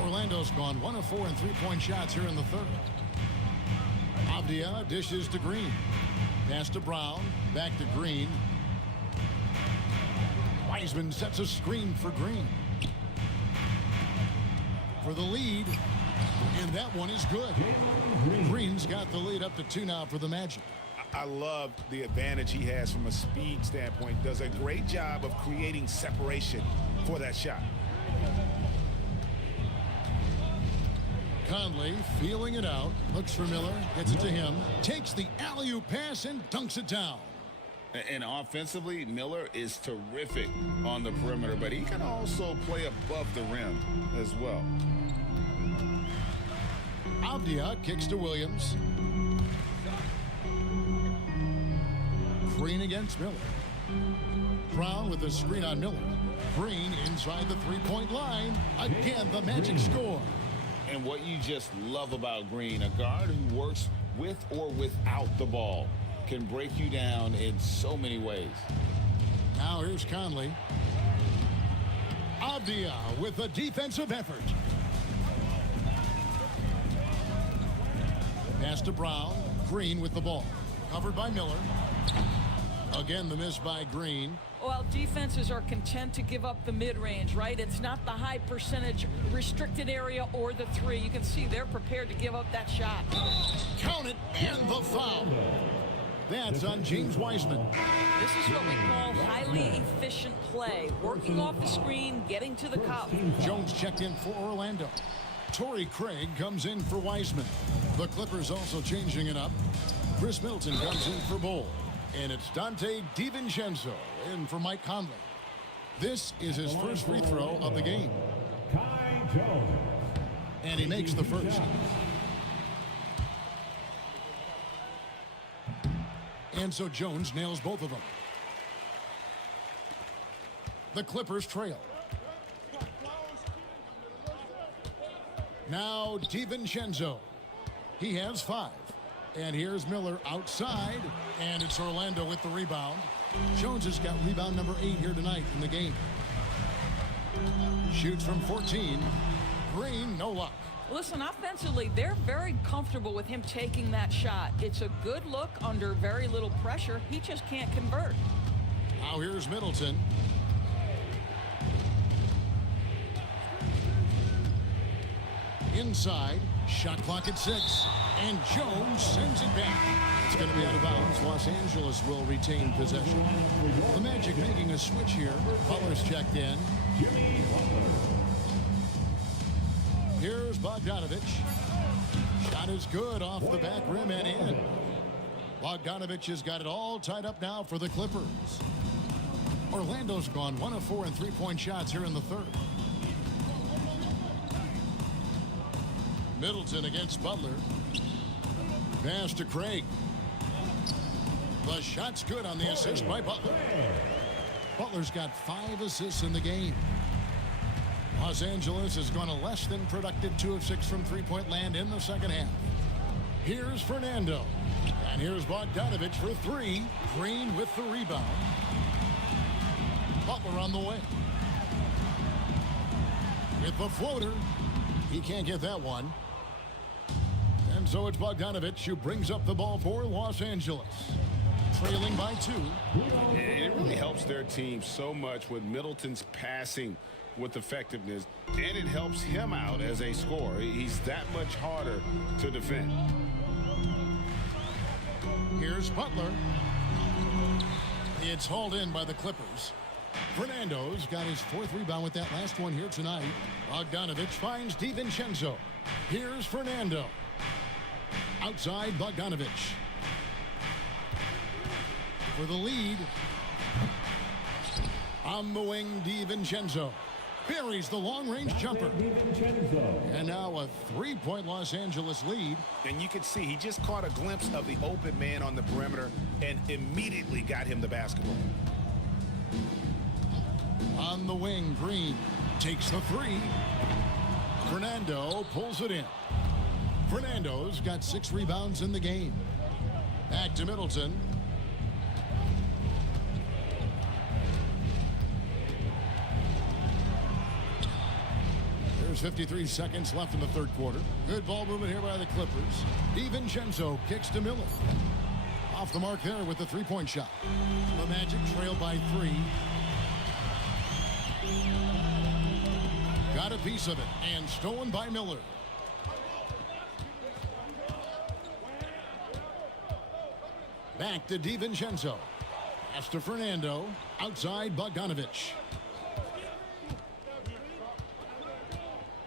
Orlando's gone 1 of 4 in 3-point shots here in the third. Avdia dishes to Green. Pass to Brown. Back to Green. Wiseman sets a screen for Green. For the lead. And that one is good. Green's got the lead up to 2 now for the Magic. I love the advantage he has from a speed standpoint. Does a great job of creating separation for that shot. Conley feeling it out. Looks for Miller. Gets it to him. Takes the alley-oop pass and dunks it down. And offensively, Miller is terrific on the perimeter, but he can also play above the rim as well. Avdia kicks to Williams. Green against Miller. Brown with the screen on Miller. Green inside the 3-point line. Again, the Magic score. And what you just love about Green, a guard who works with or without the ball, can break you down in so many ways. Now here's Conley. Avdia with a defensive effort. Pass to Brown. Green with the ball. Covered by Miller. Again, the miss by Green. Well, defenses are content to give up the mid-range, right? It's not the high percentage restricted area or the 3. You can see they're prepared to give up that shot. Count it, and the foul. That's on James Wiseman. This is what we call highly efficient play. Working off the screen, getting to the cup. Jones checked in for Orlando. Torrey Craig comes in for Wiseman. The Clippers also changing it up. Chris Middleton comes in for Bull. And it's Dante DiVincenzo in for Mike Conley. This is his first free throw of the game. And he makes the first. And so Jones nails both of them. The Clippers trail. Now DiVincenzo. He has 5. And here's Miller outside. And it's Orlando with the rebound. Jones has got rebound number 8 here tonight in the game. Shoots from 14. Green, no luck. Listen, offensively, they're very comfortable with him taking that shot. It's a good look under very little pressure. He just can't convert. Now here's Middleton. Inside, shot clock at 6, and Jones sends it back. It's going to be out of bounds. Los Angeles will retain possession. The Magic making a switch here. Butler's checked in. Here's Bogdanovich. Shot is good off the back rim and in. Bogdanovich has got it all tied up now for the Clippers. Orlando's gone 1 of 4 in three-point shots here in the third. Middleton against Butler. Pass to Craig. The shot's good on the assist by Butler. Butler's got 5 assists in the game. Los Angeles has gone a less than productive 2 of 6 from three-point land in the second half. Here's Fernando. And here's Bogdanovich for 3. Green with the rebound. Butler on the way. With the floater. He can't get that one. And so it's Bogdanovich who brings up the ball for Los Angeles. Trailing by 2. And it really helps their team so much with Middleton's passing with effectiveness, and it helps him out as a scorer. He's that much harder to defend. Here's Butler. It's hauled in by the Clippers. Fernando's got his 4th rebound with that last one here tonight. Bogdanovich finds DiVincenzo. Here's Fernando. Outside Bogdanovich. For the lead. On the wing, DiVincenzo. Buries the long-range jumper. And now a 3-point Los Angeles lead. And you can see he just caught a glimpse of the open man on the perimeter and immediately got him the basketball. On the wing, Green takes the 3. Fernando pulls it in. Fernando's got 6 rebounds in the game. Back to Middleton. There's 53 seconds left in the third quarter. Good ball movement here by the Clippers. DiVincenzo kicks to Miller. Off the mark there with the 3-point shot. The Magic trail by 3. Got a piece of it and stolen by Miller. Back to DiVincenzo. Pass to Fernando. Outside Bogdanovich.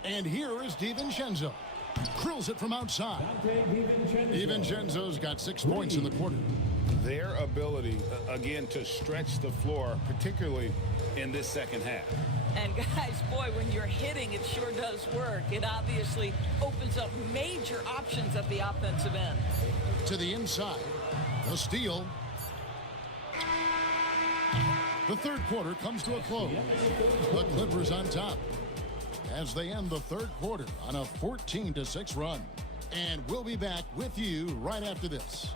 And here is DiVincenzo. Drills it from outside. DiVincenzo's got 6 points in the quarter. Their ability, again, to stretch the floor, particularly in this second half. And guys, boy, when you're hitting, it sure does work. It obviously opens up major options at the offensive end. To the inside. The steal. The third quarter comes to a close. The Clippers on top as they end the third quarter on a 14-6 run. And we'll be back with you right after this.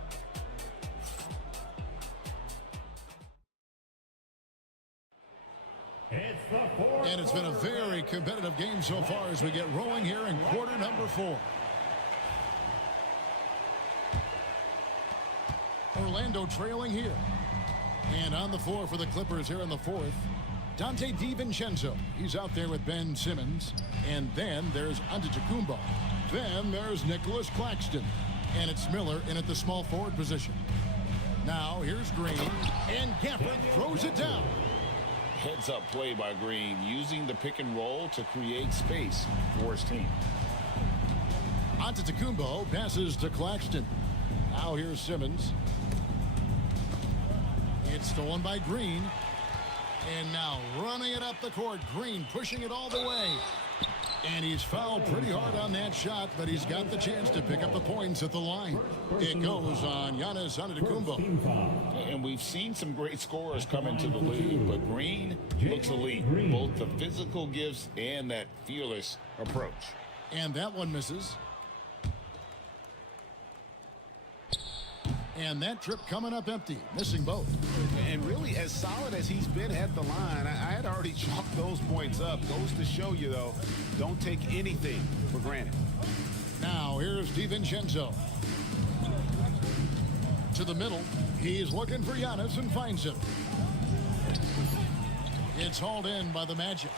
And it's been a very competitive game so far as we get rolling here in quarter number 4. Orlando trailing here. And on the floor for the Clippers here in the 4th, Dante DiVincenzo. He's out there with Ben Simmons. And then there's Antetokounmpo. Then there's Nicholas Claxton. And it's Miller in at the small forward position. Now here's Green. And Gafford throws it down. Heads-up play by Green, using the pick and roll to create space for his team. Antetokounmpo passes to Claxton. Now here's Simmons. It's stolen by Green. And now running it up the court. Green pushing it all the way. And he's fouled pretty hard on that shot, but he's got the chance to pick up the points at the line. It goes on Giannis Antetokounmpo. And we've seen some great scorers come into the league, but Green looks elite. Both the physical gifts and that fearless approach. And that one misses. And that trip coming up empty, missing both. And really, as solid as he's been at the line, I had already chalked those points up. Goes to show you, though, don't take anything for granted. Now, here's DiVincenzo. To the middle. He's looking for Giannis and finds him. It's hauled in by the Magic.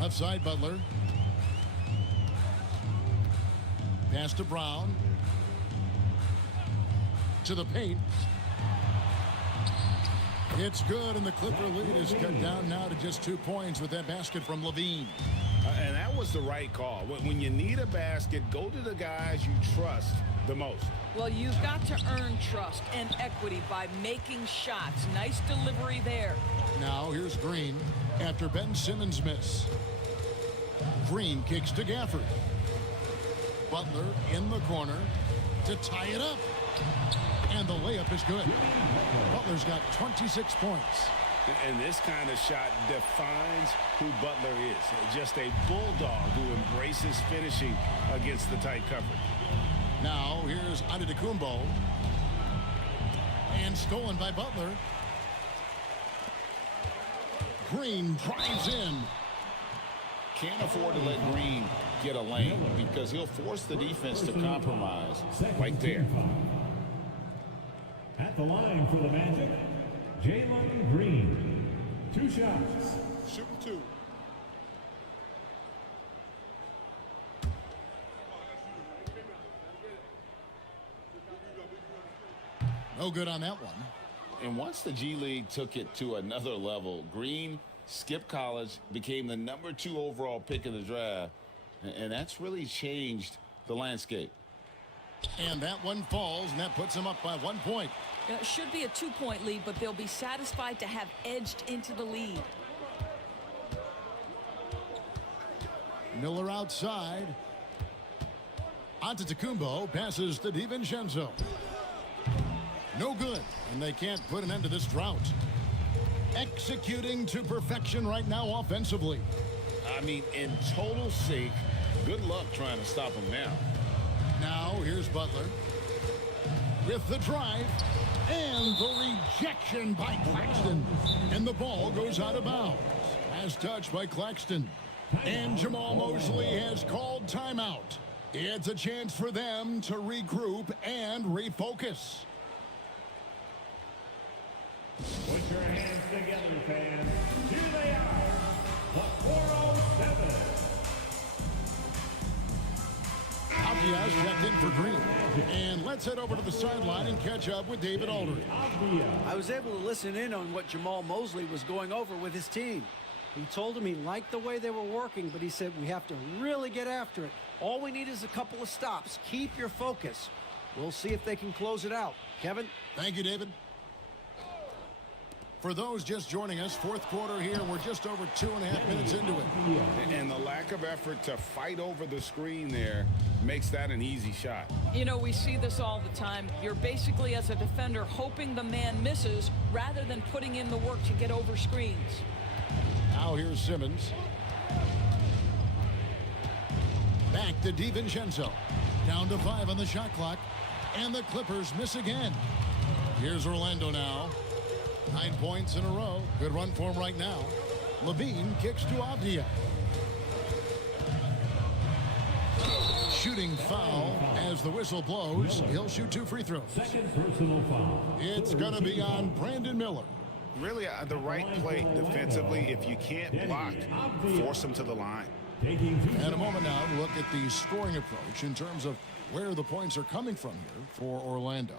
Left side, Butler. Pass to Brown. To the paint. It's good, and the Clipper lead is cut down now to just 2 points with that basket from Levine. And that was the right call. When you need a basket, go to the guys you trust the most. Well, you've got to earn trust and equity by making shots. Nice delivery there. Now here's Green after Ben Simmons' miss. Green kicks to Gafford. Butler in the corner to tie it up. And the layup is good. Butler's got 26 points. And this kind of shot defines who Butler is. Just a bulldog who embraces finishing against the tight coverage. Now here's Antetokounmpo. And stolen by Butler. Green drives in. Can't afford to let Green get a lane because he'll force the defense to compromise right there. At the line for the Magic, Jalen Green. 2 shots. Shooting 2. No good on that one. And once the G League took it to another level, Green skipped college, became the #2 overall pick in the draft, and that's really changed the landscape. And that one falls, and that puts him up by 1 point. It should be a 2-point lead, but they'll be satisfied to have edged into the lead. Miller outside. Antetokounmpo passes to DiVincenzo. No good, and they can't put an end to this drought. Executing to perfection right now offensively. I mean, in total sync. Good luck trying to stop him now. Now here's Butler with the drive and the rejection by Claxton, and the ball goes out of bounds as touched by Claxton. And Jamal Mosley has called timeout. It's a chance for them to regroup and refocus. Put your hands together, fans. Here they are, the 407. Avdia's checked in for Green. And let's head over to the sideline and catch up with David Aldridge. I was able to listen in on what Jamal Mosley was going over with his team. He told him he liked the way they were working, but he said we have to really get after it. All we need is a couple of stops. Keep your focus. We'll see if they can close it out. Kevin? Thank you, David. For those just joining us, fourth quarter here. We're just over 2.5 minutes into it. And the lack of effort to fight over the screen there makes that an easy shot. You know, we see this all the time. You're basically, as a defender, hoping the man misses rather than putting in the work to get over screens. Now here's Simmons. Back to DiVincenzo. Down to 5 on the shot clock. And the Clippers miss again. Here's Orlando now. 9 points in a row. Good run for him right now. Levine kicks to Avdia. Shooting foul as the whistle blows. He'll shoot 2 free throws. Second personal foul. It's going to be on Brandon Miller. Really, the right play defensively. If you can't block, force him to the line. And a moment now to look at the scoring approach in terms of where the points are coming from here for Orlando.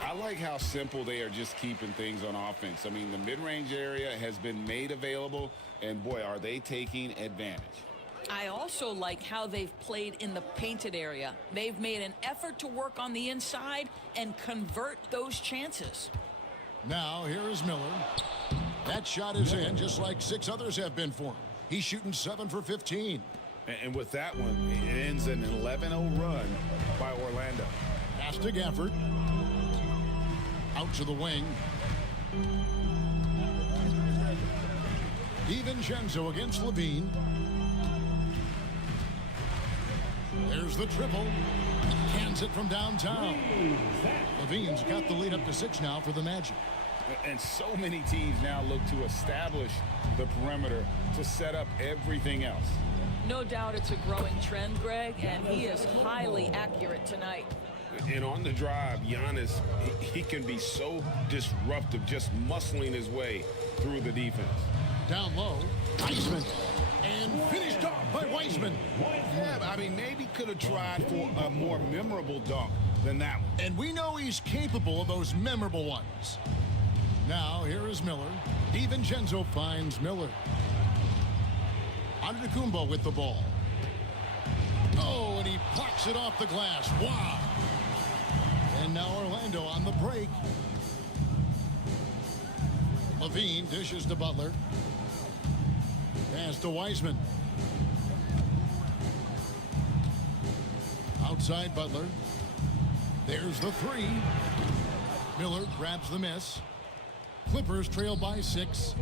I like how simple they are just keeping things on offense. I mean, the mid-range area has been made available, and boy, are they taking advantage. I also like how they've played in the painted area. They've made an effort to work on the inside and convert those chances. Now, here is Miller. That shot is in, just like 6 others have been for him. He's shooting 7 for 15. And with that one, it ends an 11-0 run by Orlando. Pass to Gafford. Out to the wing. DiVincenzo against Levine. There's the triple. Cans it from downtown. Levine's got the lead up to 6 now for the Magic. And so many teams now look to establish the perimeter to set up everything else. No doubt it's a growing trend, Greg, and he is highly accurate tonight. And on the drive, Giannis, he can be so disruptive, just muscling his way through the defense. Down low, Iceman. And finished off by Wiseman. Yeah, I mean, maybe could have tried for a more memorable dunk than that one. And we know he's capable of those memorable ones. Now, here is Miller. DiVincenzo finds Miller. Antetokounmpo with the ball. Oh, and he plucks it off the glass. Wow. And now Orlando on the break. Levine dishes to Butler. Pass to Wiseman. Outside Butler. There's the three. Miller grabs the miss. Clippers trail by 6.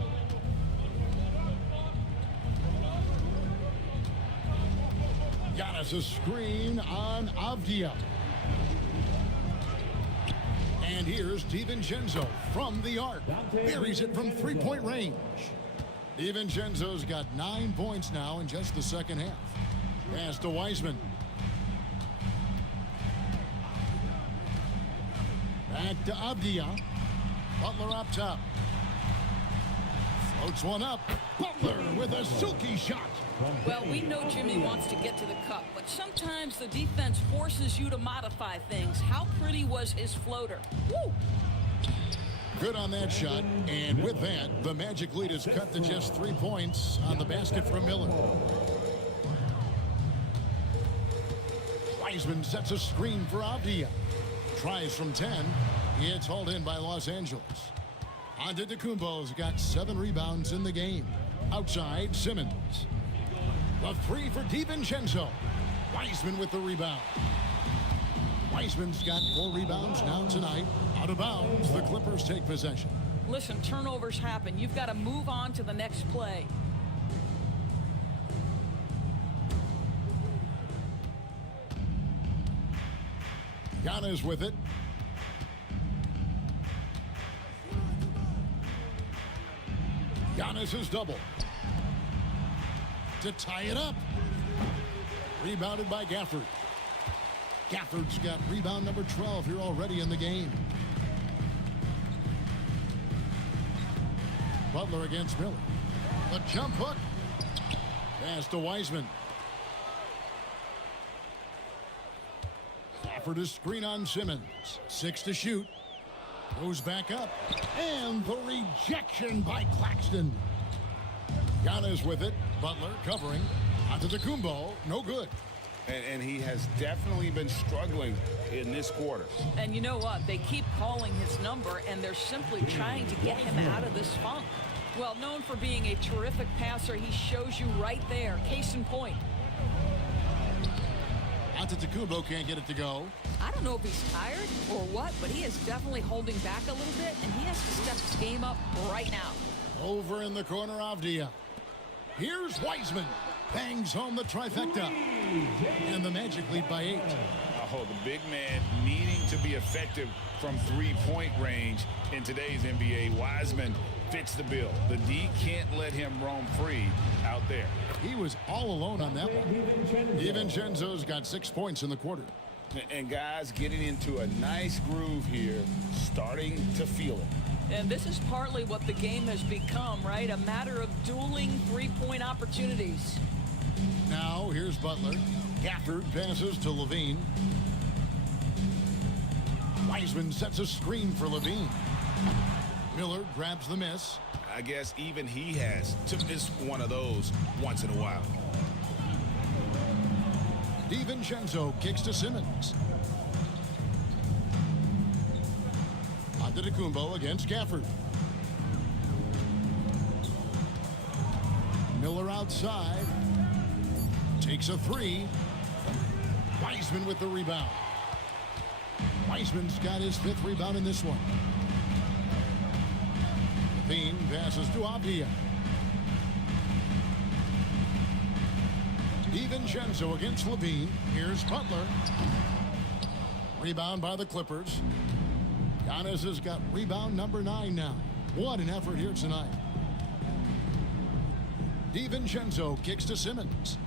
Giannis a screen on Avdia. And here's DiVincenzo from the arc. Buries it from three-point range. DiVincenzo's got 9 points now in just the second half. Pass to Wiseman. Back to Avdia. Butler up top. Floats one up. Butler with a silky shot. Well, we know Jimmy wants to get to the cup, but sometimes the defense forces you to modify things. How pretty was his floater? Woo! Good on that shot. And with that, the Magic lead is cut to just 3 points on the basket from Miller. Wiseman sets a screen for Avdia. Tries from 10. It's hauled in by Los Angeles. Antetokounmpo's got 7 rebounds in the game. Outside, Simmons. The three for DiVincenzo. Wiseman with the rebound. Wiseman's got 4 rebounds now tonight. Out of bounds, the Clippers take possession. Listen, turnovers happen. You've got to move on to the next play. Giannis with it. Giannis is double. To tie it up. Rebounded by Gafford. Gafford's got rebound number 12 here already in the game. Butler against Miller. The jump hook. Pass to Wiseman. Gafford is screen on Simmons. 6 to shoot. Goes back up. And the rejection by Claxton. Giannis with it. Butler covering. Antetokounmpo, no good. And he has definitely been struggling in this quarter. And you know what? They keep calling his number, and they're simply trying to get him out of this funk. Well, known for being a terrific passer, he shows you right there. Case in point. Antetokounmpo can't get it to go. I don't know if he's tired or what, but he is definitely holding back a little bit, and he has to step his game up right now. Over in the corner, Avdia. Here's Wiseman. Bangs home the trifecta. And the Magic lead by 8. Oh, the big man needing to be effective from three-point range in today's NBA. Wiseman fits the bill. The D can't let him roam free out there. He was all alone on that one. DiVincenzo's got 6 points in the quarter. And guys getting into a nice groove here, starting to feel it. And this is partly what the game has become, right? A matter of dueling three-point opportunities. Now, here's Butler. Gafford passes to Levine. Wiseman sets a screen for Levine. Miller grabs the miss. I guess even he has to miss one of those once in a while. DiVincenzo kicks to Simmons. Antetokounmpo against Gafford. Miller outside. Takes a 3. Wiseman with the rebound. Wiseman's got his 5th rebound in this one. Levine passes to Avdia. DiVincenzo against Levine. Here's Butler. Rebound by the Clippers. Giannis has got rebound number 9 now. What an effort here tonight. DiVincenzo kicks to Simmons.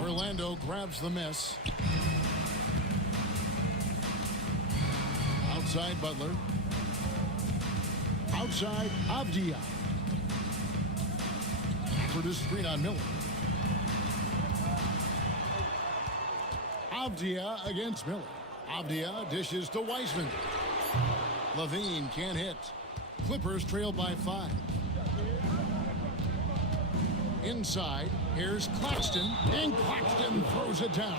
Orlando grabs the miss. Inside Butler. Outside Avdia. For this screen on Miller. Avdia against Miller. Avdia dishes to Wiseman. Levine can't hit. Clippers trail by 5. Inside, here's Claxton, and Claxton throws it down.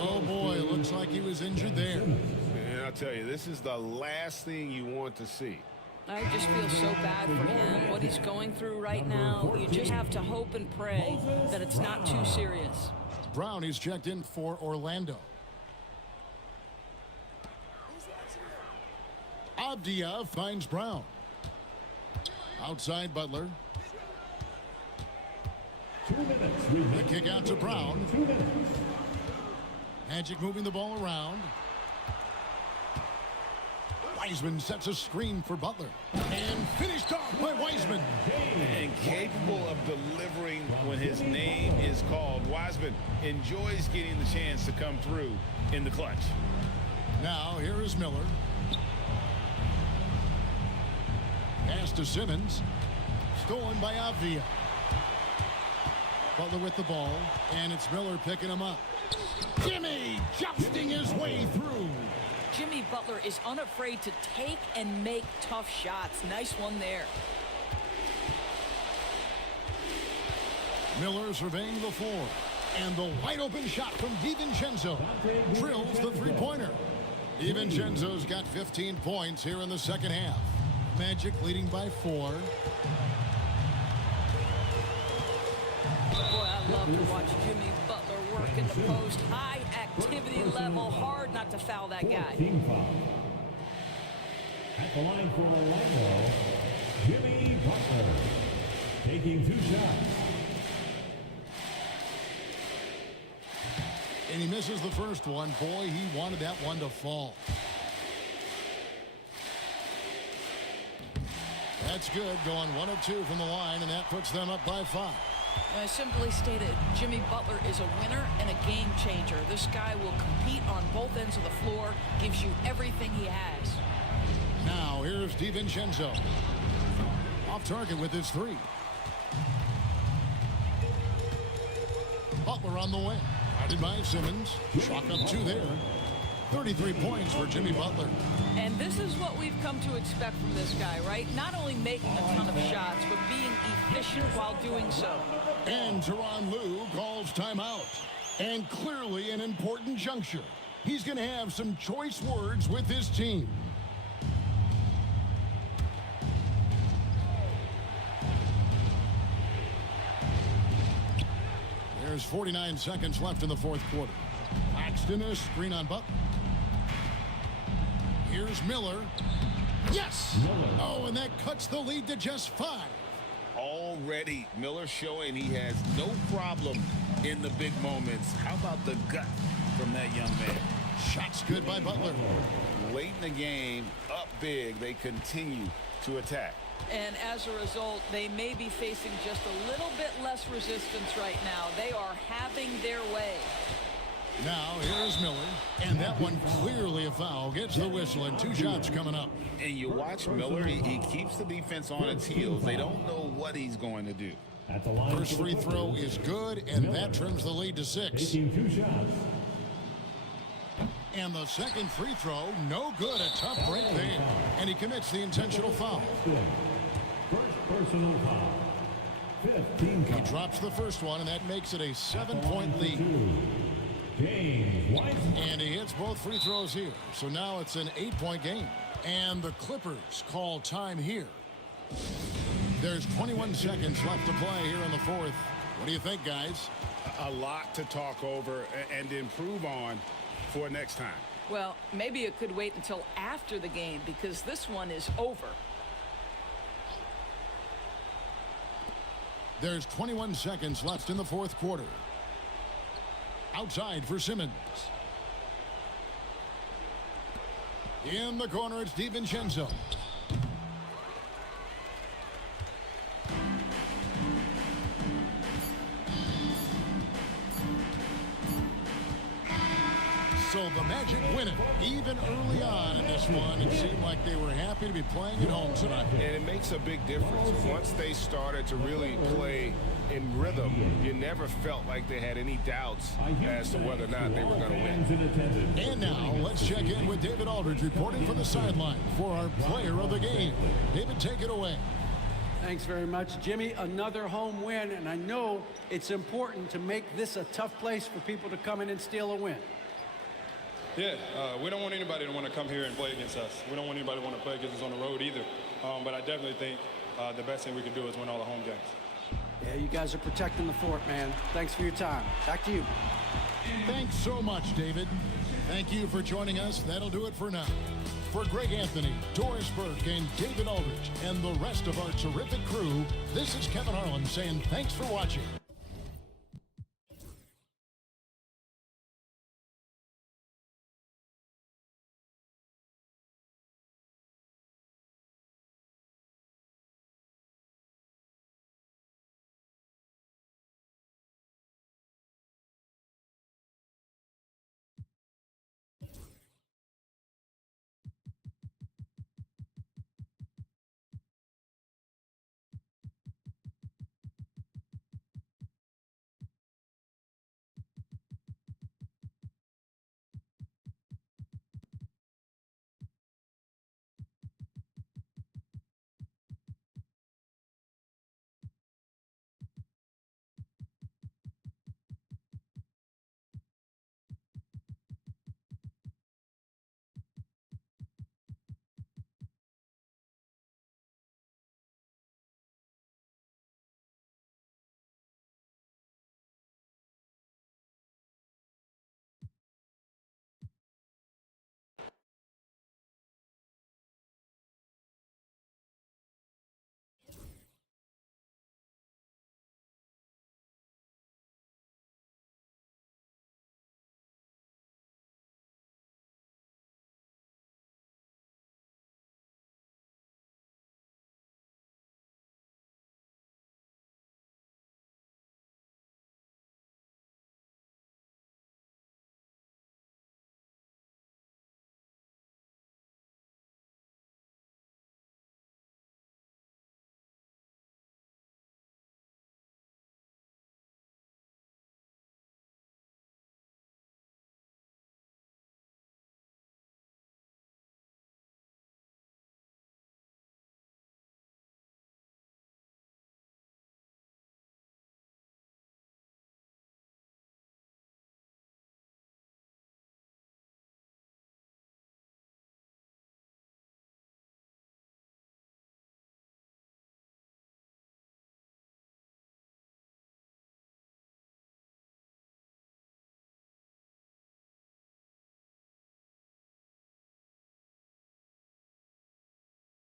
Oh boy, looks like he was injured there. And I'll tell you, this is the last thing you want to see. I just feel so bad for him, what he's going through right now. You just have to hope and pray that it's not too serious. Brown is checked in for Orlando. Avdia finds Brown. Outside Butler. The kick out to Brown. Magic moving the ball around. Wiseman sets a screen for Butler. And finished off by Wiseman. And capable of delivering when his name is called. Wiseman enjoys getting the chance to come through in the clutch. Now here is Miller. Pass to Simmons. Stolen by Avdia. Butler with the ball, and it's Miller picking him up. Jimmy jousting his way through. Jimmy Butler is unafraid to take and make tough shots. Nice one there. Miller surveying the floor, and the wide open shot from DiVincenzo drills the three-pointer. DiVincenzo's got 15 points here in the second half. Magic leading by 4. Boy, I love to watch Jimmy Butler work in the post. High activity level. Hard not to foul that guy. At the line for Orlando, Jimmy Butler taking 2 shots. And he misses the first one. Boy, he wanted that one to fall. That's good. Going 1 of 2 from the line, and that puts them up by 5. Simply stated, Jimmy Butler is a winner and a game changer. This guy will compete on both ends of the floor, gives you everything he has. Now here's DiVincenzo. Off target with his 3. Butler on the way. Guarded by Simmons. Chalk up 2 there. 33 points for Jimmy Butler. And this is what we've come to expect from this guy, right? Not only making a ton of shots, but being efficient while doing so. And Tyronn Lue calls timeout. And clearly an important juncture. He's going to have some choice words with his team. There's 49 seconds left in the fourth quarter. Claxton a screen on Butler. Here's Miller. Yes! Oh, and that cuts the lead to just 5. Already, Miller showing he has no problem in the big moments. How about the gut from that young man? Shots good by Butler. Late in the game, up big, they continue to attack. And as a result, they may be facing just a little bit less resistance right now. They are having their way. Now, here's Miller, and that one clearly a foul. Gets the whistle, and 2 shots coming up. And you watch Miller, he keeps the defense on its heels. They don't know what he's going to do. First free throw is good, and that trims the lead to 6. Taking 2 shots. And the second free throw, no good. A tough break there. And he commits the intentional foul. First personal foul. 15 He drops the first one, and that makes it a 7-point lead. And he hits both free throws here. So now it's an 8-point game. And the Clippers call time here. There's 21 seconds left to play here in the fourth. What do you think, guys? A lot to talk over and improve on for next time. Well, maybe it could wait until after the game because this one is over. There's 21 seconds left in the fourth quarter. Outside for Simmons. In the corner, it's DiVincenzo. So the Magic win it. Even early on in this one, it seemed like they were happy to be playing at home tonight. And it makes a big difference. Once they started to really play in rhythm, you never felt like they had any doubts as to whether or not they were going to win. And now let's check in with David Aldridge reporting from the sideline for our player of the game. David, take it away. Thanks very much, Jimmy. Another home win, and I know it's important to make this a tough place for people to come in and steal a win. Yeah, we don't want anybody to want to come here and play against us. We don't want anybody to want to play against us on the road either. But I definitely think the best thing we can do is win all the home games. Yeah, you guys are protecting the fort, man. Thanks for your time. Back to you. Thanks so much, David. Thank you for joining us. That'll do it for now. For Greg Anthony, Doris Burke, and David Aldridge, and the rest of our terrific crew, this is Kevin Harlan saying thanks for watching.